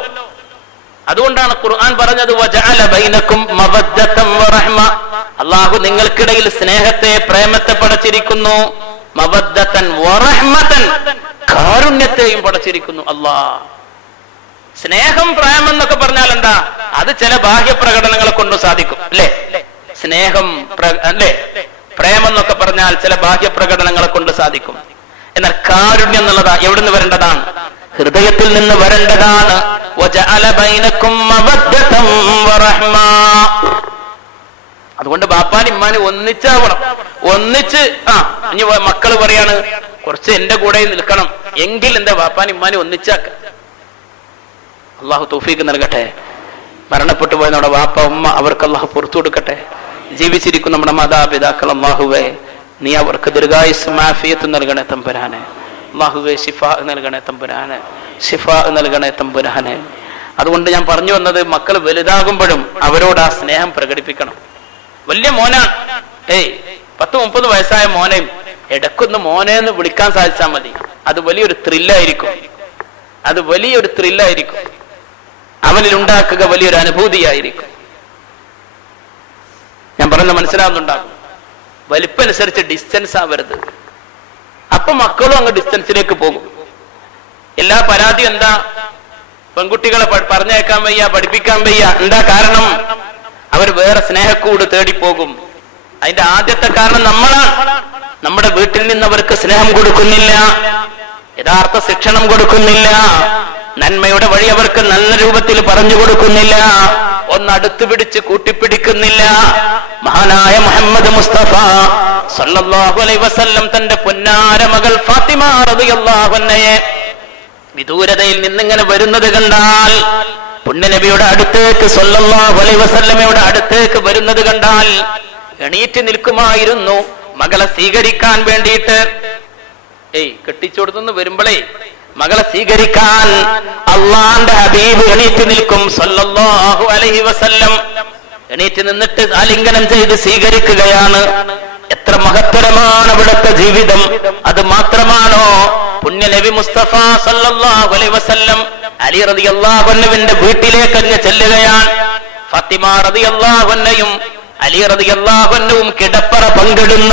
അതുകൊണ്ടാണ് ഖുർആൻ പറഞ്ഞത് വജഅല ബൈനക്കും മവദ്ദതൻ വറഹ്മ. അല്ലാഹു നിങ്ങൾക്കിടയിൽ സ്നേഹത്തെ, പ്രേമത്തെ പടച്ചിരിക്കുന്നു. മവദ്ദതൻ വറഹ്മതൻ, കാരുണ്യത്തെയും പടച്ചിരിക്കുന്നു. സ്നേഹം, പ്രേമം എന്നൊക്കെ പറഞ്ഞാൽ എന്താ? അത് ചില ബാഹ്യ പ്രകടനങ്ങളെ കൊണ്ട് സാധിക്കും അല്ലേ? സ്നേഹം അല്ലേ, പ്രേമം എന്നൊക്കെ പറഞ്ഞാൽ ചില ബാഹ്യ പ്രകടനങ്ങളെ കൊണ്ട് സാധിക്കും. എന്നാൽ കാരുണ്യം എന്നുള്ളതാ എവിടുന്ന് വരേണ്ടതാണ്? ഹൃദയത്തിൽ നിന്ന് വരേണ്ടതാണ്. വജഅല ബൈനക്കും മവദ്ദതൻ വറഹ്മ. അതുകൊണ്ട് ബാപ്പാനും ഇമ്മാനും ഒന്നിച്ചാവണം. ഒന്നിച്ച് ഇനി മക്കള് പറയാണ് കുറച്ച് എന്റെ കൂടെ നിൽക്കണം എങ്കിൽ എന്താ ബാപ്പാനും ഇമ്മാനും ഒന്നിച്ചാക്ക. അള്ളാഹു തൗഫീഖ് നൽകട്ടെ. മരണപ്പെട്ടു പോയ നമ്മുടെ വാപ്പ ഉമ്മ അവർക്ക് അള്ളാഹു പുറത്തു കൊടുക്കട്ടെ. ജീവിച്ചിരിക്കുന്ന നമ്മുടെ മാതാപിതാക്കൾ അള്ളാഹുവേ നീ അവർക്ക് ദീർഘായുസ്സും ആഫിയത്തും നൽകണേ തമ്പുരാനെ. അള്ളാഹുവേ ശിഫാ നൽകണേ തമ്പുരാനെ, ശിഫാ നൽകണേ തമ്പുരാനെ. അതുകൊണ്ട് ഞാൻ പറഞ്ഞു വന്നത്, മക്കൾ വലുതാകുമ്പോഴും അവരോട് ആ സ്നേഹം പ്രകടിപ്പിക്കണം. വലിയ മോനാണ്, 10-30 വയസ്സായ മോനെയും ഇടക്കൊന്ന് മോനെന്ന് വിളിക്കാൻ സാധിച്ചാൽ മതി. അത് വലിയൊരു ത്രില്ലായിരിക്കും, അത് വലിയൊരു ത്രില്ലായിരിക്കും. അവനിൽ ഉണ്ടാക്കുക വലിയൊരു അനുഭൂതിയായിരിക്കും. ഞാൻ പറയുന്നത് മനസ്സിലാവുന്നുണ്ടാകും. വലിപ്പനുസരിച്ച് ഡിസ്റ്റൻസ് ആവരുത്. അപ്പൊ മക്കളും അങ്ങ് ഡിസ്റ്റൻസിലേക്ക് പോകും. എല്ലാ പരാതി എന്താ? പെൺകുട്ടികളെ പറഞ്ഞേക്കാൻ വയ്യ, പഠിപ്പിക്കാൻ വയ്യ. എന്താ കാരണം? അവർ വേറെ സ്നേഹക്കൂട് തേടിപ്പോകും. അതിന്റെ ആദ്യത്തെ കാരണം നമ്മളാണ്. നമ്മുടെ വീട്ടിൽ നിന്ന് അവർക്ക് സ്നേഹം കൊടുക്കുന്നില്ല, യഥാർത്ഥ ശിക്ഷണം കൊടുക്കുന്നില്ല, നന്മയുടെ വഴി അവർക്ക് നല്ല രൂപത്തിൽ പറഞ്ഞു കൊടുക്കുന്നില്ല, ഒന്നടുത്ത് പിടിച്ച് കൂട്ടിപ്പിടിക്കുന്നില്ല. മഹാനായ മുഹമ്മദ് മുസ്തഫ സല്ലല്ലാഹു അലൈഹി വസല്ലം തന്റെ പൊന്നാര മകൾ ഫാത്തിമ റളിയല്ലാഹു അൻഹയെ വിദൂരതയിൽ നിന്നിങ്ങനെ വരുന്നത് കണ്ടാൽ, പുണ്യനബിയുടെ അടുത്തേക്ക് സല്ലല്ലാഹു അലൈഹി വസല്ലമയുടെ അടുത്തേക്ക് വരുന്നത് കണ്ടാൽ എണീറ്റ് നിൽക്കുമായിരുന്നു മകളെ സ്വീകരിക്കാൻ വേണ്ടിയിട്ട്. കെട്ടിച്ചുകൊടുത്തുനിന്ന് വരുമ്പോഴേ മകളെ സ്വീകരിക്കാൻ അള്ളാന്റെ ഹബീബ് എണീറ്റ് നിൽക്കും സല്ലല്ലാഹു അലൈഹി വസല്ലം. എണീറ്റ് നിന്നിട്ട് ആലിംഗനം ചെയ്ത് സ്വീകരിക്കുകയാണ്. എത്ര മഹത്തരമാണ് അവിടുത്തെ ജീവിതം! അത് മാത്രമാണോ? പുണ്യ നബി മുസ്തഫ സല്ലല്ലാഹു അലൈഹി വസല്ലം അലി റളിയല്ലാഹു അൻഹുവിന്റെ വീട്ടിലേക്ക് അങ്ങ് ചെല്ലുകയാണ്. ഫാത്തിമ റളിയല്ലാഹു അൻഹയും അലി റളിയല്ലാഹു അൻഹുവും കിടപ്പറ പങ്കിടുന്ന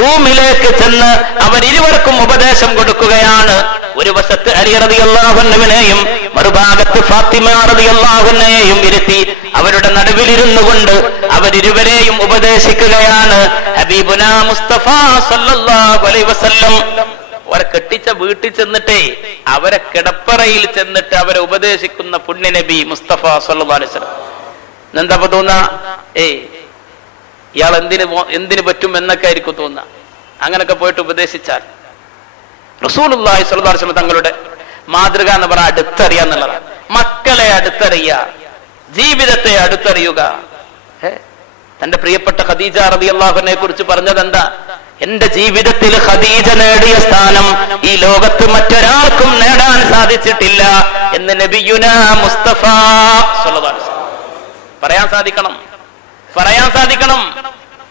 റൂമിലേക്ക് ചെന്ന് അവരിരുവർക്കും ഉപദേശം കൊടുക്കുകയാണ്. ഒരു വശത്ത് അലി റളിയല്ലാഹു അൻഹുവിനെയും മറുഭാഗത്ത് ഫാത്തിമ റളിയല്ലാഹു അൻഹയെയും ഇരുത്തി അവരുടെ നടുവിലിരുന്നു കൊണ്ട് അവരിരുവരെയും ഉപദേശിക്കുകയാണ്. ഹബീബുനാ മുസ്തഫ സല്ലല്ലാഹു അലൈഹി വസല്ലം അവരെ കെട്ടിച്ച വീട്ടിൽ ചെന്നിട്ടേ അവരെ കിടപ്പറയിൽ ചെന്നിട്ട് അവരെ ഉപദേശിക്കുന്ന പുണ്യ നബി മുസ്തഫ സല്ലല്ലാഹു അലൈഹി വസല്ലം. എന്താ തോന്നാ? ഇയാൾ എന്തിനു പറ്റും എന്നൊക്കെ ആയിരിക്കും തോന്നുക. അങ്ങനൊക്കെ പോയിട്ട് ഉപദേശിച്ചാൽ റസൂലുള്ളാഹി സ്വല്ലല്ലാഹു അലൈഹി വസല്ലം തങ്ങളുടെ മാതൃക എന്ന് പറഞ്ഞാൽ അടുത്തറിയുക എന്നുള്ളതാണ്. മക്കളെ അടുത്തറിയുക, ജീവിതത്തെ അടുത്തറിയുക. തന്റെ പ്രിയപ്പെട്ട ഖദീജ റളിയല്ലാഹു അൻഹയെ കുറിച്ച് പറഞ്ഞത് എന്താ? എന്റെ ജീവിതത്തിൽ ഖദീജ നേടിയ സ്ഥാനം ഈ ലോകത്ത് മറ്റൊരാൾക്കും നേടാൻ സാധിച്ചിട്ടില്ല എന്ന് നബിയുനാ മുസ്തഫ സ്വല്ലല്ലാഹു അലൈഹി വസല്ലം പറയാൻ സാധിക്കണം.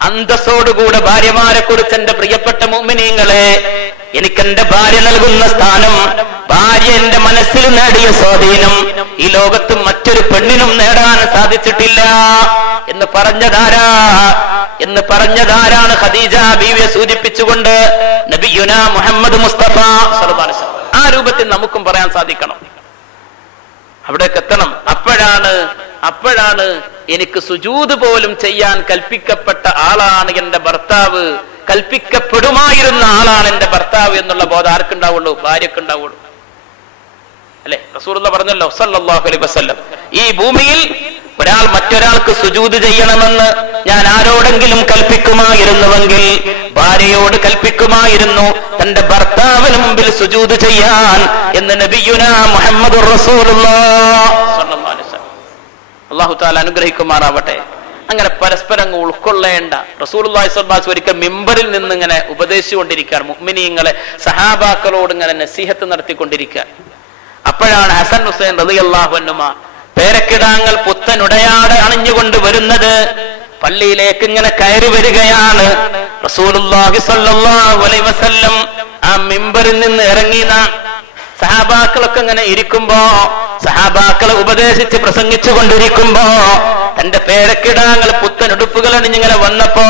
അന്തസ്സോടുകൂടെ ഭാര്യമാരെ കുറിച്ച് എന്റെ പ്രിയപ്പെട്ട മുഅ്മിനീങ്ങളെ, എനിക്ക് എന്റെ ഭാര്യ നൽകുന്ന സ്ഥാനം ഭാര്യ എന്റെ മനസ്സിൽ നേടിയ സ്വാധീനം ഈ ലോകത്ത് മറ്റൊരു പെണ്ണിനും നേടാൻ സാധിച്ചിട്ടില്ല എന്ന് പറഞ്ഞതാരാണ്? ഖദീജ ബീവിയെ സൂചിപ്പിച്ചുകൊണ്ട് നബിയുനാ മുഹമ്മദ് മുസ്തഫ സ്വല്ലല്ലാഹു അലൈഹി വസല്ലം. ആ രൂപത്തിൽ നമുക്കും പറയാൻ സാധിക്കണം. അവിടേക്ക് എത്തണം. അപ്പോഴാണ് എനിക്ക് സുജൂദ് പോലും ചെയ്യാൻ കൽപ്പിക്കപ്പെട്ട ആളാണ് എന്റെ ഭർത്താവ്, കൽപ്പിക്കപ്പെടുമായിരുന്ന ആളാണ് എന്റെ ഭർത്താവ് എന്നുള്ള ബോധം ആർക്കുണ്ടാവുള്ളൂ? ഭാര്യക്കുണ്ടാവുള്ളൂ. അല്ലെ? റസൂലുള്ളാഹി പറഞ്ഞല്ലോ സല്ലല്ലാഹു അലൈഹി വസല്ലം, ഈ ഭൂമിയിൽ ഒരാൾ മറ്റൊരാൾക്ക് സുജൂദ് ചെയ്യണമെന്ന് ഞാൻ ആരോടെങ്കിലും കൽപ്പിക്കുമായിരുന്നുവെങ്കിൽ ഭാര്യയോട് കൽപ്പിക്കുമായിരുന്നു തന്റെ ഭർത്താവിന് മുമ്പിൽ സുജൂദ് ചെയ്യാൻ എന്ന് നബിയുനാ മുഹമ്മദുർ റസൂലുള്ളാഹി സ്വല്ലല്ലാഹു അലൈഹി വസല്ലം. അല്ലാഹു തആല അനുഗ്രഹിക്കുമാറാവട്ടെ. അങ്ങനെ പരസ്പരം ഉൾക്കൊള്ളേണ്ട റസൂലുള്ളാഹി സ്വല്ലല്ലാഹു അലൈഹി വസല്ലം ഒരിക്കൽ മിമ്പറിൽ നിന്ന് ഇങ്ങനെ ഉപദേശിച്ചുകൊണ്ടിരിക്കുകയാണ്. മുഅ്മിനീങ്ങളെ, സഹാബാക്കളോട് ഇങ്ങനെ നസീഹത്ത് നടത്തിക്കൊണ്ടിരിക്കുകയാണ്. അപ്പോഴാണ് ഹസൻ ഹുസൈൻ റളിയല്ലാഹു അൻഹുമാ പേരക്കിടാങ്ങൾ പുത്തനുടയാട് അണിഞ്ഞുകൊണ്ട് വരുന്നത്. പള്ളിയിലേക്ക് ഇങ്ങനെ കയറി വരികയാണ്. റസൂലുള്ളാഹി സ്വല്ലല്ലാഹു അലൈഹി വസല്ലം ആ മിമ്പറിൽ നിന്ന് ഇറങ്ങി സഹാബാക്കളൊക്കെ ഇങ്ങനെ ഇരിക്കുമ്പോ, സഹാബാക്കളെ ഉപദേശിച്ച് പ്രസംഗിച്ചു കൊണ്ടിരിക്കുമ്പോ തന്റെ പേരക്കിടാങ്ങൾ പുത്തനുടുപ്പുകൾ അണിഞ്ഞിങ്ങനെ വന്നപ്പോ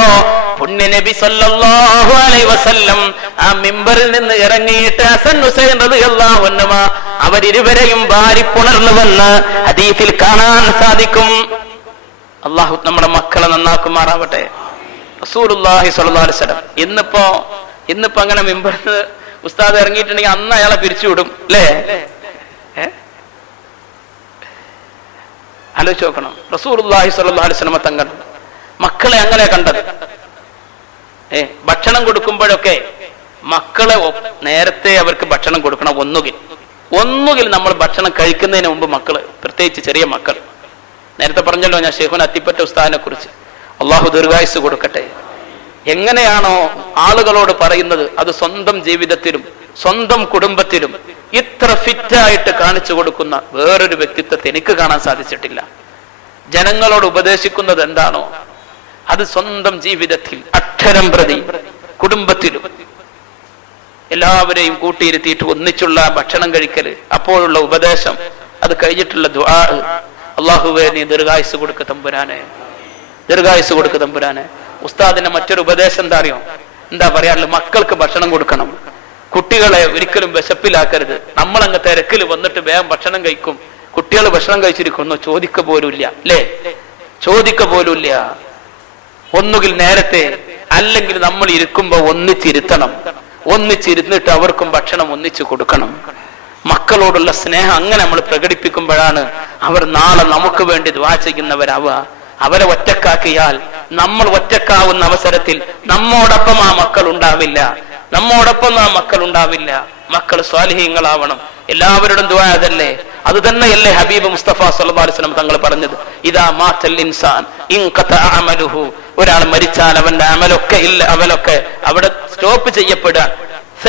പുണ്യ നബി സല്ലല്ലാഹു അലൈഹി വസല്ലം ആ മിമ്പറിൽ നിന്ന് ഇറങ്ങിയിട്ട് ഹസൻ ഹുസൈൻ റളിയല്ലാഹു അൻഹുമാ അവരിരുവരെയും വാരിപ്പുണർന്നുവെന്ന് ഹദീസിൽ കാണാൻ സാധിക്കും. അള്ളാഹു നമ്മുടെ മക്കളെ നന്നാക്കുമാറാവട്ടെ. റസൂലുള്ളാഹി സ്വല്ലല്ലാഹു അലൈഹി വസല്ലം ഇന്നിപ്പോ അങ്ങനെ മിമ്പറിൽ ഉസ്താദ് ഇറങ്ങിയിട്ടുണ്ടെങ്കിൽ അന്ന് അയാളെ പിരിച്ചുവിടും. അല്ലേ? ആലോചിച്ച് നോക്കണം. റസൂലുള്ളാഹി സ്വല്ലല്ലാഹു അലൈഹി വസല്ലം തങ്ങൾ മക്കളെ അങ്ങനെ കണ്ടത്. ഭക്ഷണം കൊടുക്കുമ്പോഴൊക്കെ മക്കളെ നേരത്തെ അവർക്ക് ഭക്ഷണം കൊടുക്കണം. ഒന്നുകിൽ നമ്മൾ ഭക്ഷണം കഴിക്കുന്നതിന് മുമ്പ് മക്കള്, പ്രത്യേകിച്ച് ചെറിയ മക്കൾ, നേരത്തെ പറഞ്ഞല്ലോ ഞാൻ ഷെയ്ഖുന അത്തിപ്പറ്റ ഉസ്താദിനെ കുറിച്ച്, അള്ളാഹു ദീർഘായുസ്സ് കൊടുക്കട്ടെ. എങ്ങനെയാണോ ആളുകളോട് പറയുന്നത് അത് സ്വന്തം ജീവിതത്തിലും സ്വന്തം കുടുംബത്തിലും ഇത്ര ഫിറ്റായിട്ട് കാണിച്ചു കൊടുക്കുന്ന വേറൊരു വ്യക്തിത്വത്തെ എനിക്ക് കാണാൻ സാധിച്ചിട്ടില്ല. ജനങ്ങളോട് ഉപദേശിക്കുന്നത് എന്താണോ അത് സ്വന്തം ജീവിതത്തിൽ അക്ഷരം പ്രതി കുടുംബത്തിലും എല്ലാവരെയും കൂട്ടിയിരുത്തിയിട്ട് ഒന്നിച്ചുള്ള ഭക്ഷണം കഴിക്കല്, അപ്പോഴുള്ള ഉപദേശം, അത് കഴിഞ്ഞിട്ടുള്ള ദുആ, അല്ലാഹുവേ നീ ദീർഘായുസ്സ് കൊടുക്ക തമ്പുരാനെ, ദീർഘായുസ്സ് കൊടുക്ക തമ്പുരാനെ. ഉസ്താദിന്റെ മറ്റൊരു ഉപദേശം എന്താ അറിയോ? എന്താ പറയാറുള്ളത്? മക്കൾക്ക് ഭക്ഷണം കൊടുക്കണം, കുട്ടികളെ ഒരിക്കലും വിശപ്പിലാക്കരുത്. നമ്മളങ്ങ് തിരക്കിൽ വന്നിട്ട് വേഗം ഭക്ഷണം കഴിക്കും, കുട്ടികൾ ഭക്ഷണം കഴിച്ചിരിക്കുന്നു, ചോദിക്ക പോലുമില്ല. അല്ലേ? ചോദിക്ക പോലുമില്ല. ഒന്നുകിൽ നേരത്തെ, അല്ലെങ്കിൽ നമ്മൾ ഇരിക്കുമ്പോ ഒന്നിച്ചിരുത്തണം, ഒന്നിച്ചിരുന്നിട്ട് അവർക്കും ഭക്ഷണം ഒന്നിച്ചു കൊടുക്കണം. മക്കളോടുള്ള സ്നേഹം അങ്ങനെ നമ്മൾ പ്രകടിപ്പിക്കുമ്പോഴാണ് അവർ നാളെ നമുക്ക് വേണ്ടി ദുആ ചെയ്യുന്നവരാവുക. അവരെ ഒറ്റക്കാക്കിയാൽ നമ്മൾ ഒറ്റക്കാവുന്ന അവസരത്തിൽ നമ്മോടൊപ്പം ആ മക്കൾ ഉണ്ടാവില്ല. മക്കൾ സ്വാലിഹീങ്ങളാവണം. എല്ലാവരോടും ദുആ അതല്ലേ? അത് തന്നെയല്ലേ ഹബീബ് മുസ്തഫ സ്വല്ലല്ലാഹു അലൈഹി വസല്ലം തങ്ങൾ പറഞ്ഞത്? ഇദാ മാതൽ ഇൻസാൻ ഇൻഖതഅ അമലുഹു, ഒരാൾ മരിച്ചാൽ അവന്റെ അമലൊക്കെ അവിടെ സ്റ്റോപ്പ് ചെയ്യപ്പെടാൻ.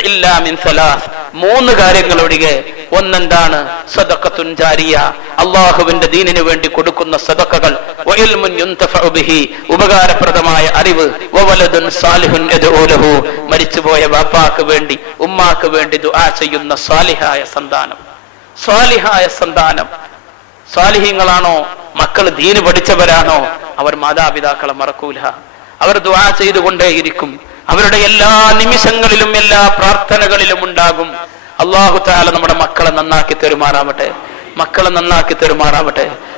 ഇല്ലാ മിൻ സലാസ്, 3 കാര്യങ്ങൾ ഒഴികെ. ഒന്നെന്താണ്? സദഖത്തുൻ ജാരിയ, അല്ലാഹുവിന്റെ ദീനിനു വേണ്ടി കൊടുക്കുന്ന സദഖകൾ. വഇൽമുൻ യുൻതഫഉ ബിഹി, ഉപകാരപ്രദമായ അറിവ്. വവലദുൻ സാലിഹുൻ യദ്ഉ ലഹു, മരിച്ചുപോയ ബാപ്പാക്ക് വേണ്ടി ഉമ്മാക്ക് വേണ്ടി ദുആ ചെയ്യുന്ന സാലിഹായ സന്താനം. സാലിഹീങ്ങളാണോ മക്കൾ? ദീന് പഠിച്ചവരാണോ? അവർ മാതാപിതാക്കളെ മറക്കൂല. അവർ ദുആ ചെയ്തുകൊണ്ടേയിരിക്കും. അവരുടെ എല്ലാ നിമിഷങ്ങളിലും എല്ലാ പ്രാർത്ഥനകളിലും ഉണ്ടാകും. അല്ലാഹു തആല നമ്മുടെ മക്കളെ നന്നാക്കി തരുമാറാവട്ടെ.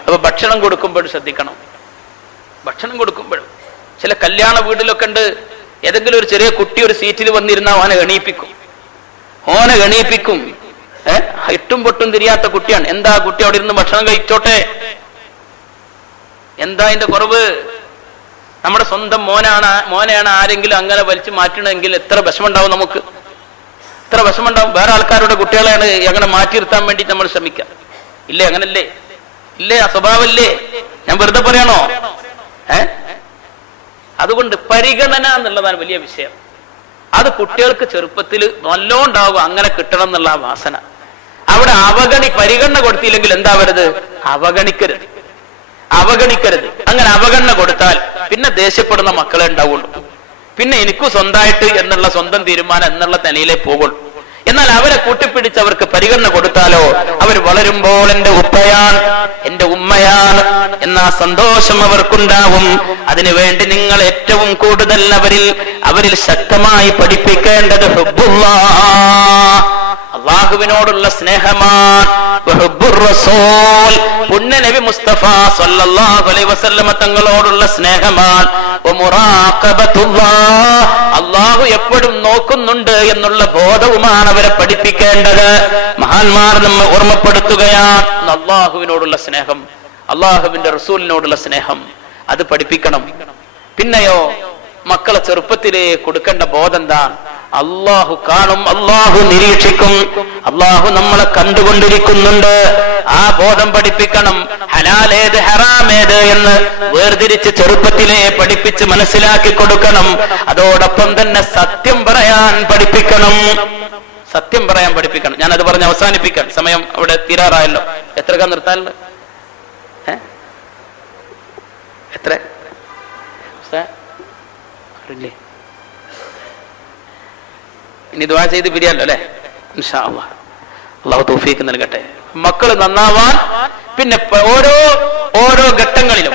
അപ്പൊ ഭക്ഷണം കൊടുക്കുമ്പോൾ ശ്രദ്ധിക്കണം. ഭക്ഷണം കൊടുക്കുമ്പോൾ ചില കല്യാണ വീട്ടിലൊക്കെ ഉണ്ട്, ഏതെങ്കിലും ഒരു ചെറിയ കുട്ടി ഒരു സീറ്റിൽ വന്നിരുന്ന ഓനെ എണീപ്പിക്കും. ഇട്ടും പൊട്ടും തിരിയാത്ത കുട്ടിയാണ്. എന്താ കുട്ടി അവിടെ ഇരുന്ന് ഭക്ഷണം കഴിച്ചോട്ടെ, എന്താ അതിന്റെ കുറവ്? നമ്മുടെ സ്വന്തം മോനെയാണ് ആരെങ്കിലും അങ്ങനെ വലിച്ചു മാറ്റണമെങ്കിൽ എത്ര വിഷമുണ്ടാവും നമുക്ക്, എത്ര വിഷമുണ്ടാവും. വേറെ ആൾക്കാരുടെ കുട്ടികളെയാണ് അങ്ങനെ മാറ്റി നിർത്താൻ വേണ്ടി നമ്മൾ ശ്രമിക്കാം. ഇല്ലേ? അങ്ങനല്ലേ? ഇല്ലേ? ആ സ്വഭാവല്ലേ? ഞാൻ വെറുതെ പറയണോ? അതുകൊണ്ട് പരിഗണന എന്നുള്ളതാണ് വലിയ വിഷയം. അത് കുട്ടികൾക്ക് ചെറുപ്പത്തിൽ നല്ലോണ്ടാവും, അങ്ങനെ കിട്ടണം എന്നുള്ള വാസന. അവിടെ പരിഗണന കൊടുത്തില്ലെങ്കിൽ എന്താ വരുന്നത്? അവഗണിക്കരുത്. അങ്ങനെ അവഗണന കൊടുത്താൽ പിന്നെ ദേഷ്യപ്പെടുന്ന മക്കളെ ഉണ്ടാവുള്ളൂ. പിന്നെ എനിക്കും സ്വന്തമായിട്ട് എന്നുള്ള സ്വന്തം തീരുമാനം എന്നുള്ള നിലയിലേ പോകുള്ളൂ. എന്നാൽ അവരെ കൂട്ടിപ്പിടിച്ച് അവർക്ക് പരിഗണന കൊടുത്താലോ അവർ വളരുമ്പോൾ എന്റെ ഉപ്പയാണ്, എന്റെ ഉമ്മയാണ് എന്ന സന്തോഷം അവർക്കുണ്ടാവും. അതിനുവേണ്ടി നിങ്ങൾ ഏറ്റവും കൂടുതൽ അവരിൽ ശക്തമായി പഠിപ്പിക്കേണ്ടത് ഹുബ്ബുല്ലാഹ്, അള്ളാഹുവിനോടുള്ള സ്നേഹമാണ്. പുണ്യ നബി മുസ്തഫ സല്ലല്ലാഹു അലൈഹി വസല്ലമ തങ്ങളോടുള്ള സ്നേഹമാണ്. അള്ളാഹു എപ്പോഴും നോക്കുന്നുണ്ട് എന്നുള്ള ബോധവുമാണ് അവരെ പഠിപ്പിക്കേണ്ടത്. മഹാന്മാർ നമ്മെ ഓർമ്മപ്പെടുത്തുകയാണ് അള്ളാഹുവിനോടുള്ള സ്നേഹം, അള്ളാഹുവിന്റെ റസൂലിനോടുള്ള സ്നേഹം, അത് പഠിപ്പിക്കണം. പിന്നെയോ മക്കളെ ചെറുപ്പത്തിലേ കൊടുക്കേണ്ട ബോധം എന്താ? അള്ളാഹു കാണും, അള്ളാഹു നിരീക്ഷിക്കും, അള്ളാഹു നമ്മളെ കണ്ടുകൊണ്ടിരിക്കുന്നുണ്ട്. ആ ബോധം പഠിപ്പിക്കണം. ഹലാലേത് ഹറാമേത് എന്ന് വേർതിരിച്ച് ചെറുപ്പത്തിലേ പഠിപ്പിച്ച് മനസ്സിലാക്കി കൊടുക്കണം. അതോടൊപ്പം തന്നെ സത്യം പറയാൻ പഠിപ്പിക്കണം. സത്യം പറയാൻ പഠിപ്പിക്കണം. ഞാനത് പറഞ്ഞ് അവസാനിപ്പിക്കാം, സമയം അവിടെ തീരാറായല്ലോ. എത്ര നിർത്താനുള്ളത്? എത്ര? ഇനി ദുആ ചെയ്ത് പിരിയാലോ അല്ലെ? ഇൻഷാ അല്ലാഹ്, അല്ലാഹു തൗഫീഖ് നൽകട്ടെ. മക്കൾ നന്നാവാൻ പിന്നെ ഓരോ ഘട്ടങ്ങളിലും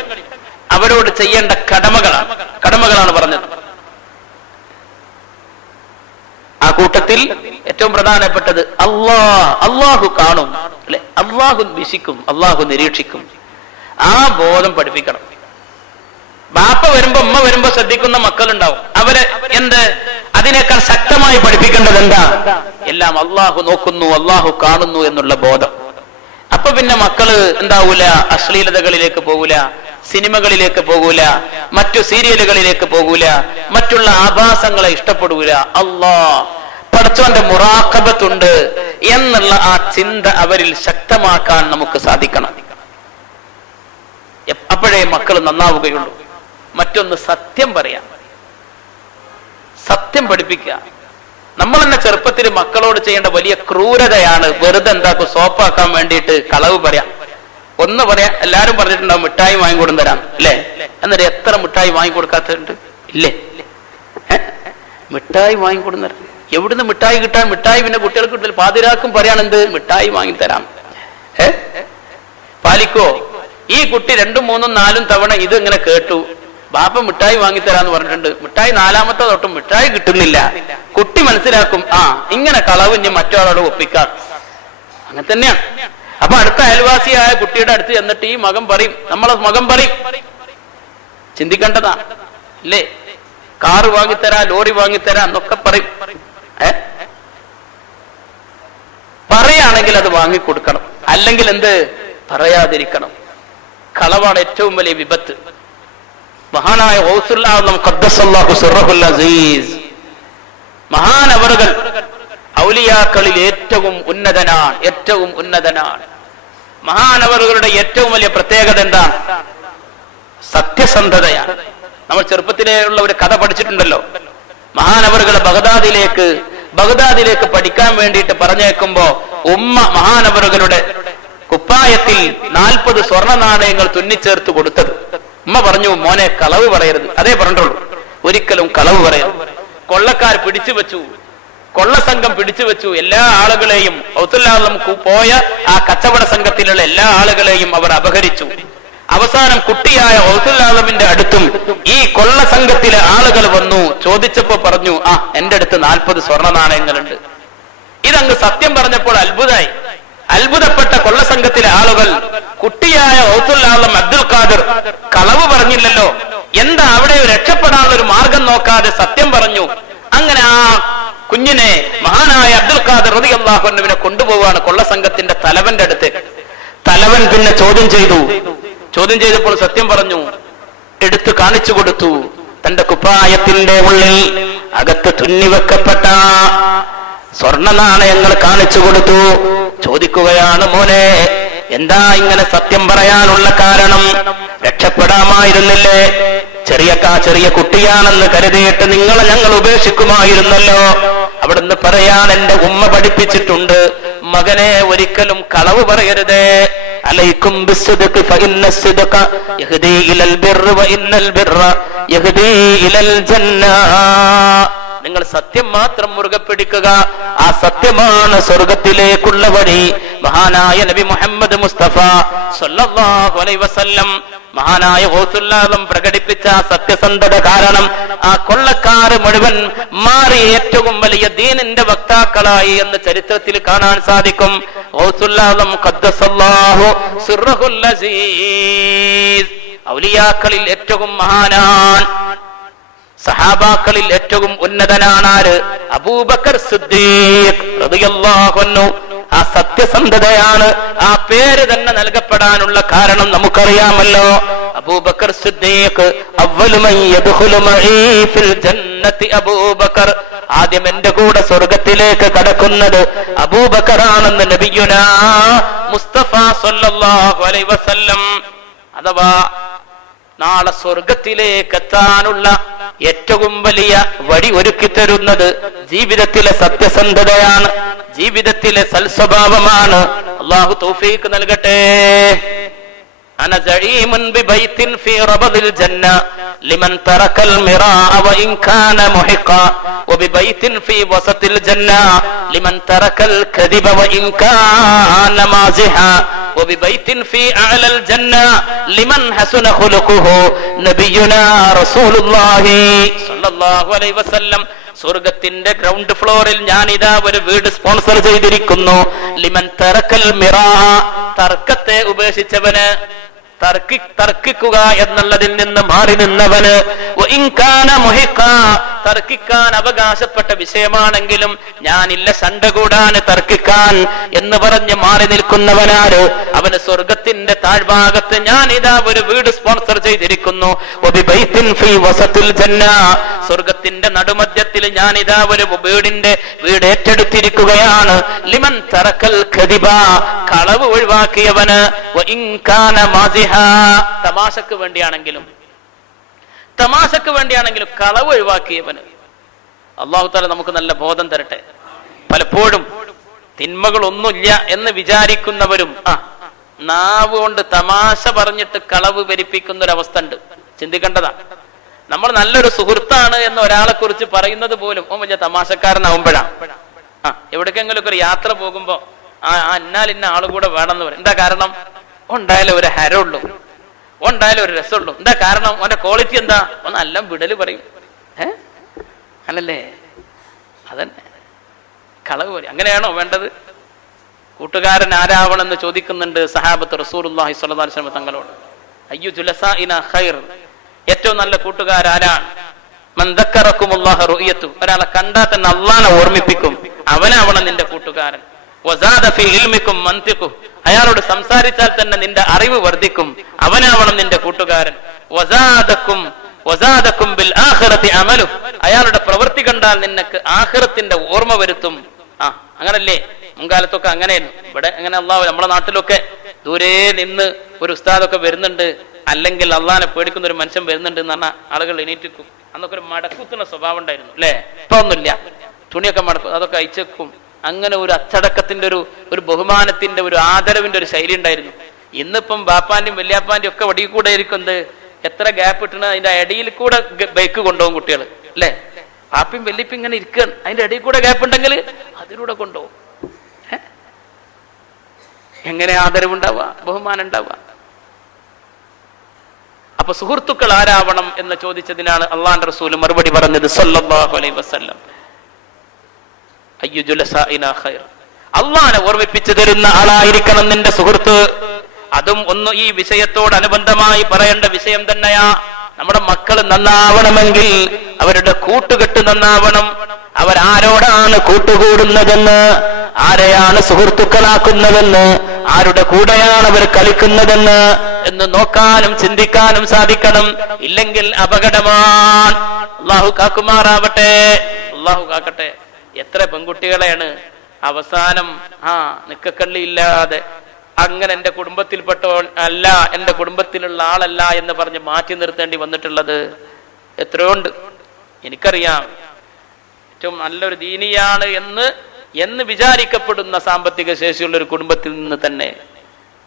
അവരോട് ചെയ്യേണ്ട കടമകളാണ് പറഞ്ഞത്. ആ കൂട്ടത്തിൽ ഏറ്റവും പ്രധാനപ്പെട്ടത് അള്ളാഹു കാണും അല്ലെ, അള്ളാഹു വീക്ഷിക്കും, അള്ളാഹു നിരീക്ഷിക്കും. ആ ബോധം പഠിപ്പിക്കണം. ബാപ്പ വരുമ്പോ ഉമ്മ വരുമ്പോ ശ്രദ്ധിക്കുന്ന മക്കളുണ്ടാവും. അവരെ അതിനേക്കാൾ ശക്തമായി പഠിപ്പിക്കേണ്ടത് എന്താ? എല്ലാം അള്ളാഹു നോക്കുന്നു, അള്ളാഹു കാണുന്നു എന്നുള്ള ബോധം. അപ്പൊ പിന്നെ മക്കള് എന്താവൂല, അശ്ലീലതകളിലേക്ക് പോകൂല, സിനിമകളിലേക്ക് പോകൂല, മറ്റു സീരിയലുകളിലേക്ക് പോകൂല, മറ്റുള്ള ആഭാസങ്ങളെ ഇഷ്ടപ്പെടൂല. പടച്ചോന്റെ മുറാഖബത്തുണ്ട് എന്നുള്ള ആ ചിന്ത അവരിൽ ശക്തമാക്കാൻ നമുക്ക് സാധിക്കണം. അപ്പോഴേ മക്കൾ നന്നാവുകയുള്ളൂ. മറ്റൊന്ന് സത്യം പറയാം, സത്യം പഠിപ്പിക്കുക. നമ്മൾ തന്നെ ചെറുപ്പത്തിൽ മക്കളോട് ചെയ്യേണ്ട വലിയ ക്രൂരതയാണ് വെറുതെ എന്താക്കും സോപ്പാക്കാൻ വേണ്ടിയിട്ട് കളവ് പറയാം. ഒന്ന് പറയാം, എല്ലാരും പറഞ്ഞിട്ടുണ്ടാവും മിഠായി വാങ്ങിക്കൊടും തരാം അല്ലേ? എന്നിട്ട് എത്ര മിഠായി വാങ്ങിക്കൊടുക്കാത്തതുണ്ട് ഇല്ലേ? മിഠായി വാങ്ങിക്കൊടും തരാം. എവിടുന്ന് മിഠായി കിട്ടാൻ? മിഠായി പിന്നെ കുട്ടികൾക്ക് കിട്ടില്ല. പാതിരാക്കും പറയാണ് എന്ത് മിഠായി വാങ്ങിത്തരാം. പാലിക്കോ? ഈ കുട്ടി 2, 3, 4 തവണ ഇത് ഇങ്ങനെ കേട്ടു. ബാപ്പ മിഠായി വാങ്ങിത്തരാന്ന് പറഞ്ഞിട്ടുണ്ട്. മിഠായി 4ാമത്തെ തൊട്ടും മിഠായി കിട്ടുന്നില്ല. കുട്ടി മനസ്സിലാക്കും, ഇങ്ങനെ കളവ് ഇനി മറ്റൊരാളോട് ഒപ്പിക്കാം. അങ്ങനെ തന്നെയാണ്. അപ്പൊ അടുത്ത അയൽവാസിയായ കുട്ടിയുടെ അടുത്ത് ചെന്നിട്ട് ഈ മകൻ പറയും, നമ്മളെ മകൻ പറയും, ചിന്തിക്കേണ്ടതാ അല്ലേ? കാറ് വാങ്ങിത്തരാ, ലോറി വാങ്ങിത്തരാ എന്നൊക്കെ പറയും. പറയുകയാണെങ്കിൽ അത് വാങ്ങിക്കൊടുക്കണം. അല്ലെങ്കിൽ എന്ത് പറയാതിരിക്കണം. കളവാണ് ഏറ്റവും വലിയ വിപത്ത്. മഹാനായ ഗൗസുൽ ആദം ഖദ്ദസല്ലാഹു സിർറഹുൽ അസീസ്, മഹാനവറുകൾ ഔലിയാക്കളിൽ ഏറ്റവും ഉന്നതനാണ്. മഹാനവറുകളുടെ ഏറ്റവും വലിയ പ്രത്യേകത എന്താണ്? സത്യസന്ധതയാണ്. നമ്മൾ ചെറുപ്പത്തിലേ ഉള്ള ഒരു കഥ പഠിച്ചിട്ടുണ്ടല്ലോ. മഹാനവറുകളെ ബഗ്ദാദിലേക്ക് പഠിക്കാൻ വേണ്ടിയിട്ട് പറഞ്ഞേക്കുമ്പോ ഉമ്മ മഹാനവറുകളുടെ കുപ്പായത്തിൽ 40 സ്വർണ്ണ നാണയങ്ങൾ തുന്നിച്ചേർത്ത് കൊടുത്തത്. ഉമ്മ പറഞ്ഞു, മോനെ കളവ് പറയരുത്. അതേ പറഞ്ഞിട്ടുള്ളൂ, ഒരിക്കലും കളവ് പറയരുത്. കൊള്ളക്കാർ പിടിച്ചു വെച്ചു, കൊള്ളസംഘം പിടിച്ചു വെച്ചു. എല്ലാ ആളുകളെയും ഔത്തുല്ലാഹം പോയ ആ കച്ചവട സംഘത്തിലുള്ള എല്ലാ ആളുകളെയും അവർ അപഹരിച്ചു. അവസാനം കുട്ടിയായ ഔത്തുല്ലാഹമിന്റെ അടുത്തും ഈ കൊള്ള സംഘത്തിലെ ആളുകൾ വന്നു. ചോദിച്ചപ്പോ പറഞ്ഞു, എന്റെ അടുത്ത് 40 സ്വർണ്ണ നാണയങ്ങളുണ്ട്. ഇതങ്ങ് സത്യം പറഞ്ഞപ്പോൾ അത്ഭുതപ്പെട്ട കൊള്ളസംഘത്തിലെ ആളുകൾ കുട്ടിയായ ഔത്തുല്ലാഹം അബ്ദുൽ ഖാദിർ കളവ് പറഞ്ഞില്ലല്ലോ, എന്താ അവിടെ രക്ഷപ്പെടാനുള്ള ഒരു മാർഗം നോക്കാതെ സത്യം പറഞ്ഞു. അങ്ങനെ ആ കുഞ്ഞിനെ മഹാനായ അബ്ദുൽ ഖാദിർ റളിയല്ലാഹു അൻഹുവിനെ കൊണ്ടുപോവാണ് കൊള്ളസംഘത്തിന്റെ തലവന്റെ അടുത്തേക്ക്. തലവൻ പിന്നെ ചോദ്യം ചെയ്തപ്പോൾ സത്യം പറഞ്ഞു, എടുത്തു കാണിച്ചു കൊടുത്തു. തന്റെ കുപ്പായത്തിന്റെ ഉള്ളിൽ അകത്ത് തുന്നിവെക്കപ്പെട്ട സ്വർണ്ണ നാണയങ്ങൾ കാണിച്ചു കൊടുത്തു. ചോദിക്കുകയാണ്, മോനെ എന്താ ഇങ്ങനെ സത്യം പറയാനുള്ള കാരണം? രക്ഷപ്പെടാമായിരുന്നില്ലേ? ചെറിയ കുട്ടിയാണെന്ന് കരുതിയിട്ട് നിങ്ങളെ ഞങ്ങൾ ഉപേക്ഷിക്കുമായിരുന്നല്ലോ. അവിടുന്ന് പറയാൻ എന്റെ ഉമ്മ പഠിപ്പിച്ചിട്ടുണ്ട്, മകനെ ഒരിക്കലും കളവ് പറയരുതേ. അലൈക്കും ബിസ്സിദ്ഖി ഫഇന്ന സിദ്ഖ യഹ്ദി ഇലൽ ബിർരി വഇന്നൽ ബിർര യഹ്ദി ഇലൽ ജന്ന. നിങ്ങൾ സത്യം മാത്രം മുറുകെ പിടിക്കുക. ആ സത്യമാണ് സ്വർഗത്തിലേക്കുള്ള വഴി. മഹാനായ നബി മുഹമ്മദ് മുസ്തഫ സ്വല്ലല്ലാഹു അലൈഹി വസല്ലം മഹാനായ ഗൗസുൽ ആസം പ്രകടിപ്പിച്ച സത്യസന്ധത കാരണം ആ കൊള്ളക്കാര് മുഴുവൻ മാറി ഏറ്റവും വലിയ ദീനിന്റെ വക്താക്കളായി എന്ന് ചരിത്രത്തിൽ കാണാൻ സാധിക്കും. ഗൗസുൽ ആസം ഖദ്ദസല്ലാഹു സിർറഹുൽ അസീസ് ഔലിയാക്കളിൽ ഏറ്റവും മഹാനാൻ, സഹാബാക്കളിൽ ഏറ്റവും ഉന്നതനാണ് ആര്? അബൂബക്കർ സിദ്ദീഖ് റളിയല്ലാഹു അൻഹു. ആ സത്യസന്ധതയാണ് ആ പേര് തന്നെ നൽകപ്പെടാനുള്ള കാരണം നമുക്കറിയാമല്ലോ. അബൂബക്കർ സിദ്ദീഖ് അവ്വലു മൻ യദ്ഖുലു മഈ ഫിൽ ജന്നത്തി അബൂബക്കർ, ആദ്യം എന്റെ കൂടെ സ്വർഗത്തിലേക്ക് കടക്കുന്നത് അബൂബക്കറാണെന്ന് നബിയുനാ മുസ്തഫ സ്വല്ലല്ലാഹു അലൈഹി വസല്ലം. അഥവാ നാളെ സ്വർഗത്തിലേക്ക് എത്താനുള്ള ഏറ്റവും വലിയ വഴി ഒരുക്കി തരുന്നത് ജീവിതത്തിലെ സത്യസന്ധതയാണ്, ജീവിതത്തിലെ സൽസ്വഭാവമാണ്. അല്ലാഹു തൗഫീഖ് നൽകട്ടെ. أنا زعيم ببيت في ربض الجنة لمن ترك المراء وإن كان محقا وببيت في وسط الجنة لمن ترك الكذب وإن كان مازحا وببيت في أعلى الجنة لمن حسن خلقه نبينا رسول الله صلى الله عليه وسلم. സ്വർഗത്തിന്റെ ഗ്രൗണ്ട് ഫ്ലോറിൽ ഞാനിതാ ഒരു വീട് സ്പോൺസർ ചെയ്തിരിക്കുന്നു. ലിമൻ തറക്കൽ മിറാ, തർക്കത്തെ ഉപേക്ഷിച്ചവന്, തർക്കിക്കുക എന്നുള്ളതിൽ നിന്ന് മാറി നിന്നവന്, തർക്കിക്കാൻ അവകാശപ്പെട്ട വിഷയമാണെങ്കിലും ഞാനില്ല ശണ്ട കൂടാൻ തർക്കിക്കാൻ എന്ന് പറഞ്ഞ് മാറി നിൽക്കുന്നവനാര്? അവന് സ്വർഗത്തിന്റെ താഴ്ഭാഗത്ത് ഞാൻ ഇതാ ഒരു വീട് സ്പോൺസർ ചെയ്തിരിക്കുന്നു. സ്വർഗത്തിന്റെ നടുമധ്യത്തിൽ ഞാൻ ഇതാ ഒരു വീട് ഏറ്റെടുത്തിരിക്കുകയാണ്. ലിമൻ തറക്കൽ ഖദിബ, കളവ് ഒഴിവാക്കിയവന്, തമാശക്ക് വേണ്ടിയാണെങ്കിലും കളവ് ഒഴിവാക്കിയവന്. അല്ലാഹു തആല നമുക്ക് നല്ല ബോധം തരട്ടെ. പലപ്പോഴും തിന്മകളൊന്നുമില്ല എന്ന് വിചാരിക്കുന്നവരും നാവ് കൊണ്ട് തമാശ പറഞ്ഞിട്ട് കളവ് വരിപ്പിക്കുന്ന ഒരവസ്ഥ ഉണ്ട്. ചിന്തിക്കേണ്ടതാ. നമ്മൾ നല്ലൊരു സുഹൃത്താണ് എന്ന് ഒരാളെ കുറിച്ച് പറയുന്നത് പോലും വലിയ തമാശക്കാരനാവുമ്പോഴാണ്. എവിടേക്കെങ്കിലും ഒരു യാത്ര പോകുമ്പോ എന്നാൽ ഇന്ന ആളുകൂടെ വേണമെന്ന് പറയും. എന്താ കാരണം? ഉണ്ടായാലും ഒരു ഹരമുള്ളൂ, ഉണ്ടായാലും ഒരു രസമുള്ളൂ. എന്താ കാരണം? അവന്റെ ക്വാളിറ്റി എന്താ? നല്ല വിടല് പറയും. അല്ലല്ലേ? അതന്നെ കളവ് പറയും. അങ്ങനെയാണോ വേണ്ടത്? കൂട്ടുകാരൻ ആരാവണമെന്ന് ചോദിക്കുന്നുണ്ട് സഹാബത്ത് റസൂലുള്ളാഹി സ്വല്ലല്ലാഹു അലൈഹി വസല്ലം തങ്ങളോട്. അയ്യു ജുലസാഇനാ ഖൈർ, ഏറ്റവും നല്ല കൂട്ടുകാരാരാണ്? മൻ ദക്കറകുമുല്ലാഹ റുയതു, ഒരാളെ കണ്ടാൽ തന്നെ അല്ലാഹനെ ഓർമ്മിപ്പിക്കും, അവനാവണം നിന്റെ കൂട്ടുകാരൻ. വസാദ ഫീ ഇൽമികും മൻതിഖു, അയാളോട് സംസാരിച്ചാൽ തന്നെ നിന്റെ അറിവ് വർദ്ധിക്കും, അവനാവണം നിന്റെ കൂട്ടുകാരൻ. വസാദകും ബിൽ ആഖിറതി അമലു, അയാളുടെ പ്രവൃത്തി കണ്ടാൽ നിനക്ക് ആഖിറത്തിന്റെ ഓർമ്മ വരുത്തും. അങ്ങനല്ലേ? മുൻകാലത്തൊക്കെ അങ്ങനെയായിരുന്നു. ഇവിടെ അങ്ങനെ അള്ളാഹു നമ്മുടെ നാട്ടിലൊക്കെ ദൂരെ നിന്ന് ഒരു ഉസ്താദൊക്കെ വരുന്നുണ്ട്, അല്ലെങ്കിൽ അള്ളാഹിനെ പേടിക്കുന്ന ഒരു മനുഷ്യൻ വരുന്നുണ്ട് എന്ന് പറഞ്ഞാൽ ആളുകൾ എണീറ്റിക്കും. അന്നൊക്കെ ഒരു മടക്കുത്തുന്ന സ്വഭാവം ഉണ്ടായിരുന്നു അല്ലേ? ഇപ്പൊ ഒന്നുമില്ല. തുണിയൊക്കെ മടക്കും, അതൊക്കെ അയച്ചേക്കും. അങ്ങനെ ഒരു അച്ചടക്കത്തിന്റെ ഒരു ബഹുമാനത്തിന്റെ ഒരു ആദരവിന്റെ ഒരു ശൈലി ഉണ്ടായിരുന്നു. ഇന്നിപ്പം ബാപ്പാന്റെയും വല്യാപ്പാന്റെയും ഒക്കെ വടി കൂടെ ഇരിക്കുന്നത് എത്ര ഗ്യാപ്പ് ഇട്ടണ അതിന്റെ ഇടയിൽ കൂടെ ബൈക്ക് കൊണ്ടുപോകും കുട്ടികൾ അല്ലേ? പാപ്പിയും വല്യപ്പയും ഇങ്ങനെ ഇരിക്കുകയാണ്, അതിന്റെ ഇടയിൽ കൂടെ ഗ്യാപ്പ് ഉണ്ടെങ്കിൽ അതിലൂടെ കൊണ്ടുപോകും. എങ്ങനെ ആദരവുണ്ടാവുക, ബഹുമാനം ഉണ്ടാവുക? അപ്പൊ സുഹൃത്തുക്കൾ ആരാവണം എന്ന് ചോദിച്ചതിനാണ് അള്ളാന്റെ റസൂൽ മറുപടി പറഞ്ഞത് സല്ലല്ലാഹു അലൈഹി വസല്ലം. അയ്യു ജുലസാഇനാ ഖൈർ, അള്ളാനെ ഓർമ്മിപ്പിച്ചു തരുന്ന ആളായിരിക്കണം നിന്റെ സുഹൃത്ത്. അതും ഒന്ന് ഈ വിഷയത്തോടനുബന്ധമായി പറയേണ്ട വിഷയം തന്നെയാ. നമ്മുടെ മക്കൾ നന്നാവണമെങ്കിൽ അവരുടെ കൂട്ടുകെട്ട് നന്നാവണം. അവരാരോടാണ് കൂട്ടുകൂടുന്നതെന്ന്, ആരെയാണ് സുഹൃത്തുക്കളാക്കുന്നതെന്ന്, ആരുടെ കൂടെയാണ് അവർ കളിക്കുന്നതെന്ന് എന്ന് നോക്കാനും ചിന്തിക്കാനും സാധിക്കണം. ഇല്ലെങ്കിൽ അപകടമാണ്. അള്ളാഹു കാക്കുമാറാവട്ടെ, അള്ളാഹു കാക്കട്ടെ. എത്ര പെൺകുട്ടികളെയാണ് അവസാനം നിക്കക്കള്ളി ഇല്ലാതെ അങ്ങനെ എന്റെ കുടുംബത്തിൽപ്പെട്ട അല്ല, എന്റെ കുടുംബത്തിലുള്ള ആളല്ല എന്ന് പറഞ്ഞ് മാറ്റി നിർത്തേണ്ടി വന്നിട്ടുള്ളത് എത്രയുണ്ട്. എനിക്കറിയാം. ഏറ്റവും നല്ലൊരു ദീനിയാണ് എന്ന് വിചാരിക്കപ്പെടുന്ന സാമ്പത്തിക ശേഷിയുള്ള ഒരു കുടുംബത്തിൽ നിന്ന് തന്നെ.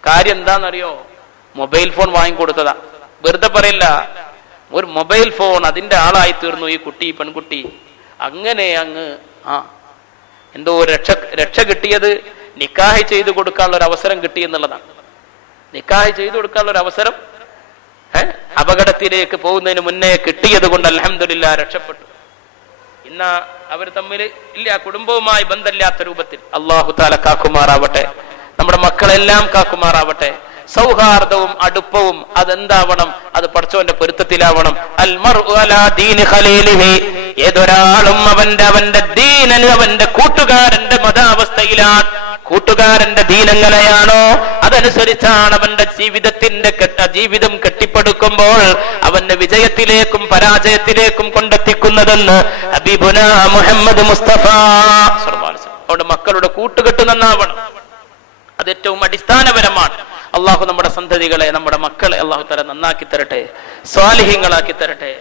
കാര്യം എന്താണെന്നറിയോ? മൊബൈൽ ഫോൺ വാങ്ങിക്കൊടുത്തതാ. വെറുതെ പറയില്ല, ഒരു മൊബൈൽ ഫോൺ അതിന്റെ ആളായി തീർന്നു ഈ പെൺകുട്ടി. അങ്ങനെ അങ്ങ് എന്തോ രക്ഷ കിട്ടിയത് നിക്കാഹ് ചെയ്തു കൊടുക്കാനുള്ള ഒരു അവസരം കിട്ടി എന്നുള്ളതാണ്. നിക്കാഹ് ചെയ്തു കൊടുക്കാനുള്ള ഒരു അവസരം അപകടത്തിലേക്ക് പോകുന്നതിന് മുന്നേ കിട്ടിയത് കൊണ്ട് അൽഹംദുലില്ലാ രക്ഷപ്പെട്ടു. ഇന്ന് അവർ തമ്മിൽ ഇല്ല, കുടുംബവുമായി ബന്ധമില്ലാത്ത രൂപത്തിൽ അല്ലാഹു തആല കാക്കുമാറാവട്ടെ, നമ്മുടെ മക്കളെല്ലാം കാക്കുമാറാവട്ടെ. സൗഹാർദ്ദവും അടുപ്പവും അതെന്താവണം? അത് പടച്ചവന്റെ പൊരുത്തത്തിലാവണം. അൽ മർഉ അലാ ദീനി ഖലീലിഹി, ഏതൊരാളും അവന്റെ ദീനന് അവന്റെ കൂട്ടുകാരന്റെ മതാവസ്ഥയിലാണ്. കൂട്ടുകാരന്റെ ദീനങ്ങളെയാണോ അതനുസരിച്ചാണ് അവന്റെ ജീവിതം കെട്ടിപ്പടുക്കുമ്പോൾ അവന്റെ വിജയത്തിലേക്കും പരാജയത്തിലേക്കും കൊണ്ടെത്തിക്കുന്നതെന്ന് ഹബീബുനാ മുഹമ്മദ് മുസ്തഫ സ്വല്ലല്ലാഹു അലൈഹി വസല്ലം. അവിടെ മക്കളുടെ കൂട്ടുകെട്ട് നന്നാവണം, അത് ഏറ്റവും അടിസ്ഥാനപരമാണ്. അള്ളാഹു നമ്മുടെ സന്തതികളെ, നമ്മുടെ മക്കളെ അള്ളാഹു തആല നന്നാക്കി തരട്ടെ, സ്വാലിഹീങ്ങളാക്കി തരട്ടെ.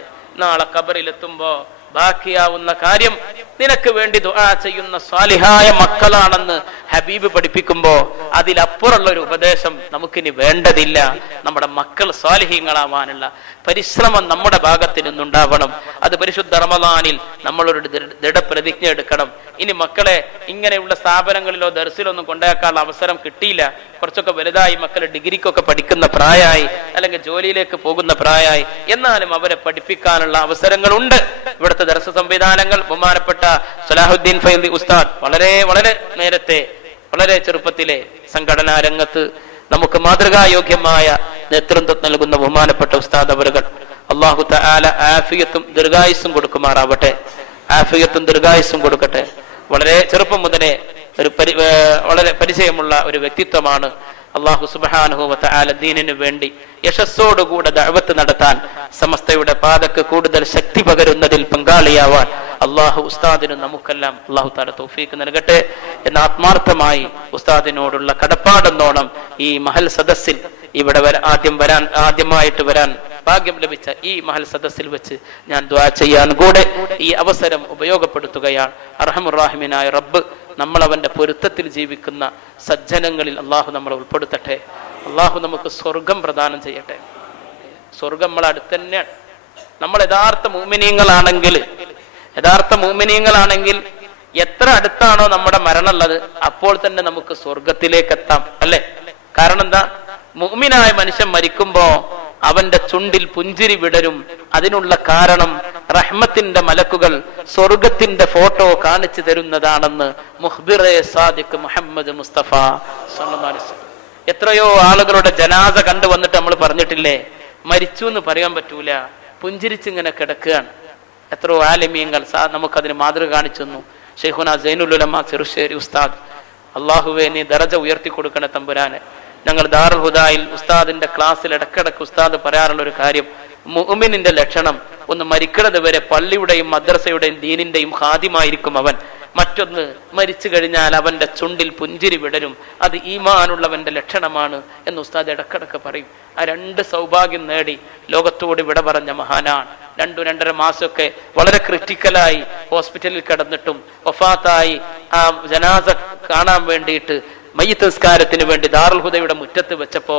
നാളെ ഖബറിലെത്തുമ്പോ ബാക്കിയാവുന്ന കാര്യം നിനക്ക് വേണ്ടി ദുആ ചെയ്യുന്ന സ്വാലിഹായ മക്കളാണെന്ന് ഹബീബ് പഠിപ്പിക്കുമ്പോ അതിലപ്പുറമുള്ള ഒരു ഉപദേശം നമുക്കിനി വേണ്ടതില്ല. നമ്മുടെ മക്കൾ സ്വാലിഹീങ്ങളാവാനുള്ള പരിശ്രമം നമ്മുടെ ഭാഗത്ത് നിന്നുണ്ടാവണം. അത് പരിശുദ്ധ റമദാനിൽ നമ്മളൊരു ദൃഢപ്രതിജ്ഞ എടുക്കണം. ഇനി മക്കളെ ഇങ്ങനെയുള്ള സ്ഥാപനങ്ങളിലോ ദർസിലോ ഒന്നും കൊണ്ടാക്കാനുള്ള അവസരം കിട്ടിയില്ല, കുറച്ചൊക്കെ വലുതായി, മക്കൾ ഡിഗ്രിക്കൊക്കെ പഠിക്കുന്ന പ്രായമായി, അല്ലെങ്കിൽ ജോലിയിലേക്ക് പോകുന്ന പ്രായമായി, എന്നാലും അവരെ പഠിപ്പിക്കാനുള്ള അവസരങ്ങളുണ്ട്. ഇവിടുത്തെ ദർസ് സംവിധാനങ്ങൾ ബഹുമാനപ്പെട്ട സലാഹുദ്ദീൻ ഫൈദി ഉസ്താദ് വളരെ വളരെ നേരത്തെ, വളരെ ചെറുപ്പത്തിലെ സംഘടനാ രംഗത്ത് നമുക്ക് മാതൃകായോഗ്യമായ നേതൃത്വം നൽകുന്ന ബഹുമാനപ്പെട്ട ഉസ്താദ് അവറുകൾ, അല്ലാഹു തആല ആഫിയത്തും ദീർഘായുസ്സും കൊടുക്കുമാറാവട്ടെ, ആഫിയത്തും ദീർഘായുസ്സും കൊടുക്കട്ടെ. വളരെ ചെറുപ്പം മുതലേ വളരെ പരിചയമുള്ള ഒരു വ്യക്തിത്വമാണ്. അല്ലാഹു സുബ്ഹാനഹു വ തആല ദീനിനു വേണ്ടി യശസ്സോടുകൂടെ ദഅവത്ത് നടത്താൻ, സമസ്തയുടെ പാതക്ക് കൂടുതൽ ശക്തി പകരുന്നതിൽ പങ്കാളിയാവാൻ അല്ലാഹു ഉസ്താദിനും നമുക്കെല്ലാം അല്ലാഹു തആല തൗഫീഖ് നൽകട്ടെ എന്ന് ആത്മാർത്ഥമായി ഉസ്താദിനോടുള്ള കടപ്പാടെന്നോണം ഈ മഹൽ സദസ്സിൽ ഇവിടെ ആദ്യമായിട്ട് വരാൻ ഭാഗ്യം ലഭിച്ച ഈ മഹൽ സദസ്സിൽ വെച്ച് ഞാൻ ദുആ ചെയ്യാൻ കൂടെ ഈ അവസരം ഉപയോഗപ്പെടുത്തുകയാണ്. അർഹമുർ റഹീമിനായ റബ്ബ് നമ്മൾ അവന്റെ പൊരുത്തത്തിൽ ജീവിക്കുന്ന സജ്ജനങ്ങളിൽ അള്ളാഹു നമ്മളെ ഉൾപ്പെടുത്തട്ടെ. അള്ളാഹു നമുക്ക് സ്വർഗം പ്രദാനം ചെയ്യട്ടെ. സ്വർഗം നമ്മളെ അടുത്ത് തന്നെയാണ്. നമ്മൾ യഥാർത്ഥ മുഅ്മിനീങ്ങളാണെങ്കിൽ എത്ര അടുത്താണോ നമ്മുടെ മരണമുള്ളത് അപ്പോൾ തന്നെ നമുക്ക് സ്വർഗത്തിലേക്ക് എത്താം, അല്ലെ? കാരണം എന്താ? മുഅ്മിനായ മനുഷ്യൻ മരിക്കുമ്പോ അവന്റെ ചുണ്ടിൽ പുഞ്ചിരി വിടരും. അതിനുള്ള കാരണം റഹ്മത്തിന്റെ മലക്കുകൾ സ്വർഗത്തിന്റെ ഫോട്ടോ കാണിച്ചു തരുന്നതാണെന്ന് മുഖ്ബിറെ സാദിഖ് മുഹമ്മദ് മുസ്തഫ സ്വല്ലല്ലാഹു അലൈഹി വസല്ലം. എത്രയോ ആളുകളുടെ ജനാസ കണ്ടുവന്നിട്ട് നമ്മൾ പറഞ്ഞിട്ടില്ലേ, മരിച്ചു എന്ന് പറയാൻ പറ്റൂല, പുഞ്ചിരിച്ചിങ്ങനെ കിടക്കുകയാണ്. എത്രയോ ആലിമീങ്ങൾ നമുക്കതിന് മാതൃക കാണിച്ചു തന്നു. ശൈഖുനാ സൈനുൽ ഉലമ ചെറുശ്ശേരി ഉസ്താദ്, അല്ലാഹുവേ നീ ദറജ ഉയർത്തി കൊടുക്കണേ തമ്പുരാനെ. ഞങ്ങൾ ദാറുൽ ഹുദായിൽ ഉസ്താദിന്റെ ക്ലാസ്സിൽ ഇടക്കിടക്ക് ഉസ്താദ് പറയാറുള്ള ഒരു കാര്യം, മുഅ്മിനിന്റെ ലക്ഷണം ഒന്ന് മരിക്കണത് വരെ പള്ളിയുടെയും മദ്രസയുടെയും ദീനിന്റെയും ഖാദിമായിരിക്കും അവൻ. മറ്റൊന്ന്, മരിച്ചു കഴിഞ്ഞാൽ അവന്റെ ചുണ്ടിൽ പുഞ്ചിരി വിടരും. അത് ഈമാനുള്ളവന്റെ ലക്ഷണമാണ് എന്ന് ഉസ്താദ് ഇടക്കിടക്ക് പറയും. ആ രണ്ട് സൗഭാഗ്യം നേടി ലോകത്തോട് വിട പറഞ്ഞ മഹാനാണ്. 2-2.5 മാസമൊക്കെ വളരെ ക്രിട്ടിക്കലായി ഹോസ്പിറ്റലിൽ കിടന്നിട്ടും വഫാത്തായി ആ ജനാസ കാണാൻ വേണ്ടിയിട്ട് മയ്യിത്ത് നിസ്കാരത്തിന് വേണ്ടി ദാറുൽ ഹുദയുടെ മുറ്റത്ത് വെച്ചപ്പോ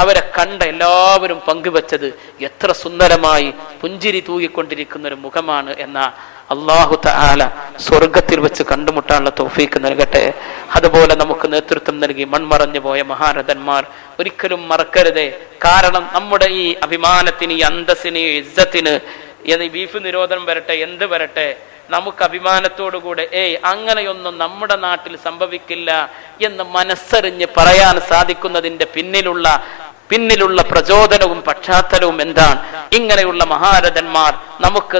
അവരെ കണ്ട എല്ലാവരും പങ്കുവെച്ചത് എത്ര സുന്ദരമായി പുഞ്ചിരി തൂകിക്കൊണ്ടിരിക്കുന്ന ഒരു മുഖമാണ് എന്ന അല്ലാഹു തആല സ്വർഗത്തിൽ വെച്ച് കണ്ടുമുട്ടാനുള്ള തൗഫീഖ് നൽകട്ടെ. അതുപോലെ നമുക്ക് നേതൃത്വം നൽകി മൺമറഞ്ഞു പോയ മഹാരഥന്മാർ ഒരിക്കലും മറക്കരുതേ. കാരണം നമ്മുടെ ഈ അഭിമാനത്തിന്, ഈ അന്തസ്സിന്, ഈ ഇസ്സത്തിന്, ബീഫ് നിരോധനം വരട്ടെ, എന്ത് വരട്ടെ, നമുക്ക് അഭിമാനത്തോടുകൂടെ അങ്ങനെയൊന്നും നമ്മുടെ നാട്ടിൽ സംഭവിക്കില്ല എന്ന് മനസ്സറിഞ്ഞ് പറയാൻ സാധിക്കുന്നതിന്റെ പിന്നിലുള്ള പ്രചോദനവും പശ്ചാത്തലവും എന്താണ്? ഇങ്ങനെയുള്ള മഹാരഥന്മാർ നമുക്ക്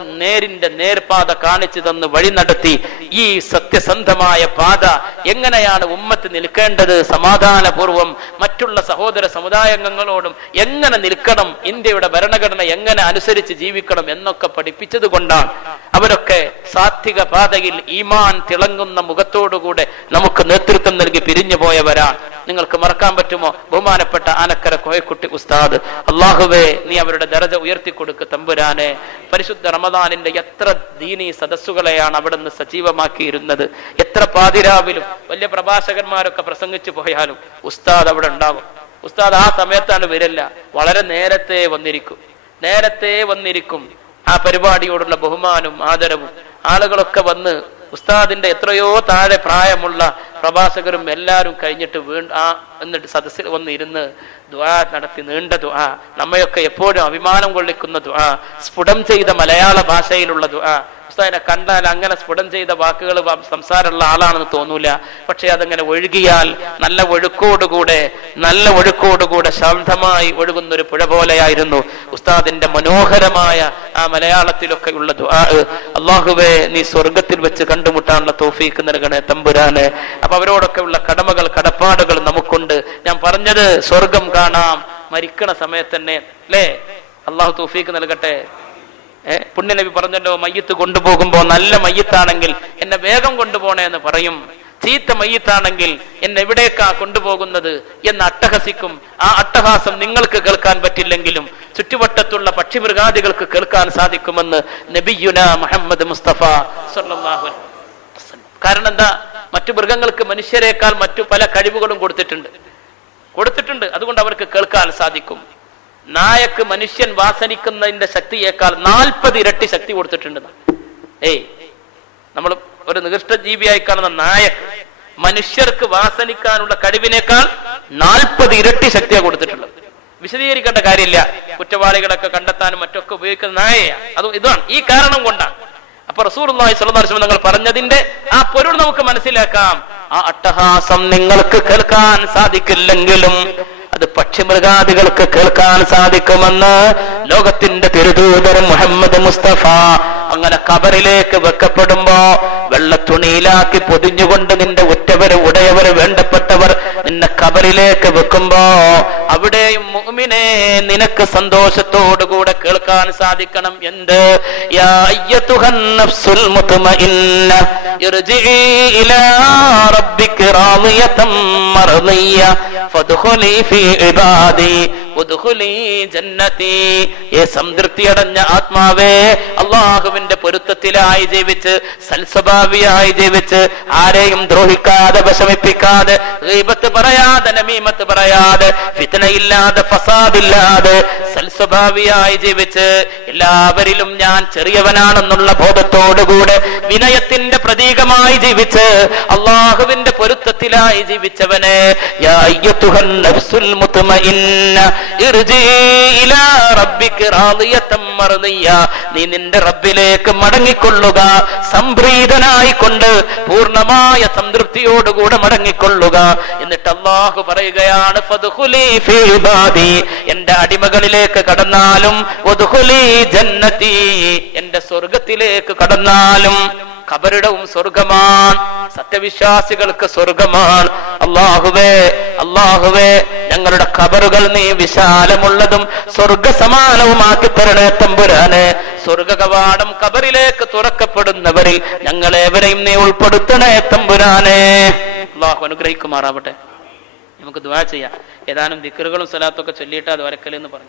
നേർപാത കാണിച്ചു തന്ന് വഴി നടത്തി ഈ സത്യസന്ധമായ പാത എങ്ങനെയാണ് ഉമ്മത്ത് നിൽക്കേണ്ടത്, സമാധാനപൂർവം മറ്റുള്ള സഹോദര സമുദായാംഗങ്ങളോടും എങ്ങനെ നിൽക്കണം, ഇന്ത്യയുടെ ഭരണഘടന എങ്ങനെ അനുസരിച്ച് ജീവിക്കണം എന്നൊക്കെ പഠിപ്പിച്ചത് കൊണ്ടാണ്. അവരൊക്കെ സാത്വിക പാതയിൽ ഈമാൻ തിളങ്ങുന്ന മുഖത്തോടുകൂടെ നമുക്ക് നേതൃത്വം നൽകി പിരിഞ്ഞു പോയവരാണ്. നിങ്ങൾക്ക് മറക്കാൻ പറ്റുമോ? ബഹുമാനപ്പെട്ട ആനക്കര കോയക്കുട്ടി ഉസ്താദ്, അല്ലാഹുവേ നീ അവരുടെ ദറജ ഉയർത്തി കൊടുക്ക് തമ്പുരാനെ. പരിശുദ്ധ റമദാനിന്റെ എത്ര ദീനീ സദസ്സുകളെയാണ് അവിടെ നിന്ന് സജീവമാക്കിയിരുന്നത്. എത്ര പാതിരാവിലും വലിയ പ്രഭാഷകന്മാരൊക്കെ പ്രസംഗിച്ചു പോയാലും ഉസ്താദ് അവിടെ ഉണ്ടാകും. ഉസ്താദ് ആ സമയത്താണ് വരില്ല, വളരെ നേരത്തെ വന്നിരിക്കും. ആ പരിപാടിയോടുള്ള ബഹുമാനവും ആദരവും ആളുകളൊക്കെ വന്ന് ഉസ്താദിന്റെ എത്രയോ താഴെ പ്രായമുള്ള പ്രഭാഷകരും എല്ലാവരും കഴിഞ്ഞിട്ട് എന്നിട്ട് സദസ്സിൽ വന്ന് ഇരുന്ന് ദുആ നടത്തി, നീണ്ട ദുആ, നമ്മയൊക്കെ എപ്പോഴും അഭിമാനം കൊള്ളിക്കുന്ന ദുആ, സ്ഫുടം ചെയ്ത മലയാള ഭാഷയിലുള്ള ദുആ. ഉസ്താദിനെ കണ്ടാൽ അങ്ങനെ സ്ഫുടം ചെയ്ത വാക്കുകൾ സംസാരമുള്ള ആളാണെന്ന് തോന്നൂല. പക്ഷെ അതങ്ങനെ ഒഴുകിയാൽ നല്ല ഒഴുക്കോടുകൂടെ ശാന്തമായി ഒഴുകുന്ന ഒരു പുഴ പോലെയായിരുന്നു ഉസ്താദിന്റെ മനോഹരമായ ആ മലയാളത്തിലൊക്കെ ഉള്ള ദുആ. അല്ലാഹുവേ, നീ സ്വർഗത്തിൽ വെച്ച് കണ്ടുമുട്ടാനുള്ള തൗഫീക്ക് നൽകണേ തമ്പുരാനെ. അപ്പൊ അവരോടൊക്കെ ഉള്ള കടപ്പാടുകൾ നമുക്കുണ്ട്. ഞാൻ പറഞ്ഞത് സ്വർഗം കാണാം മരിക്കണ സമയത്ത് തന്നെ, അല്ലേ? അള്ളാഹു തൗഫീക്ക് നൽകട്ടെ. പുണ്യനബി പറഞ്ഞല്ലോ, മയ്യത്ത് കൊണ്ടുപോകുമ്പോ നല്ല മയ്യത്താണെങ്കിൽ എന്നെ വേഗം കൊണ്ടുപോണേ എന്ന് പറയും, ചീത്ത മയ്യത്താണെങ്കിൽ എന്നെ എവിടേക്കാ കൊണ്ടുപോകുന്നത് എന്ന് അട്ടഹസിക്കും. ആ അട്ടഹാസം നിങ്ങൾക്ക് കേൾക്കാൻ പറ്റില്ലെങ്കിലും ചുറ്റുവട്ടത്തുള്ള പക്ഷിമൃഗാദികൾക്ക് കേൾക്കാൻ സാധിക്കുമെന്ന് നബിയുന മുഹമ്മദ് മുസ്തഫ സ്വല്ലല്ലാഹു അലൈഹി വസല്ലം. കാരണം എന്താ? മറ്റു മൃഗങ്ങൾക്ക് മനുഷ്യരെക്കാൾ മറ്റു പല കഴിവുകളും കൊടുത്തിട്ടുണ്ട്. അതുകൊണ്ട് അവർക്ക് കേൾക്കാൻ സാധിക്കും. നായക്ക് മനുഷ്യൻ വാസനിക്കുന്നതിന്റെ ശക്തിയേക്കാൾ 40 ഇരട്ടി ശക്തി കൊടുത്തിട്ടുണ്ട്. നമ്മൾ ഒരു നികൃഷ്ട ജീവിയായി കാണുന്ന നായക്ക് മനുഷ്യർക്ക് വാസനിക്കാനുള്ള കഴിവിനേക്കാൾ 40 ഇരട്ടി ശക്തിയാണ് കൊടുത്തിട്ടുള്ളത്. വിശദീകരിക്കേണ്ട കാര്യമില്ല. കുറ്റവാളികളൊക്കെ കണ്ടെത്താനും മറ്റൊക്കെ ഉപയോഗിക്കുന്ന നായയാണ്. ഇതാണ് ഈ കാരണം കൊണ്ടാണ്. അപ്പൊ റസൂലുള്ളാഹി സ്വല്ലല്ലാഹു അലൈഹി വസല്ലം നിങ്ങൾ പറഞ്ഞതിന്റെ ആ പൊരുൾ നമുക്ക് മനസ്സിലാക്കാം. ആ അട്ടഹാസം നിങ്ങൾക്ക് കേൾക്കാൻ സാധിക്കില്ലെങ്കിലും അത് പക്ഷിമൃഗാദികൾക്ക് കേൾക്കാൻ സാധിക്കുമെന്ന് ലോകത്തിന്റെ തിരുദൂതൻ മുഹമ്മദ് മുസ്തഫ അങ്ങനെ ഖബറിലേക്ക് വെക്കപ്പെടുമ്പോ വെള്ളത്തുണിയിലാക്കി പൊതിഞ്ഞുകൊണ്ട് നിന്റെ ഉറ്റവര് ഉടയവര് വേണ്ടപ്പെട്ടവർ നിന്നെ ഖബറിലേക്ക് വെക്കുമ്പോ അവിടെയും മുഅ്മിനേ നിനക്ക് സന്തോഷത്തോടുകൂടെ കേൾക്കാൻ സാധിക്കണം. എന്ത്? യാ അയ്യതുഹൻ നഫ്സുൽ മുത്മഇന്ന ഇർജിഇ ഇലാ റബ്ബിക റാദിയതൻ മർദിയ ഫദ്ഖുലി ഫീ ഇബാദി വദ്ഖുലി ജന്നതി. ഏ സംതൃപ്തിയടഞ്ഞ ആത്മാവേ, അല്ലാഹുവിന്റെ പൊരുത്തത്തിലായി ജീവിച്ച് സൽസ്വഭാവിയായി ജീവിച്ച് ആരെയും ദ്രോഹിക്കാതെ വിഷമിപ്പിക്കാതെ ഗീബത്ത് പറയാതെ നമീമത്ത് പറയാതെ ഫിത്നയില്ലാതെ ഫസാദില്ലാതെ സൽസ്വഭാവിയായി ജീവിച്ച് എല്ലാവരിലും ഞാൻ ചെറിയവനാണെന്നുള്ള ബോധത്തോടുകൂടെ വിനയത്തിന്റെ പ്രതീകമായി ജീവിച്ച് അല്ലാഹുവിന്റെ പൊരുത്തത്തിലായി ജീവിച്ചവനെ യാ അയ്യതുഹൻ നഫ്സുൽ മുത്മഇന്ന ഇർജിഇ ഇലാ റബ്ബിക റാദിയതൻ മർദിയ. നീ നിന്റെ റബ്ബിലേക്ക് മടങ്ങിക്കൊള്ളുക, സംപ്രീതനായിക്കൊണ്ട് പൂർണ്ണമായ സംതൃപ്തിയോടുകൂടെ മടങ്ങിക്കൊള്ളുക. എന്നിട്ട് അല്ലാഹു പറയുകയാണ്, ഫദ്ഖുലി ഫീ ഇബാദി, എന്റെ അടിമകളിലേക്ക് കടന്നാലും വദ്ഖുലി ജന്നതി, എന്റെ സ്വർഗത്തിലേക്ക് കടന്നാലും. ഖബറിടവും സ്വർഗമാണ്, സത്യവിശ്വാസികൾക്ക് സ്വർഗമാണ്. അല്ലാഹുവേ ഞങ്ങളുടെ ഖബറുകൾ നീ വിശാലമുള്ളതും സ്വർഗസമാനവുമാക്കി തരണേ തമ്പുരാനെ. സ്വർഗ കവാടം ഖബറിലേക്ക് തുറക്കപ്പെടുന്നവരിൽ ഞങ്ങളേവരെയും നീ ഉൾപ്പെടുത്തണേ തമ്പുരാനെ. അല്ലാഹു അനുഗ്രഹിക്കുമാറാവട്ടെ. നമുക്ക് ദുആ ചെയ്യാം. ഏതാനും ദിക്റുകളും സ്വലാത്തൊക്കെ ചൊല്ലിയിട്ട് അത് വരക്കലെന്ന് പറഞ്ഞു.